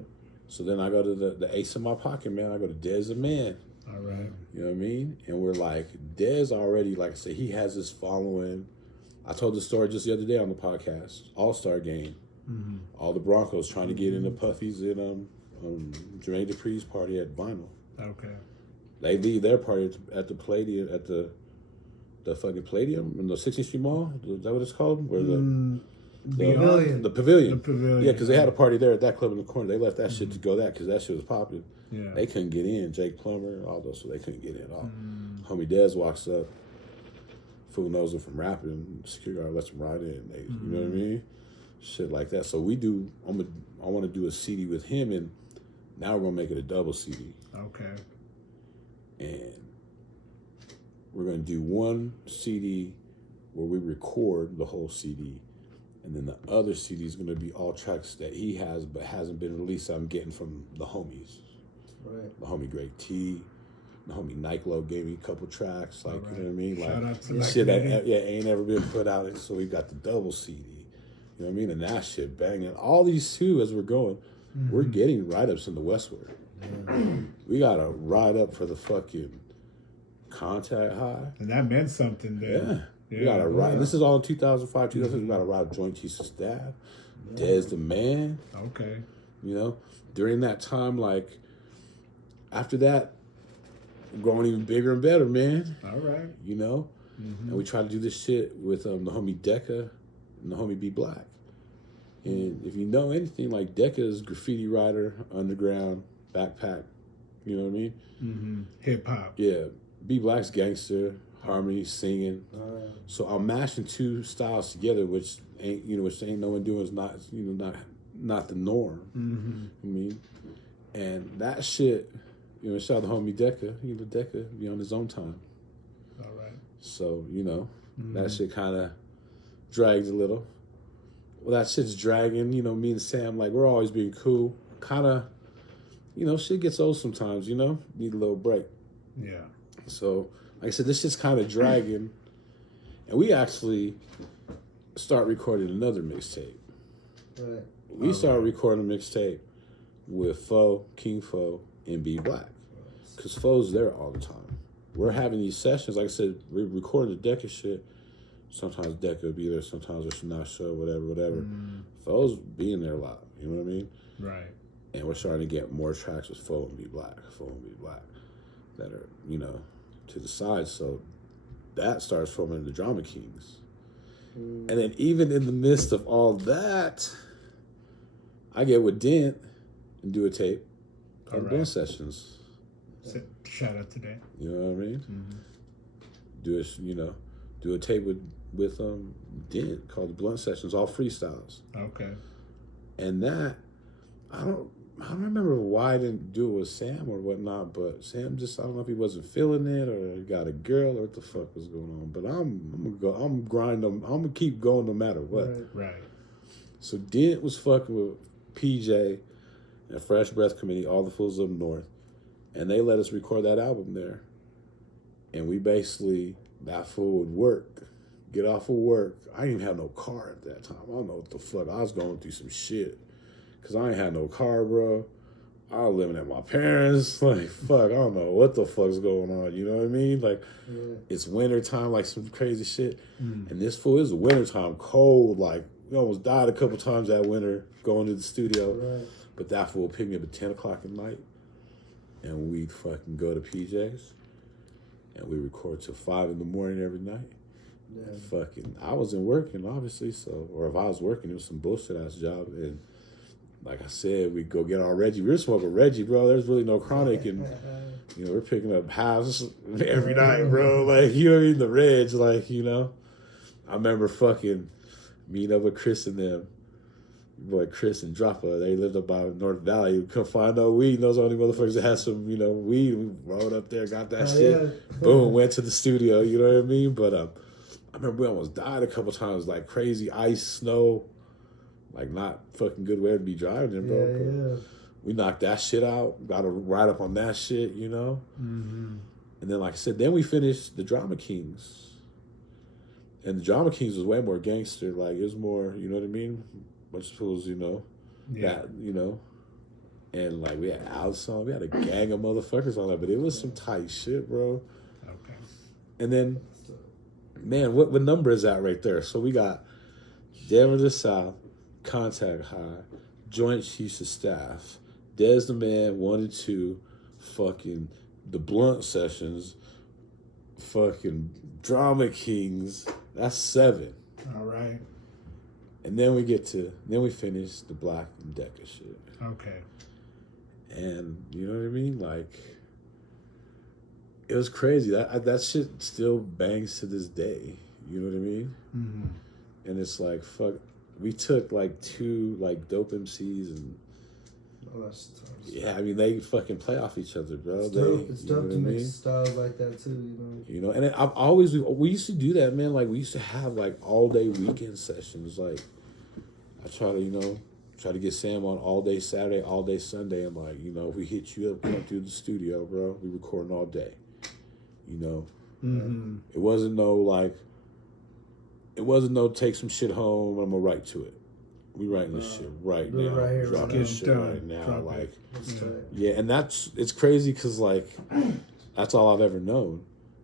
So then I go to the ace in my pocket, man. I go to Dez the Man. All right. You know what I mean? And we're like, Dez already, like I said, he has this following. I told the story just the other day on the podcast. All-Star game. Mm-hmm. All the Broncos trying to get into Puffy's and Jermaine Dupri's party at Vinyl. Okay. They leave their party at the Palladium, at the fucking Palladium in the 16th Street Mall. Is that what it's called? Where Beyond. Pavilion. the Pavilion. The Pavilion. Yeah, because they had a party there at that club in the corner. They left that shit to go there because that shit was popping. Yeah. They couldn't get in. Jake Plummer, all those, so they couldn't get in at all. Mm. Homie Dez walks up. Fool knows him from rapping. Security guard lets him right in. You know what I mean? Shit like that. So we do. I want to do a CD with him, and now we're gonna make it a double CD. Okay. And we're gonna do one CD where we record the whole CD, and then the other CD is gonna be all tracks that he has but hasn't been released. That I'm getting from the homies. Right. The homie Greg T, the homie Nyclo gave me a couple tracks, like, All right. you know what I mean? Shout Like, out to shit Mike that ain't ever been put out. So we got the double CD. You know what I mean? And that shit banging. All these too, as we're going, we're getting write-ups in the Westward. We got a write-up for the fucking Contact High. And that meant something there. Yeah. We got a write. This is all in 2005, 2006. We got a write-up Joint Chiefs of Staff. Dez the Man. Okay. You know? During that time, like, after that, growing even bigger and better, man. All right. You know? And we try to do this shit with the homie Deca and the homie B Black. And if you know anything, like, Deca's graffiti writer, underground, backpack, you know what I mean? Mm-hmm. Hip hop. Yeah. B Black's gangster, harmony, singing. Right. So I'm mashing two styles together, which ain't no one doing, is not, not the norm. Mm-hmm. I mean, and that shit, shout out to homie Deca. Deca be on his own time. All right. So, that shit kind of dragged a little. Well, that shit's dragging. Me and Sam, like, we're always being cool. Kind of, shit gets old sometimes, need a little break. Yeah. So, like I said, this shit's kind of dragging. And we actually start recording another mixtape. Right. We started recording a mixtape with Foe, King Foe, and B Black. Because Foe's there all the time. We're having these sessions. Like I said, we're recording the deck of shit. Sometimes Deca would be there, sometimes if she's not sure, whatever. Fo's being there a lot, you know what I mean? Right. And we're starting to get more tracks with Fo and Be Black, that are, you know, to the side. So that starts forming the Drama Kings. And then even in the midst of all that, I get with Dent and do a tape called Blunt Sessions. Shout out to that. You know what I mean? Do a tape with Dent called the Blunt Sessions, all freestyles. Okay. And that, I don't remember why I didn't do it with Sam or whatnot, but Sam just, I don't know if he wasn't feeling it or he got a girl or what the fuck was going on. But I'm gonna keep going no matter what. Right. So Dent was fucking with PJ and Fresh Breath Committee, all the fools up north, and they let us record that album there. And we basically, that fool would work, get off of work. I didn't even have no car at that time. I don't know what the fuck. I was going through some shit. Because I ain't had no car, bro. I was living at my parents. Like, fuck, I don't know what the fuck's going on. You know what I mean? Like, It's wintertime, like some crazy shit. And this fool is wintertime, cold. Like, we almost died a couple times that winter going to the studio. Right. But that fool picked me up at 10 o'clock at night. And we'd fucking go to PJ's. And we record till 5 in the morning every night. Yeah. And fucking, I wasn't working, obviously. So, or if I was working, it was some bullshit ass job. And like I said, we go get our Reggie. We were smoking Reggie, bro. There's really no chronic, and you know we're picking up halves every night, bro. Like you know what I mean, the Reg, like you know. I remember fucking meeting up with Chris and them, boy Chris and Droppa. They lived up by North Valley. We couldn't find no weed. And those only motherfuckers that had some, you know, weed. We rode up there, got that shit. Yeah. Boom, went to the studio. You know what I mean? But I remember we almost died a couple times, like crazy ice, snow. Like, not fucking good way to be driving it, bro. Yeah. We knocked that shit out. Got to ride up on that shit, you know? Mm-hmm. And then, like I said, then we finished the Drama Kings. And the Drama Kings was way more gangster. Like, it was more, you know what I mean? Bunch of fools, you know? Yeah. That, you know? And, like, we had Allison. We had a gang of motherfuckers on that. But it was some tight shit, bro. Okay. And then, man, what number is that right there? So we got Denver to South, Contact High, Joint Chiefs of Staff, Des the Man 1 and 2, fucking the Blunt Sessions, fucking Drama Kings. That's 7. All right. And then we finish the Black and Deca shit. Okay. And you know what I mean? Like, it was crazy. That shit still bangs to this day. You know what I mean? Mm-hmm. And it's like, fuck. We took like 2 like dope MCs and yeah, I mean they fucking play off each other, bro. It's dope to mix styles like that too, you know. You know, and we used to do that, man. Like we used to have like all day weekend sessions. Like I try to get Sam on all day Saturday, all day Sunday, and like if we hit you up, come through the studio, bro. We recording all day. You know, It wasn't no take some shit home and I'm gonna write to it. We writing this shit right now. Right here, drop this shit right now. Drop like, yeah, and it's crazy because like that's all I've ever known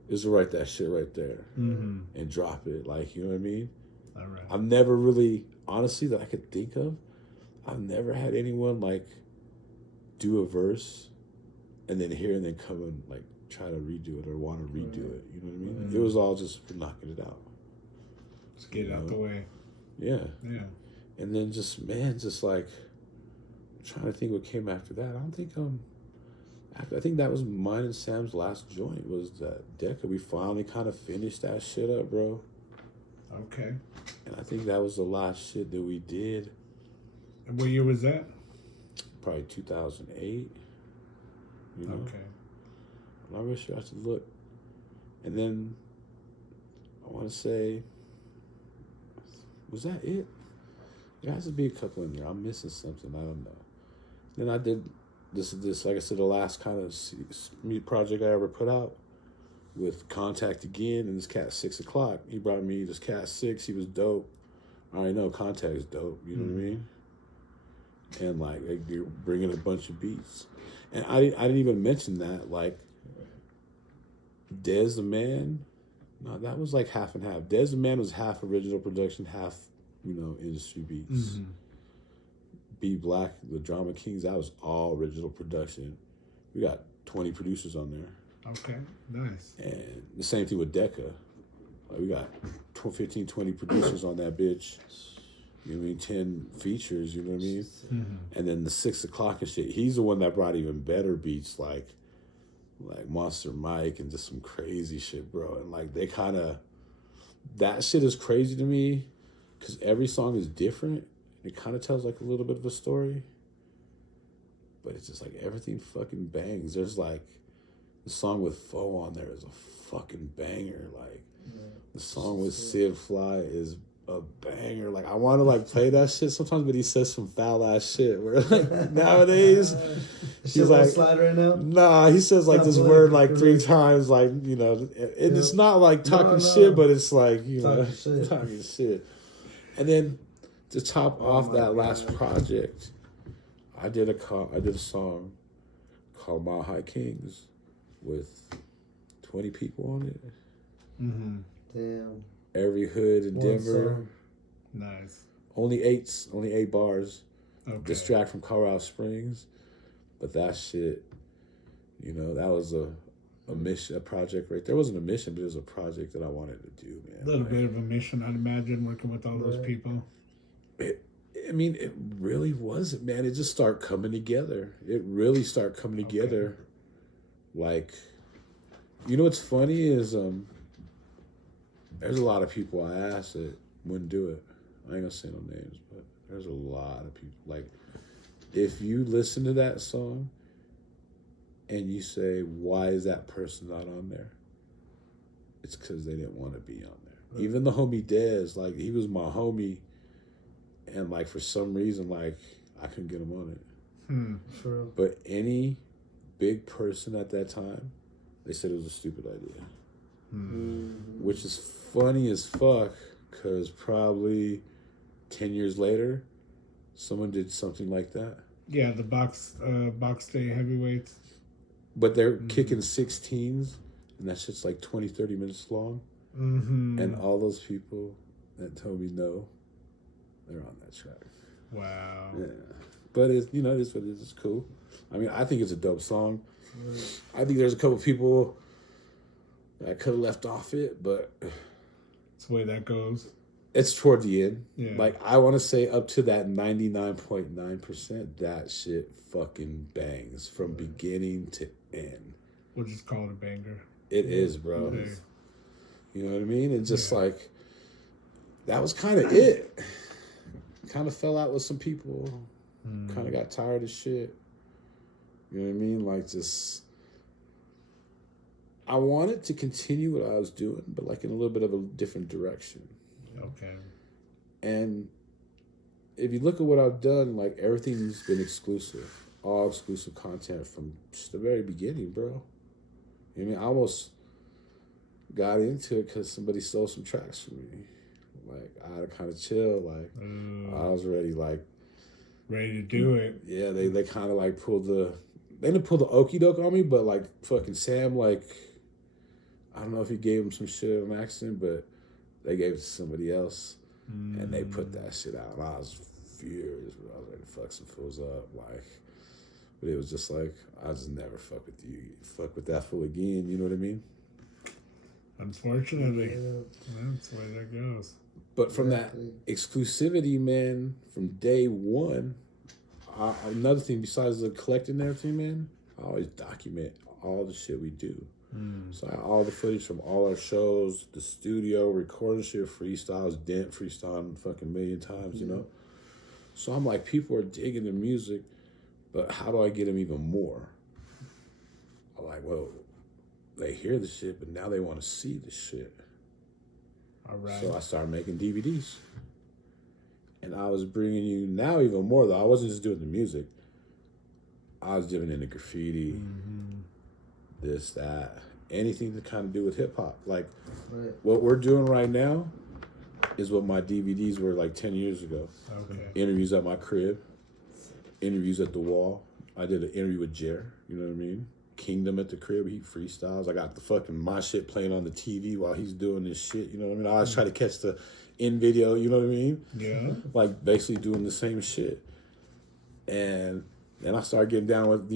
is to write that shit right there and drop it. Like, you know what I mean? All right. I've never really, honestly, that I could think of. I've never had anyone like do a verse and then come and like try to redo it or want to redo it. You know what I mean? It was all just for knocking it out. Just get it out the way. Yeah. Yeah. And then just like I'm trying to think what came after that. I don't think I think that was mine and Sam's last joint was that Deca. We finally kind of finished that shit up, bro. Okay. And I think that was the last shit that we did. And what year was that? Probably 2008. You know? Okay. I'm not really sure. I have to look. And then I want to say, was that it? There has to be a couple in there. I'm missing something. I don't know. Then I did this, like I said, the last kind of project I ever put out with Contact again, and this cat 6 o'clock. He brought me this cat 6. He was dope. I already know Contact is dope. You know what I mean? And like they're bringing a bunch of beats, and I didn't even mention that like Des the Man No, that was like half and half. Des the Man was half original production, half, industry beats. Mm-hmm. Be Black, the Drama Kings, that was all original production. We got 20 producers on there. Okay, nice. And the same thing with Decca. Like, we got 15, 20 producers on that bitch. You know what I mean? 10 features, you know what I mean? Mm-hmm. And then the 6 o'clock and shit, he's the one that brought even better beats like Monster Mike and just some crazy shit, bro. And like they kind of, that shit is crazy to me because every song is different. It kind of tells like a little bit of a story. But it's just like everything fucking bangs. There's like the song with Foe on there is a fucking banger. Like the song with Sid Fly is a banger. Like I want to like play that shit sometimes, but he says some foul ass shit. Where like nowadays, he's like slide right now. Nah, he says like this word like 3 times. Like and it's not like talking shit, but it's like talking shit. And then to top off that last project, I did a song called Mile High Kings with 20 people on it. Mm-hmm. Damn. Every hood in Denver. Song. Nice. Only 8 bars. Okay. Distract from Colorado Springs. But that shit, that was a mission, a project right there. It wasn't a mission, but it was a project that I wanted to do, man. A little bit of a mission, I'd imagine, working with all those people. It really wasn't, man. It just started coming together. It really started coming together. Like, what's funny is there's a lot of people I asked that wouldn't do it. I ain't gonna say no names, but there's a lot of people. Like, if you listen to that song and you say, why is that person not on there? It's because they didn't want to be on there. Right. Even the homie Dez, like, he was my homie, and, like, for some reason, like, I couldn't get him on it. For real. But any big person at that time, they said it was a stupid idea. Mm-hmm. Which is funny as fuck, because probably 10 years later, someone did something like that. Yeah, the box day heavyweights. But they're kicking 16s, and that shit's like 20, 30 minutes long. Mm-hmm. And all those people that told me no, they're on that track. Wow. Yeah. But it's, it is what it is. It's cool. I mean, I think it's a dope song. I think there's a couple people that could have left off it, but it's the way that goes. It's toward the end. Yeah. Like, I want to say up to that 99.9%, that shit fucking bangs from beginning to end. We'll just call it a banger. It is, bro. Okay. You know what I mean? And just like, that was kind of it. Kind of fell out with some people. Kind of got tired of shit. You know what I mean? Like, just, I wanted to continue what I was doing, but like in a little bit of a different direction. Okay. And if you look at what I've done, like, everything's been exclusive. All exclusive content from just the very beginning, bro. You know what I mean? I almost got into it because somebody stole some tracks from me. Like, I had to kind of chill. Like, I was already, like... ready to do it. Yeah, they kind of, like, they didn't pull the okie doke on me, but, like, fucking Sam, like... I don't know if he gave him some shit on accident, but they gave it to somebody else. And they put that shit out. And I was furious, bro. I was ready to fuck some fools up. Like... But it was just like, I just never fuck with you. Fuck with that fool again, you know what I mean? Unfortunately. That's the way that goes. But from that exclusivity, man, from day one, another thing besides the collecting and everything, man, I always document all the shit we do. So I have all the footage from all our shows, the studio, recording shit, freestyles, Dent freestyling fucking million times, you know? So I'm like, people are digging the music, but how do I get them even more? I'm like, well, they hear the shit, but now they want to see the shit. All right. So I started making DVDs. And I was bringing you now even more, though. I wasn't just doing the music. I was doing in the graffiti, this, that, anything to kind of do with hip-hop. Like, what we're doing right now is what my DVDs were like 10 years ago. Okay. Interviews at my crib. Interviews at the wall. I did an interview with Jer, you know what I mean? Kingdom at the crib. He freestyles. I got the fucking my shit playing on the TV while he's doing this shit. You know what I mean? I always try to catch the in video. You know what I mean? Yeah. Like basically doing the same shit. And then I started getting down with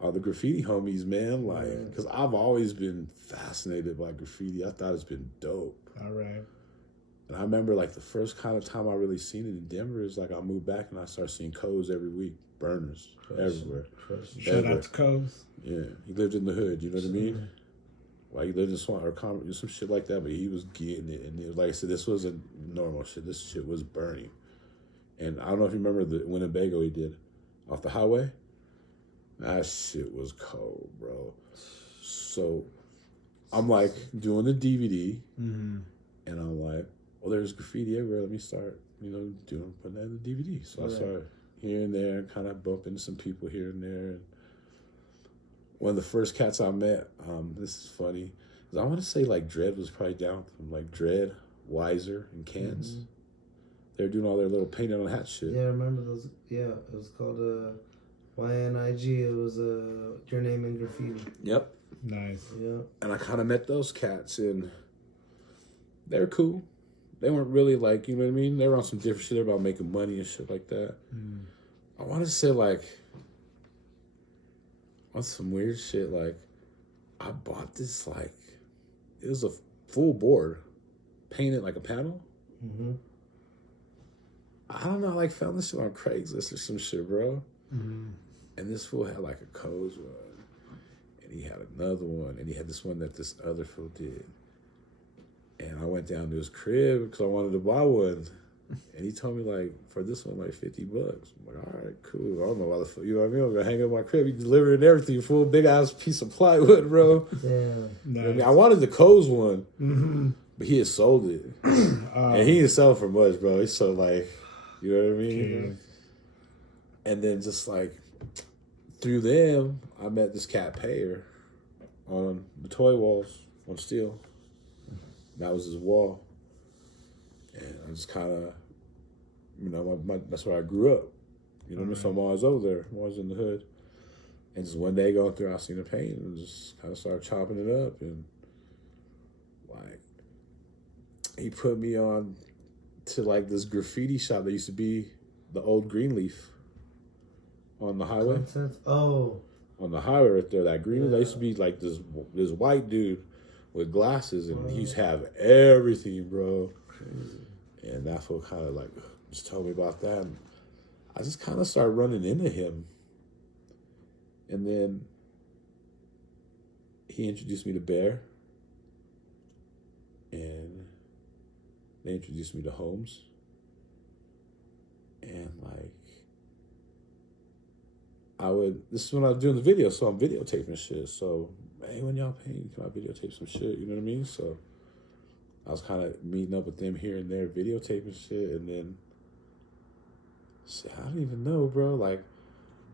all the graffiti homies, man. Like, because I've always been fascinated by graffiti. I thought it's been dope. All right. And I remember like the first kind of time I really seen it in Denver is like I moved back and I started seeing codes every week, burners everywhere. Shout out to Coves. Yeah, he lived in the hood. You know what I mean? Like he lived in Swan or some shit like that, but he was getting it. And it was, like I said, this wasn't normal shit. This shit was burning. And I don't know if you remember the Winnebago he did off the highway. That shit was cold, bro. So I'm like doing the DVD, and I'm like, well, there's graffiti everywhere. Let me start, putting that in the DVD. So I started here and there, kind of bumping some people here and there. And one of the first cats I met, this is funny, is I want to say like Dread was probably down with them, like Dread, Wiser, and Cans. They were doing all their little painted on hat shit. Yeah, I remember those. Yeah, it was called YNIG. It was Your Name in Graffiti. Yep. Nice. Yeah. And I kind of met those cats, and they were cool. They weren't really like, you know what I mean? They were on some different shit about making money and shit like that. I want to say like, on some weird shit, like, I bought this, like, it was a full board, painted like a panel. I don't know, I like found this shit on Craigslist or some shit, bro. And this fool had like a Coles one, and he had another one, and he had this one that this other fool did. And I went down to his crib because I wanted to buy one. And he told me, like, for this one, like, $50. I'm like, all right, cool. I don't know why the fuck, you know what I mean? I'm going to hang up my crib. He delivered and everything, full big-ass piece of plywood, bro. Yeah. Nice. You know what I mean? I wanted the Coles one, but he had sold it. And he didn't sell for much, bro. He sold, like, you know what I mean? And then just, like, through them, I met this cat Payer on the toy walls on steel. That was his wall. And I just kind of, that's where I grew up. You know what I mean? So I'm always over there. I'm always in the hood. And just one day going through, I seen the paint and just kind of started chopping it up. And, like, he put me on to, like, this graffiti shop that used to be the old Greenleaf on the highway. Oh. On the highway right there, that Greenleaf. There used to be, like, this white dude with glasses, and he used to have everything, bro. Crazy. And that fool kind of like just told me about that. And I just kind of started running into him. And then he introduced me to Bear. And they introduced me to Holmes. And like, this is when I was doing the video, so I'm videotaping shit. So, hey, when y'all paint, can I videotape some shit? You know what I mean? So I was kind of meeting up with them here and there, videotaping shit. And then, shit, I don't even know, bro. Like,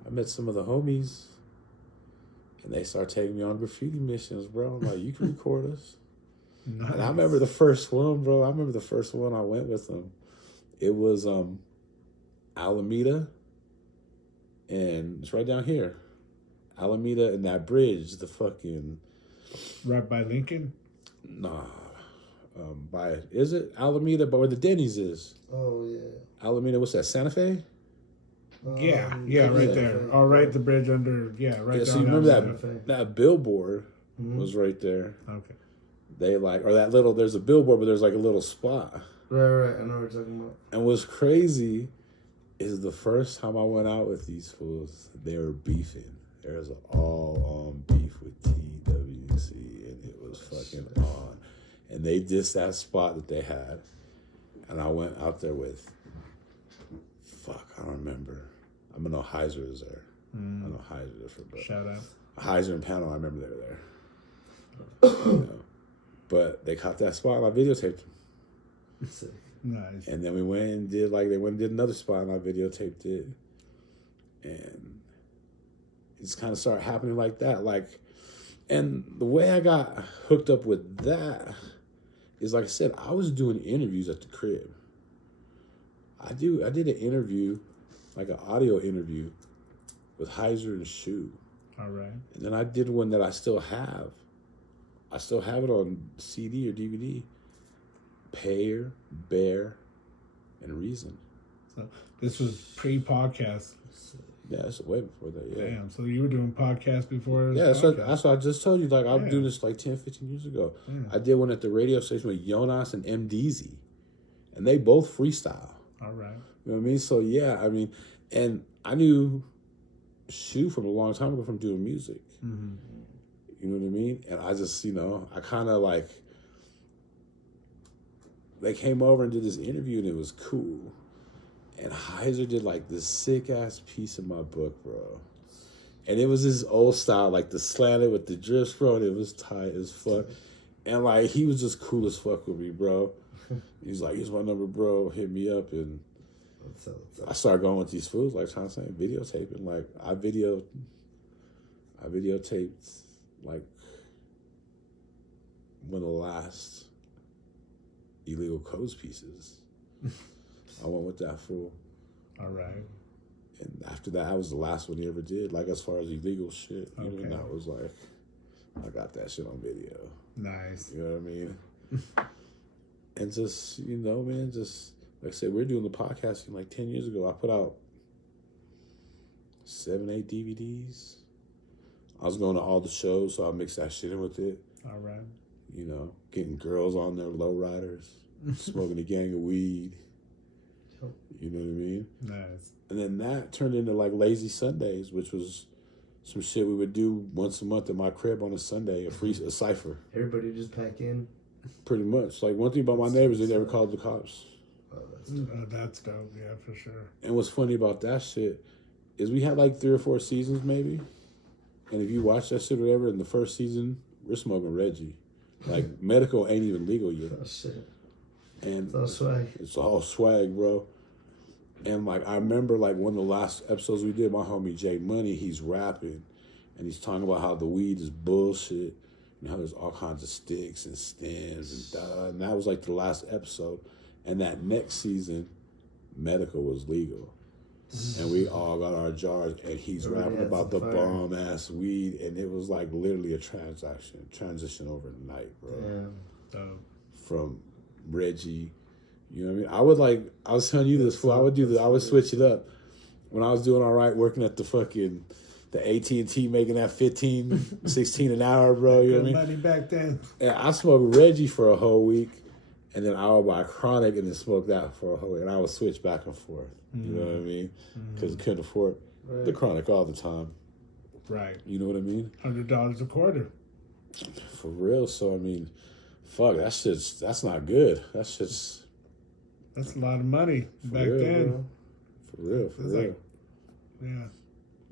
I met some of the homies, and they started taking me on graffiti missions, bro. I'm like, you can record us. Nice. And I remember the first one, bro. I went with them. It was Alameda, and it's right down here. Alameda and that bridge, the fucking... Right by Lincoln? Nah. Is it Alameda, but where the Denny's is? Oh, yeah. Alameda, what's that, Santa Fe? Yeah, right there. Oh, right, the bridge under, right there. So you remember that billboard was right there. Okay. They like, or that little, there's a billboard, but there's like a little spot. Right, I know what you're talking about. And what's crazy is the first time I went out with these fools, they were beefing. There was all on beef with TWC, and it was fucking on. And they dissed that spot that they had. And I went out there with, I don't remember. I know Heiser is there. I know Heiser is different, but shout out. Heiser and Panel, I remember they were there. But they caught that spot and I videotaped them. Nice. And then we went and did another spot and I videotaped it. And it just kind of started happening like that. And the way I got hooked up with that is, like I said, I was doing interviews at the crib. I did an interview, like an audio interview, with Heiser and Shu. All right. And then I did one that I still have. I still have it on CD or DVD. Payer, Bear, and Reason. So this was pre-podcast. Yeah, that's way before that. Yeah. Damn. So you were doing podcasts before? Yeah, that's what I just told you. Like, I was doing this like 10, 15 years ago. Yeah. I did one at the radio station with Jonas and MDZ. And they both freestyle. All right. You know what I mean? So, yeah, I mean, and I knew Shu from a long time ago from doing music. Mm-hmm. You know what I mean? And I just, I kind of like, they came over and did this interview and it was cool. And Heiser did like this sick ass piece of my book, bro. And it was his old style, like the slanted with the drifts, bro. And it was tight as fuck. And like, he was just cool as fuck with me, bro. He's like, here's my number, bro. Hit me up. And What's up? I started going with these fools, like trying to say, videotaping. Like, I videotaped like one of the last illegal codes pieces. I went with that fool. All right. And after that was the last one he ever did, like as far as illegal shit. You know, and that was like, I got that shit on video. Nice. You know what I mean? And just, man, just like I said, we're doing the podcasting like 10 years ago. I put out 7, 8 DVDs. I was going to all the shows, so I mixed that shit in with it. All right. Getting girls on their lowriders, smoking a gang of weed. You know what I mean? Nice. And then that turned into like Lazy Sundays, which was some shit we would do once a month at my crib on a Sunday, a cipher. Everybody just pack in. Pretty much. Like, one thing about my neighbors, they never called the cops. Oh, that's dope. That's dope. Yeah, for sure. And what's funny about that shit is we had like 3 or 4 seasons maybe. And if you watch that shit or whatever, in the first season, we're smoking Reggie. Like, medical ain't even legal yet. Oh, shit. And It's all swag. It's all swag, bro. And like, I remember like one of the last episodes we did, my homie Jay Money, he's rapping and he's talking about how the weed is bullshit and how there's all kinds of sticks and stems and that was like the last episode. And that next season, medical was legal. And we all got our jars and he's rapping about the bomb ass weed and it was like literally a transition overnight, bro. Yeah. From Reggie. You know what I mean? I was telling you this, fool. I would switch it up. When I was doing all right working at the AT&T making that 15, 16 an hour, bro. You know what I mean? Money back then. And I smoked Reggie for a whole week, and then I would buy Chronic and then smoke that for a whole week. And I would switch back and forth. You know what I mean? Because I couldn't afford the Chronic all the time. Right. You know what I mean? $100 a quarter. For real. So, I mean, fuck, that's not good. That's a lot of money back then. Bro. For real. Like,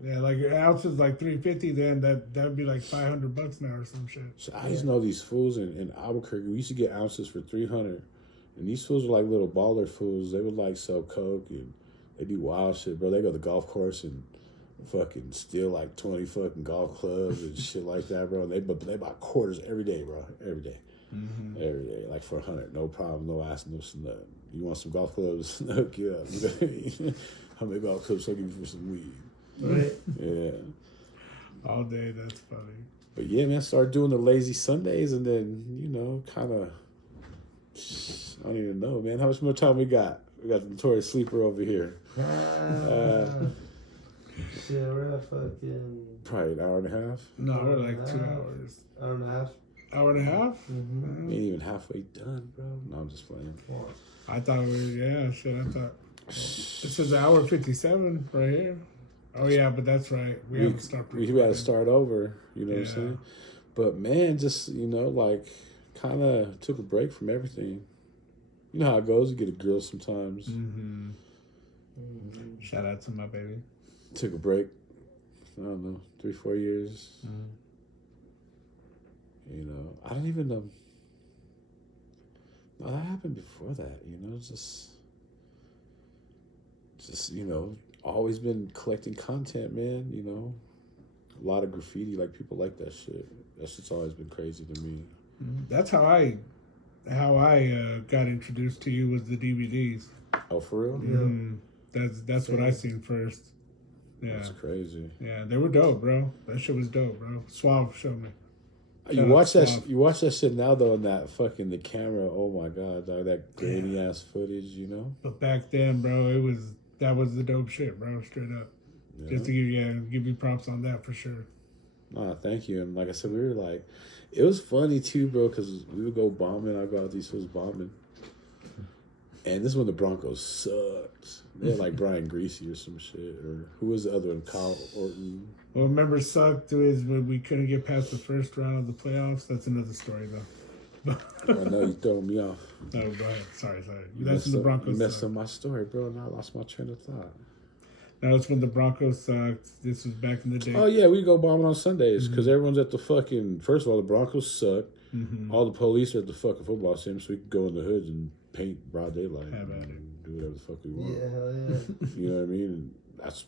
yeah, like your ounce is like $350. Then that'd be like $500 now or some shit. So I used to know these fools in Albuquerque. We used to get ounces for $300, and these fools were like little baller fools. They would like sell coke and they do wild shit, bro. They go to the golf course and fucking steal like 20 fucking golf clubs and shit like that, bro. And they buy quarters every day, bro. Every day. Mm-hmm. Every day, like for $100, no problem, no ass, no nothing. You want some golf clubs? Hook you up. You know what I mean? How many golf clubs I'll give you for some weed? Right. Yeah. All day, that's funny. But yeah, man, I started doing the Lazy Sundays, and then kind of, I don't even know, man. How much more time we got? We got the Notorious Sleeper over here. Shit, we're at fucking... Probably an hour and a half. No, we're like 2 hours. Hour and a half. Hour and a half? Mm-hmm. Ain't even halfway done, bro. No, I'm just playing. I thought I thought. This is hour 57 right here. Oh, yeah, but that's right. We haven't stopped recording. We had to start over, you know what I'm saying? But, man, just, kind of took a break from everything. You know how it goes. You get a girl sometimes. Mm-hmm. Shout out to my baby. Took a break. I don't know, 3-4 years. Mm-hmm. I don't even know. No, that happened before that, just always been collecting content, man, a lot of graffiti, like people like that shit. That shit's always been crazy to me. That's how I got introduced to you was the DVDs. Oh, for real? Yeah. That's what I seen first. Yeah. That's crazy. Yeah, they were dope, bro. That shit was dope, bro. Suave showed me. You watch that shit now though in that fucking the camera. Oh my god, dog, that grainy ass footage, you know. But back then, bro, that was the dope shit, bro. Straight up. Yeah. Just to give you props on that for sure. Nah, thank you. And like I said, we were like, it was funny too, bro, because we would go bombing. I'd go out these fools bombing. And this is when the Broncos sucked. They had like Brian Greasy or some shit. Or who was the other one? Kyle Orton. Well, remember sucked is when we couldn't get past the first round of the playoffs. That's another story, though. I know you throwing me off. No, go ahead. Sorry. That's when the Broncos You messed sucked. up my story, bro, and I lost my train of thought. No, that's when the Broncos sucked. This was back in the day. Oh, yeah, we go bombing on Sundays because everyone's at the fucking... First of all, the Broncos suck. Mm-hmm. All the police are at the fucking football stadium, so we can go in the hoods and paint broad daylight. Have at it. And do whatever the fuck we want. Yeah, hell yeah. You know what I mean? And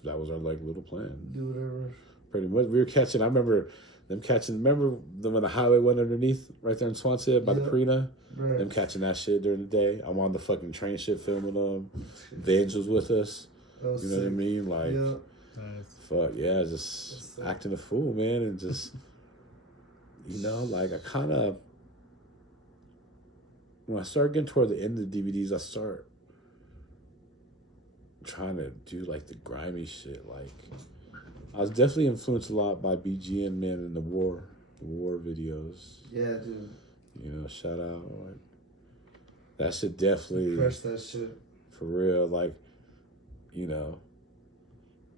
that was our like little plan. Do whatever. Pretty much. We were catching... I remember them catching... Remember when the highway went underneath right there in Swansea by the Perina? Right. Them catching that shit during the day. I'm on the fucking train shit filming them. Vange was with us. That was You know what I sick. mean? Like... Yeah. Nice. Fuck yeah, just acting a fool, man, and just you know, like I kind of when I start getting toward the end of the DVDs, I start trying to do like the grimy shit. Like I was definitely influenced a lot by BGN, man, and the war videos. Yeah, dude. You know, shout out, like that shit definitely Crush that shit. for real, like you know.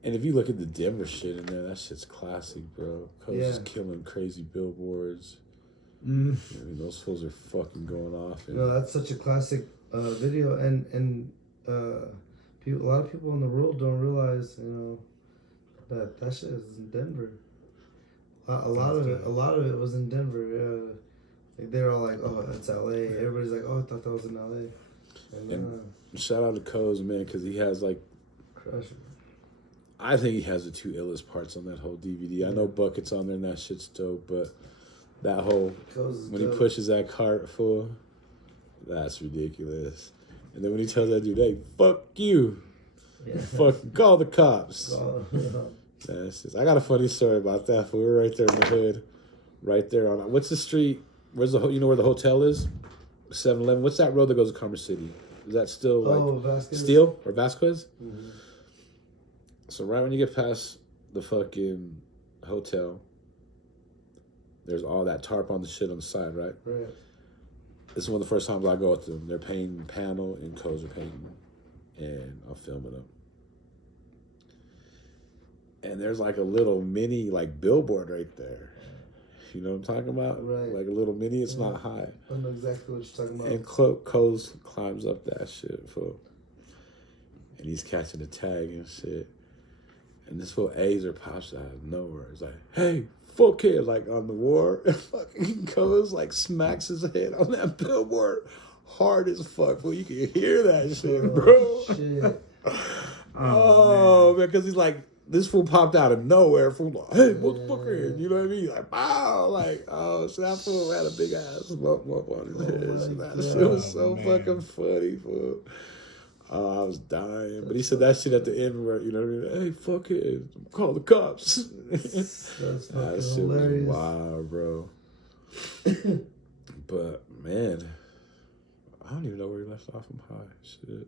And if you look at the Denver shit in there, that shit's classic, bro. Coach is killing crazy billboards. Mm. I mean, those fools are fucking going off. And, No, that's such a classic video, and people, a lot of people in the world don't realize, you know, that shit is in Denver. A lot of it was in Denver. Yeah, like they're all like, "Oh, that's L.A." Everybody's like, "Oh, I thought that was in L.A." And shout out to Coz, man, because he has like, crush it. I think he has the two illest parts on that whole DVD. I know Bucket's on there and that shit's dope, but that whole when he pushes that cart full, that's ridiculous. And then when he tells that dude, "Hey, fuck you, fucking call the cops." That's just, I got a funny story about that. We were right there in the hood, right there on what's the street? Where's the you know where the hotel is? 7-Eleven. What's that road that goes to Commerce City? Is that still like Vasquez? Steele or Vasquez? Mm-hmm. So right when you get past the fucking hotel, there's all that tarp on the shit on the side, right? Right. This is one of the first times I go with them. They're painting panel and Coz are painting, and I'm filming them. And there's like a little mini like billboard right there. You know what I'm talking about? Right. Like a little mini. It's not high. I know exactly what you're talking about. And Coz climbs up that shit, fool. And he's catching the tag and shit. And this fool Azer pops out of nowhere. He's like, "Hey, fuckhead," like on the war. And fucking Coz like smacks his head on that billboard hard as fuck. Fool, you can hear that shit, bro. Shit. Oh, man, because he's like, this fool popped out of nowhere. Fool like, "Hey, motherfucker," you know what I mean? Like, wow, like, oh, so that fool had a big ass bump on his head. So that shit was so fucking funny, fool. Oh, I was dying. But he said that shit at the end where, you know what I mean? "Hey, fuck it. Call the cops." That's fucking that shit hilarious. was wild, bro. But, man, I don't even know where he left off from high. Shit.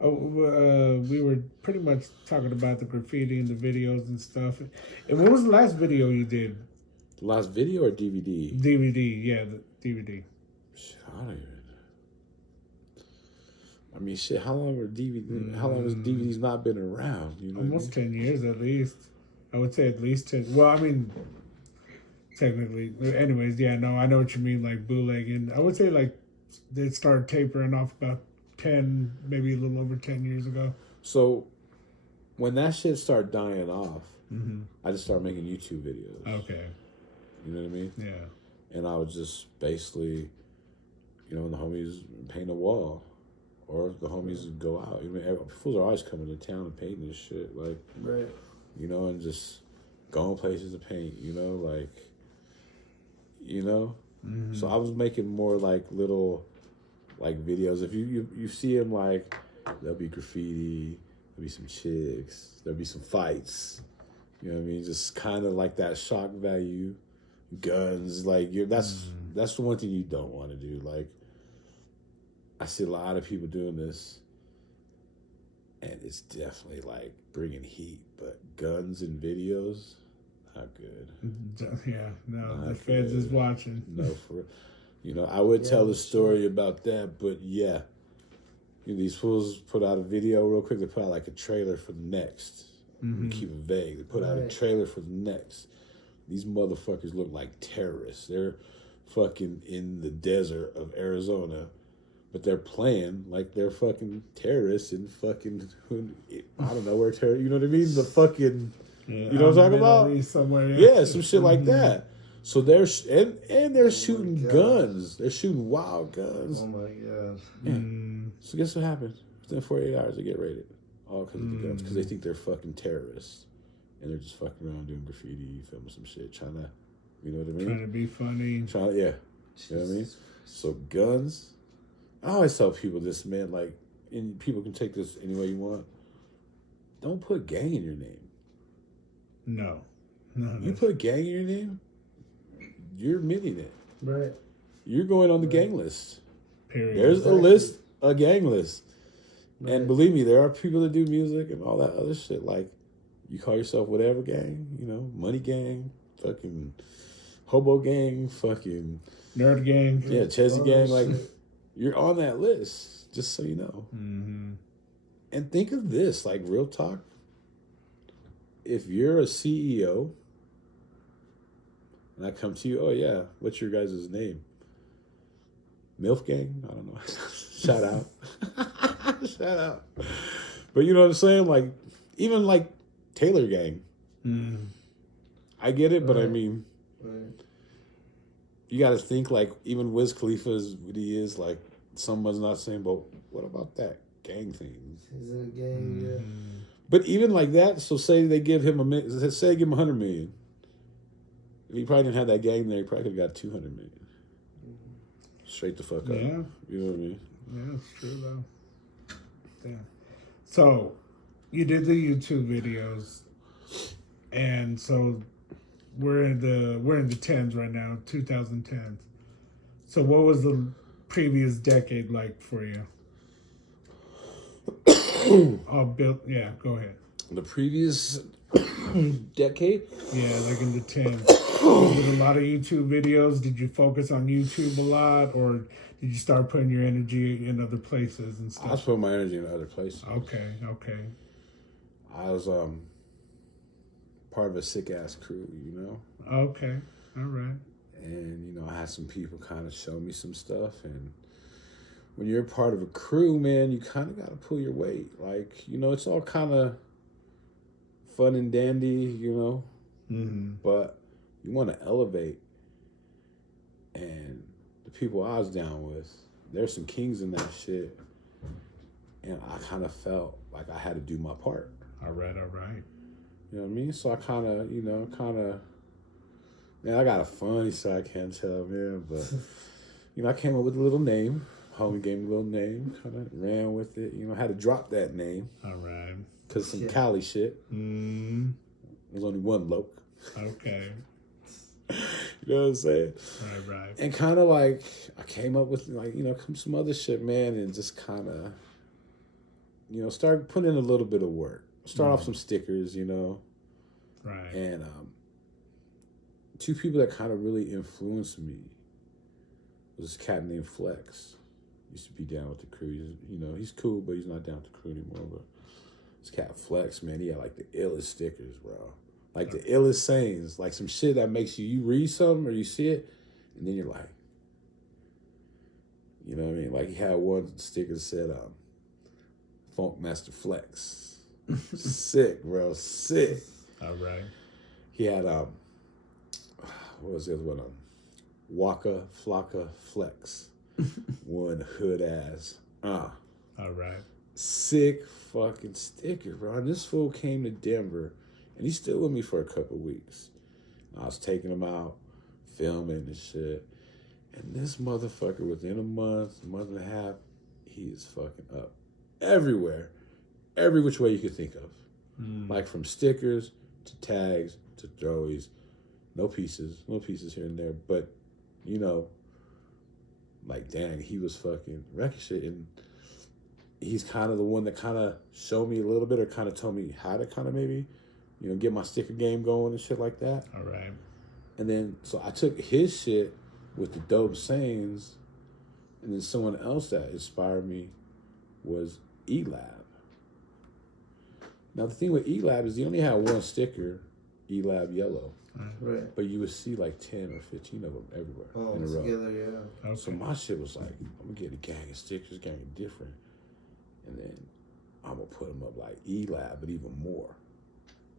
We were pretty much talking about the graffiti and the videos and stuff. And what was the last video you did? The last video or DVD? DVD, yeah, the DVD. Shit, I don't even. I mean, shit. How long were DVD? How long has DVDs not been around? You know, almost 10 years at least. I would say at least 10. Well, I mean, technically. Anyways, yeah, no, I know what you mean. Like bootlegging. I would say like they started tapering off about 10, maybe a little over 10 years ago. So when that shit started dying off, I just started making YouTube videos. Okay. You know what I mean? Yeah. And I would just basically, you know, the homies paint a wall. Or the homies would go out. I mean, fools are always coming to town and painting this shit. Like, Right. you know, and just going places to paint, you know, like, you know? So I was making more, like, little, like, videos. If you see them, like, there'll be graffiti, there'll be some chicks, there'll be some fights. You know what I mean? Just kind of like that shock value, guns. Like that's the one thing you don't want to do. Like I see a lot of people doing this, and it's definitely like bringing heat. But guns and videos, not good. Yeah, no, Not the feds good. is watching. No, for I would tell the story about that, but yeah, these fools put out a video real quick. They put out like a trailer for the next. We keep it vague. They put out a trailer for the next. These motherfuckers look like terrorists. They're fucking in the desert of Arizona, but they're playing like they're fucking terrorists in fucking, I don't know where terrorists, you know what I mean? The fucking, you know what I'm talking about? Somewhere, yeah, some shit like that. So they're, and they're shooting guns. They're shooting wild guns. Oh my god. Yeah. So guess what happens? Within 48 hours, they get raided. All because of the guns. Because they think they're fucking terrorists. And they're just fucking around doing graffiti, filming some shit, trying to, you know what I mean? Trying to be funny. Yeah. You know what I mean? So guns. I always tell people this, man, like, and people can take this any way you want. Don't put gang in your name. No. You put gang in your name, you're admitting it. Right. You're going on the gang list. Period. There's a list, a gang list. Right. And believe me, there are people that do music and all that other shit. Like, you call yourself whatever gang, money gang, fucking hobo gang, fucking nerd gang. yeah, Chessy gang. Like, you're on that list, just so you know. Mm-hmm. And think of this, like, real talk. If you're a CEO, and I come to you, oh yeah, what's your guys' name? MILF gang? I don't know. Shout out. Shout out. But you know what I'm saying? Like, even like Taylor gang. I get it, but I mean, you got to think like even Wiz Khalifa is what he is. Like, someone's not saying, but what about that gang thing? Is it a gang? Yeah. But even like that, so say they give him say they give him 100 million. If he probably didn't have that gang there, he probably could have got 200 million. Straight the fuck up. Yeah. You know what I mean? Yeah, it's true though. Damn. So, you did the YouTube videos, and so we're in the tens right now, 2010s. So, what was the previous decade like for you? Yeah, go ahead. The previous decade? Yeah, like in the 10s. With a lot of YouTube videos, did you focus on YouTube a lot, or did you start putting your energy in other places and stuff? I was putting my energy in other places. Okay. I was part of a sick ass crew, Okay, all right. And I had some people kind of show me some stuff, and when you're part of a crew, man, you kind of got to pull your weight. Like, it's all kind of fun and dandy, but you want to elevate. And the people I was down with, there's some kings in that shit. And I kind of felt like I had to do my part. All right. You know what I mean? So I kind of, man, I got a funny side, I can't tell, man. But, I came up with a little name. Homie gave me a little name, kind of ran with it. I had to drop that name. All right. Because some Cali shit. There's only one Loke. Okay. You know what I'm saying? Right. And kind of like, I came up with some other shit, man, and just kind of, start putting in a little bit of work. Start off some stickers, Right. And two people that kind of really influenced me was this cat named Flex. Used to be down with the crew. He's cool, but he's not down with the crew anymore. But this cat Flex, man, he had like the illest stickers, bro. Like the illest sayings, like some shit that makes you read something or you see it, and then you're like, you know what I mean? Like, he had one sticker that said, Funk Master Flex. Sick, bro, sick. All right. He had, what was the other one? Waka Flocka Flex. One hood ass. All right. Sick fucking sticker, bro. And this fool came to Denver, and he's still with me for a couple weeks. I was taking him out, filming and shit. And this motherfucker, within a month and a half, he is fucking up everywhere. every which way you could think of. Like from stickers to tags to throwies. No pieces here and there. But, you know, like, dang, he was fucking wrecking shit. And he's kind of the one that kind of showed me a little bit or kind of told me how to kind of maybe, you know, get my sticker game going and shit like that. All right. And then, so I took his shit with the dope sayings, and then someone else that inspired me was Elab. Now, the thing with Elab is he only had one sticker, Elab yellow. Right. But you would see like 10 or 15 of them everywhere Oh, in a row. together, yeah. Okay. So my shit was like, I'm going to get a gang of stickers, gang of different. And then I'm going to put them up like Elab, but even more.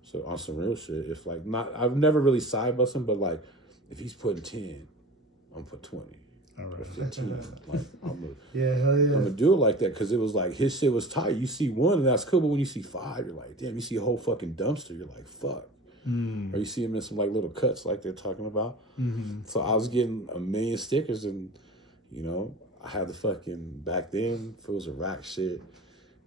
So on some real shit, if like not, I've never really side bust him, but like if he's putting 10, I'm going to put 20. All Or right. 15. Like, Yeah, hell yeah. I'm gonna do it like that because it was like his shit was tight. You see one and that's cool, but when you see 5, you're like, damn. You see a whole fucking dumpster, you're like, fuck. Or you see him in some like little cuts, like they're talking about. So I was getting a million stickers, and you know, I had the fucking back then. If it was a rack shit,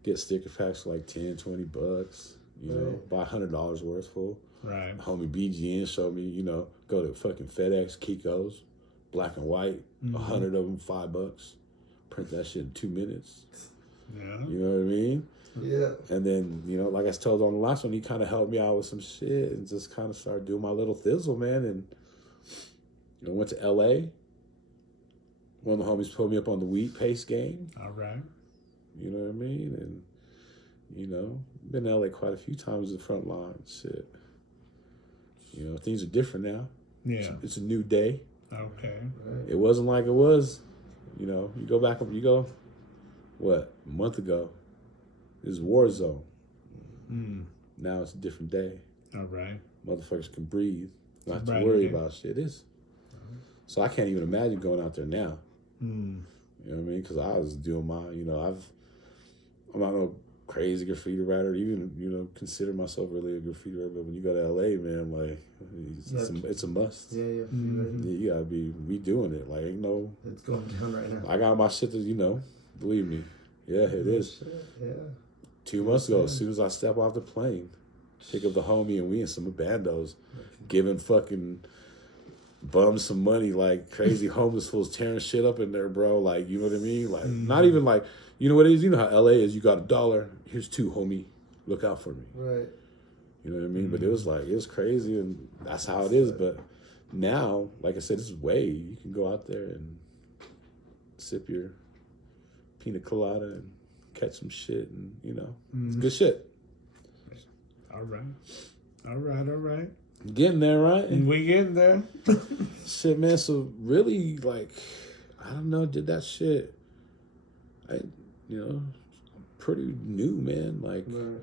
get sticker packs for like $10, $20. You know, buy $100 worth full. Right. Homie BGN showed me, you know, go to fucking FedEx, Kiko's, black and white, 100 of them, $5. Print that shit in 2 minutes. Yeah. You know what I mean? Yeah. And then, you know, like I told on the last one, he kind of helped me out with some shit and just kind of started doing my little thizzle, man. And, you know, went to L.A. One of the homies put me up on the wheat paste game. All right. You know what I mean? And, you know, been to L.A. quite a few times in the front line. Shit. You know, things are different now. Yeah. It's a new day. Okay. It wasn't like it was, you know, you go back, you go, what, a month ago, it was war zone. Now it's a different day. All right. Motherfuckers can breathe, not to Right, worry yeah. about shit. So I can't even imagine going out there now. Mm. You know what I mean? Because I was doing my, you know, I'm not no crazy graffiti writer, even, you know, consider myself really a graffiti writer, but when you go to LA, man, like, it's a must. Yeah, yeah. Yeah, you gotta be redoing it. Like, ain't no. It's going down right now. I got my shit to, you know, believe me. Yeah, it is. Shit, yeah. 2 months ago, as soon as I step off the plane, pick up the homie and we and some bandos giving fucking bums some money like crazy homeless fools tearing shit up in there, bro. Like, you know what I mean? Like, not even like, you know what it is? You know how LA is. You got $1. Here's 2, homie. Look out for me. Right. You know what I mean? But it was like, it was crazy, and that's how it is. But now, like I said, this is way, you can go out there and sip your pina colada and catch some shit, and, you know, it's good shit. All right. All right. All right. Getting there, right? And we getting there. Shit, man. So really, like, I don't know, did that shit. You know, pretty new, man. Like, Right.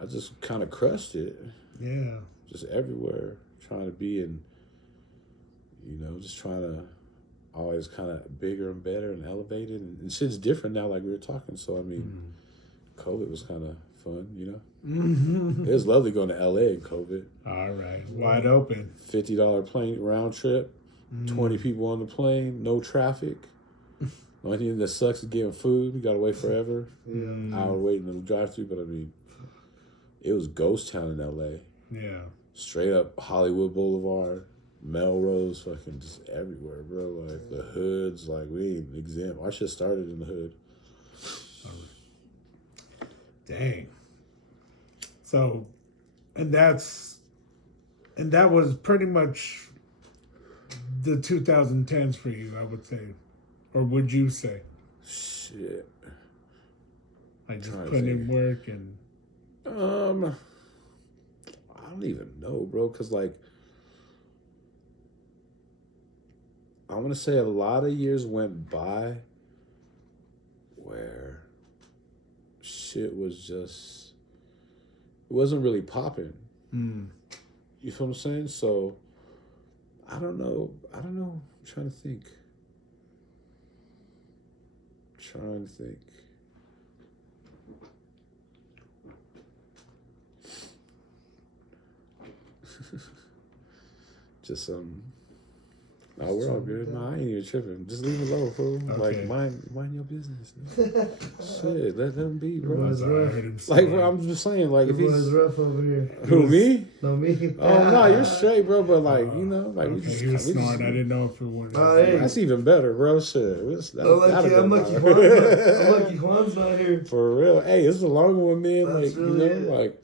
I just kind of crushed it. Yeah. Just everywhere, trying to be in, you know, just trying to always kind of bigger and better and elevated. And shit's different now, like we were talking. So, I mean, COVID was kind of fun, you know? It was lovely going to LA in COVID. All right. Wide open. $50 plane round trip, 20 people on the plane, no traffic. The only thing that sucks is getting food. You got to wait forever. Hour waiting in the drive-thru. But, I mean, it was ghost town in LA. Yeah. Straight up Hollywood Boulevard, Melrose, fucking just everywhere, bro. Like, the hoods, like, we ain't exempt. I should have started in the hood. Dang. So, and that was pretty much the 2010s for you, I would say. Or would you say? Shit. Like just Trying to putting in think. work and... I don't even know, bro, because, like, I want to say a lot of years went by where shit was just, it wasn't really popping. You feel what I'm saying? So, I don't know. I'm trying to think. Just No, we're all good. No, I ain't even tripping. Just leave it alone, fool. Okay. Like, mind your business. Shit, let them be, Your bro. boy's rough. Like, bro, I'm just saying, like, Your if he's boy's rough over here. who me? No, me. Oh no, you're straight, bro. But like, you know, like Okay, he was snoring. I didn't know if it was. Hey. That's even better, bro. Shit, I'm lucky Juan's not here. For real. Hey, it's a long one, man. That's like, really you know, like,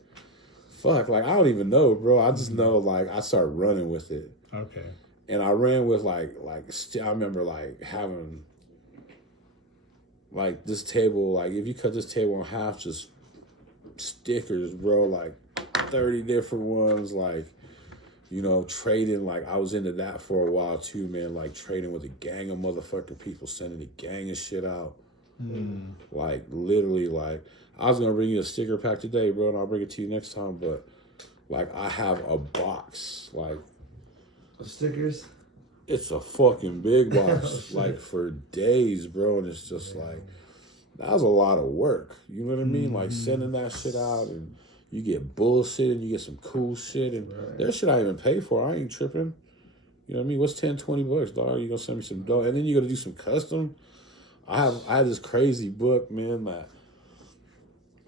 fuck, like I don't even know, bro. I just know, like, I started running with it. Okay. And I ran with I remember like having like this table, like if you cut this table in half, just stickers, bro, like 30 different ones, like, you know, trading, like I was into that for a while too, man, like trading with a gang of motherfucking people, sending a gang of shit out. Like literally, like I was gonna bring you a sticker pack today, bro, and I'll bring it to you next time, but like I have a box, like stickers. It's a fucking big box, like for days, bro. And it's just like, that was a lot of work. You know what I mean? Like sending that shit out, and you get bullshit and you get some cool shit. And there's shit I even pay for. I ain't tripping. You know what I mean? What's 10, 20 bucks, dog? You gonna send me some dough. And then you gotta do some custom. I had this crazy book, man, that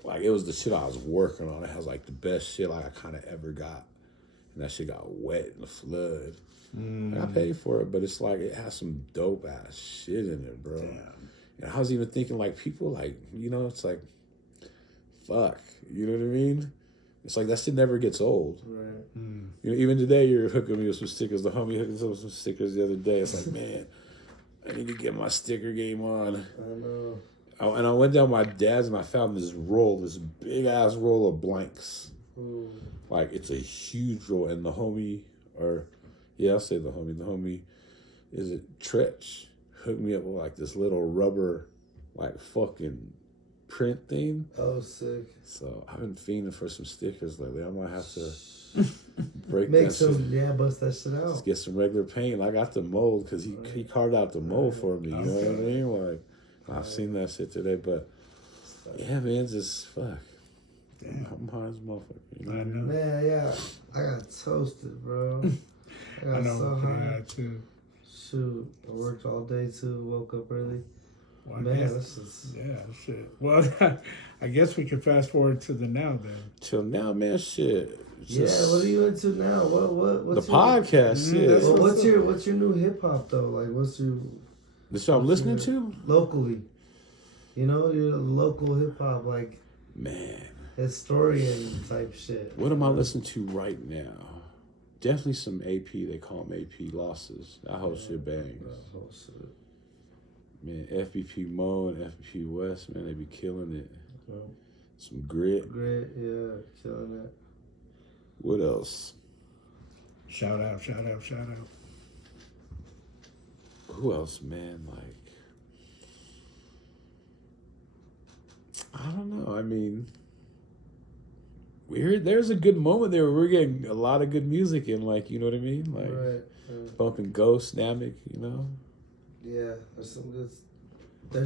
like it was the shit I was working on. It has like the best shit like I kind of ever got. And that shit got wet in the flood. I paid for it, but it's like it has some dope ass shit in it, bro. Damn. And I was even thinking like people like, you know, it's like, fuck, you know what I mean? It's like that shit never gets old. Right. You know, even today you're hooking me with some stickers. The homie hooked us up with some stickers the other day. It's like, man, I need to get my sticker game on. I know. And I went down my dad's and I found this big ass roll of blanks. Ooh. Like it's a huge roll, and the homie, or yeah, I'll say the homie, is it Tretch, hooked me up with like this little rubber, like fucking print thing. Oh, sick. So I've been fiending for some stickers lately. I might have to break Make that some, shit. yeah, bust that shit out. Just get some regular paint. I got the mold because he carved out the mold for me. You know what I mean? Like I've seen that shit today, but yeah, man, just fuck. Damn. I'm high as a motherfucker. You know? I know. Man, yeah, I got toasted, bro. I got so high. Too. Shoot, I worked all day too. Woke up early. Well, Man, this is shit. Well, I guess we can fast forward to the now then. Till now, man, shit. Yeah, what are you into now? What's the podcast, shit. Well, what's your new hip hop though? Like, what's your the show I'm listening to locally? You know, your local hip hop, like man, historian type shit. What am I listening to right now? Definitely some AP. They call them AP losses. That whole shit bangs. That whole shit. Man, FBP Mo and FBP West, man, they be killing it. Okay. Some grit. Yeah, killing it. What else? Shout out. Who else, man? Like, I don't know. I mean, there's a good moment there where we're getting a lot of good music in, like, you know what I mean? Like, right. bumping Ghost, Namek, you know? Yeah, there's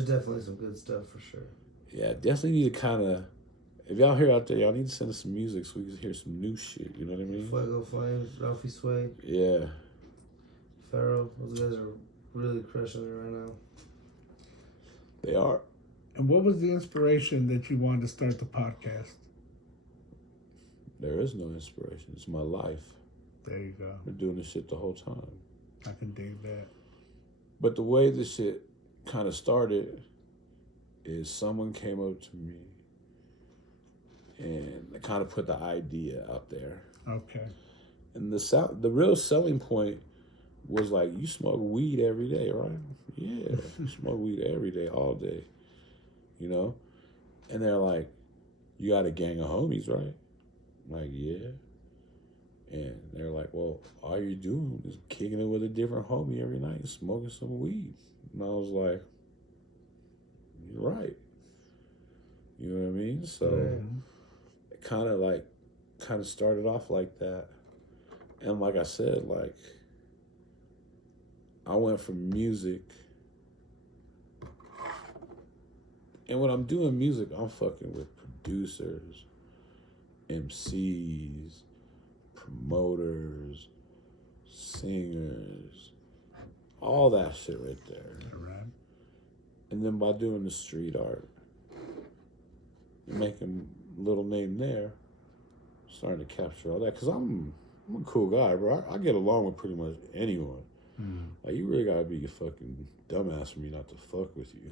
definitely some good stuff for sure. Yeah, definitely need to kind of, if y'all here out there, y'all need to send us some music so we can hear some new shit, you know what I mean? Fuego Flames, Ralphie Sway. Yeah. Pharaoh, those guys are really crushing it right now. They are. And what was the inspiration that you wanted to start the podcast? There is no inspiration. It's my life. There you go. I've been doing this shit the whole time. I can dig that. But the way this shit kind of started is someone came up to me and they kind of put the idea out there. Okay. And the real selling point was like, you smoke weed every day, right? Yeah, you smoke weed every day, all day, you know? And they're like, you got a gang of homies, right? I'm like, yeah. And they're like, well, all you're doing is kicking it with a different homie every night and smoking some weed. And I was like, you're right. You know what I mean? So it kind of started off like that. And like I said, like, I went from music. And when I'm doing music, I'm fucking with producers, MCs, promoters, singers, All that shit right there. All right. And then by doing the street art, making a little name there, starting to capture all that. Because I'm a cool guy, bro. I get along with pretty much anyone. Like, you really gotta be a fucking dumbass for me not to fuck with you.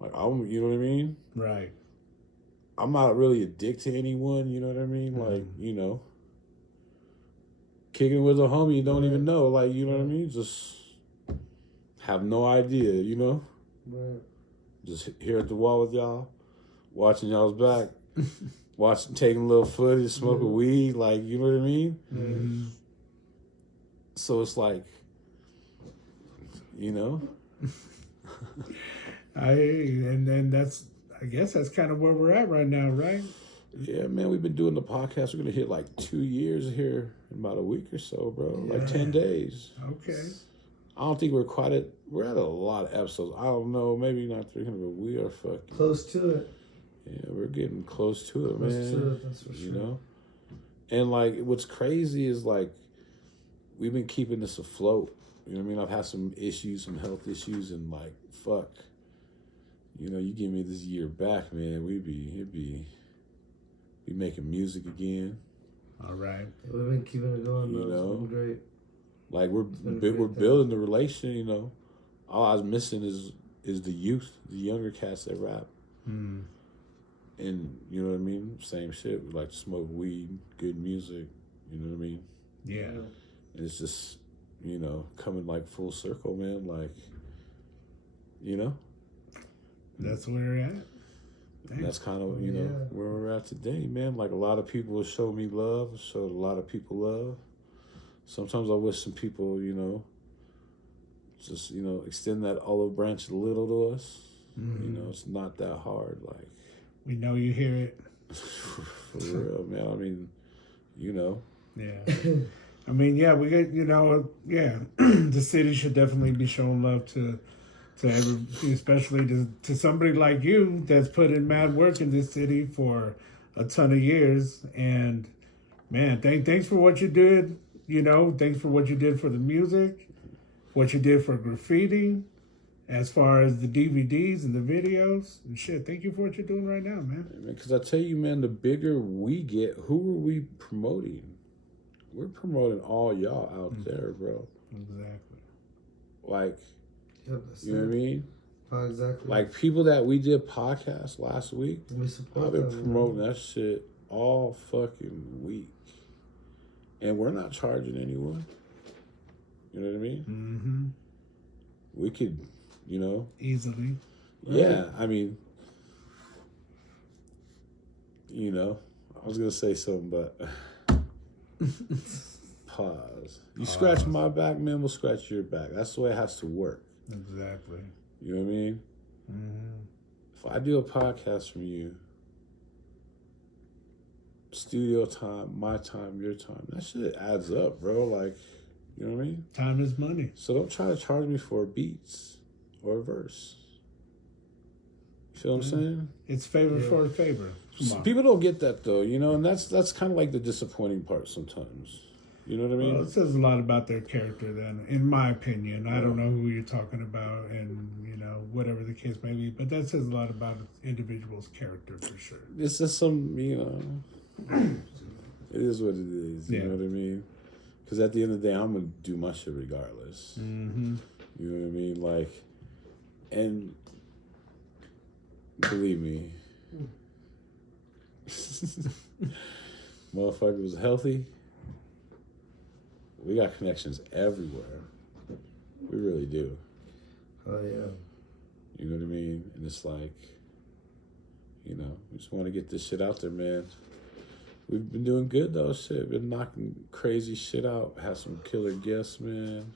Like, you know what I mean? Right. I'm not really a dick to anyone, you know what I mean? Like, you know, kicking with a homie you don't even know, like, you know what I mean? Just have no idea, you know? Right. Just here at the wall with y'all, watching y'all's back, taking a little footage, smoking weed, like, you know what I mean? Mm-hmm. So it's like, you know? And then I guess that's kind of where we're at right now, right? Yeah, man, we've been doing the podcast. We're going to hit like 2 years here in about a week or so, bro. Yeah. Like 10 days. Okay. I don't think we're at a lot of episodes. I don't know, maybe not 300, but we are fucking Close to it. Yeah, we're getting close to it, Close man. to it, that's for sure. You know? And like what's crazy is like we've been keeping this afloat. You know what I mean? I've had some issues, some health issues, and like fuck. You know, you give me this year back, man, it'd be making music again. All right. Yeah, we've been keeping it going, though. You know? It's been great. Like we're great building the relation, you know. All I was missing is the youth, the younger cats that rap. And you know what I mean? Same shit. We like to smoke weed, good music, you know what I mean? Yeah. And it's just, you know, coming like full circle, man. Like, you know? That's where we're at. And that's kind of, you know, where we're at today, man. Like a lot of people show me love, showed a lot of people love. Sometimes I wish some people, you know, just, you know, extend that olive branch a little to us. You know, it's not that hard. Like, we know you hear it. for real, man. I mean, you know. Yeah. I mean, yeah, we get, you know, yeah, the city should definitely be showing love to especially to somebody like you that's put in mad work in this city for a ton of years. And man, thanks for what you did. You know, thanks for what you did for the music, what you did for graffiti, as far as the DVDs and the videos and shit. Thank you for what you're doing right now, man. Because I tell you, man, the bigger we get, who are we promoting? We're promoting all y'all out there, bro. Exactly. Like, Yep, you know what I mean? Oh, exactly. Like people that we did podcasts last week, we support I've been them, promoting that shit all fucking week. And we're not charging anyone. You know what I mean? Mm-hmm. We could, you know. Easily. Yeah, I mean, you know, I was going to say something, but pause. You scratch my back, man, we'll scratch your back. That's the way it has to work. Exactly. You know what I mean? Mm-hmm. If I do a podcast from you, studio time, my time, your time, that shit adds up, bro. Like, you know what I mean? Time is money. So don't try to charge me for beats or a verse. You feel what I'm saying? It's favor for a favor. Come on. People don't get that though, you know, and that's kind of like the disappointing part sometimes. You know what I mean? Well, it says a lot about their character then, in my opinion. I don't know who you're talking about and, you know, whatever the case may be, but that says a lot about an individual's character for sure. It's just some, you know, it is what it is. You know what I mean? Because at the end of the day, I'm going to do my shit regardless. Mm-hmm. You know what I mean? Like, and believe me, motherfucker was healthy. We got connections everywhere. We really do. Oh, yeah. You know what I mean? And it's like, you know, we just want to get this shit out there, man. We've been doing good, though, shit. Been knocking crazy shit out. Had some killer guests, man.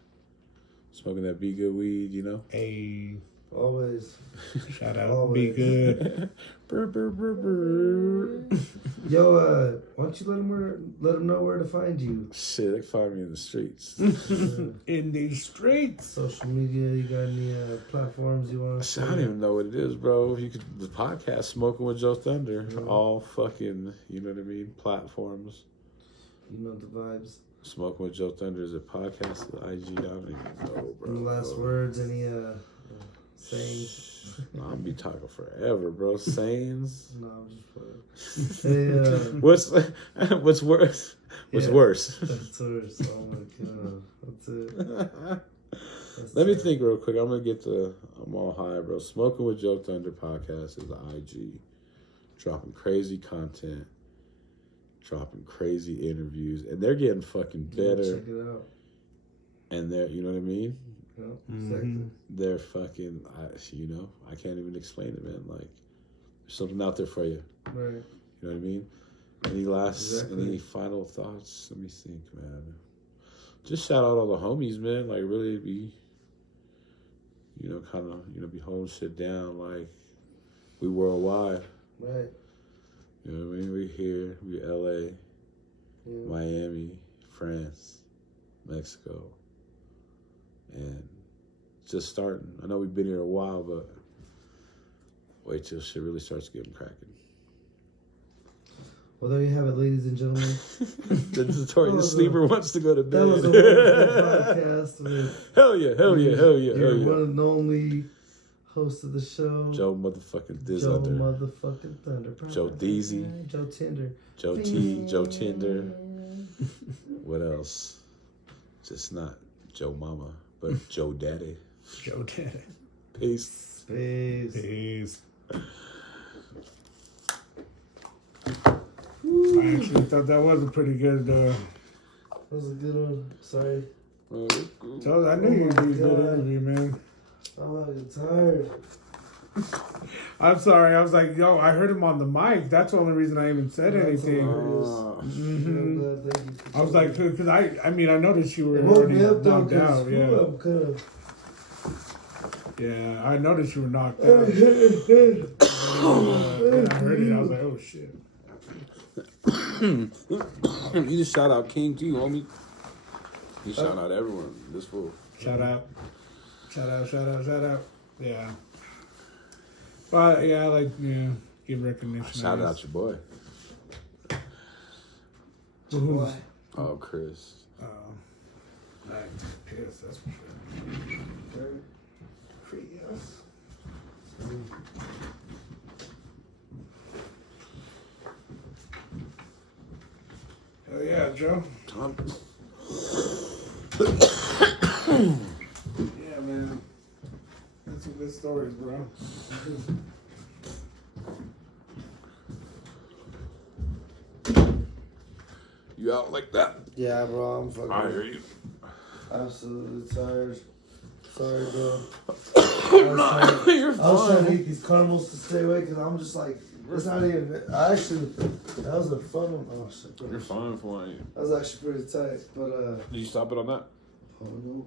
Smoking that Be Good weed, you know? Hey, Always. shout out, Always. Be Good. Brr, brr, brr, brr. Yo, why don't you let them know where to find you? Shit, they can find me in the streets. In these streets. Social media, you got any platforms you want to Shit, I don't even know what it is, bro. You could the podcast Smoking with JoeThunder. All fucking, you know what I mean, platforms. You know the vibes. Smoking with Joe Thunder is a podcast to the IG. I don't even know, bro. Any last words? Any sayings? I'm gonna be talking forever, bro. Sayings. No, I'm just playing. Hey, What's worse? What's yeah, worse? That's worse. Oh my god. That's it. Let me think real quick. I'm all high, bro. Smoking with Joe Thunder podcast is the IG. Dropping crazy content. Dropping crazy interviews. And they're getting fucking better. Check it out. And they're, you know what I mean? Yeah, exactly. They're fucking, I can't even explain it, man. Like, there's something out there for you. Right. You know what I mean? Any final thoughts? Let me think, man. Just shout out all the homies, man. Like, really be, be holding shit down. Like, we worldwide. Right. You know what I mean? We here, we LA, Yeah. Miami, France, Mexico. And just starting. I know we've been here a while, but wait till shit really starts getting cracking. Well, there you have it, ladies and gentlemen. The notorious sleeper wants to go to bed. That was a wonderful podcast with Hell yeah. your one and only host of the show, Joe motherfucking Joe JoeThunder. motherfucking Thunder. Joe Deezy. Joe Tinder. Joe T. Joe Tinder. What else? Just not Joe Mama, but Joe Daddy. Joe Daddy. Peace. Space. Peace. I actually thought that was a pretty good. That was a good one. Sorry. So I knew you would do a good interview, man. I'm getting tired. I'm sorry. I was like, yo, I heard him on the mic. That's the only reason I even said anything. I was like, because I mean, I noticed you were already knocked out. Yeah. I'm kind of. Yeah, I noticed you were knocked out. When I heard it, I was like, oh shit. You just shout out King G, homie. You shout out everyone. This fool. Shout out. Shout out. Yeah. But yeah, I like, give recognition. Shout out your boy. Boy. Oh, Chris. I'm pissed, that's for sure. Chris. Hell yeah, Joe. Yeah, man. That's some good stories, bro. You out like that? Yeah, bro, I'm fucking. I hear you. Absolutely tired. Sorry, bro. You're I was trying to fine. eat these caramels to stay awake because I'm just like, it's not even. That was a fun one. Oh shit. You're fine for you. That was actually pretty tight, but Did you stop it on that? oh no.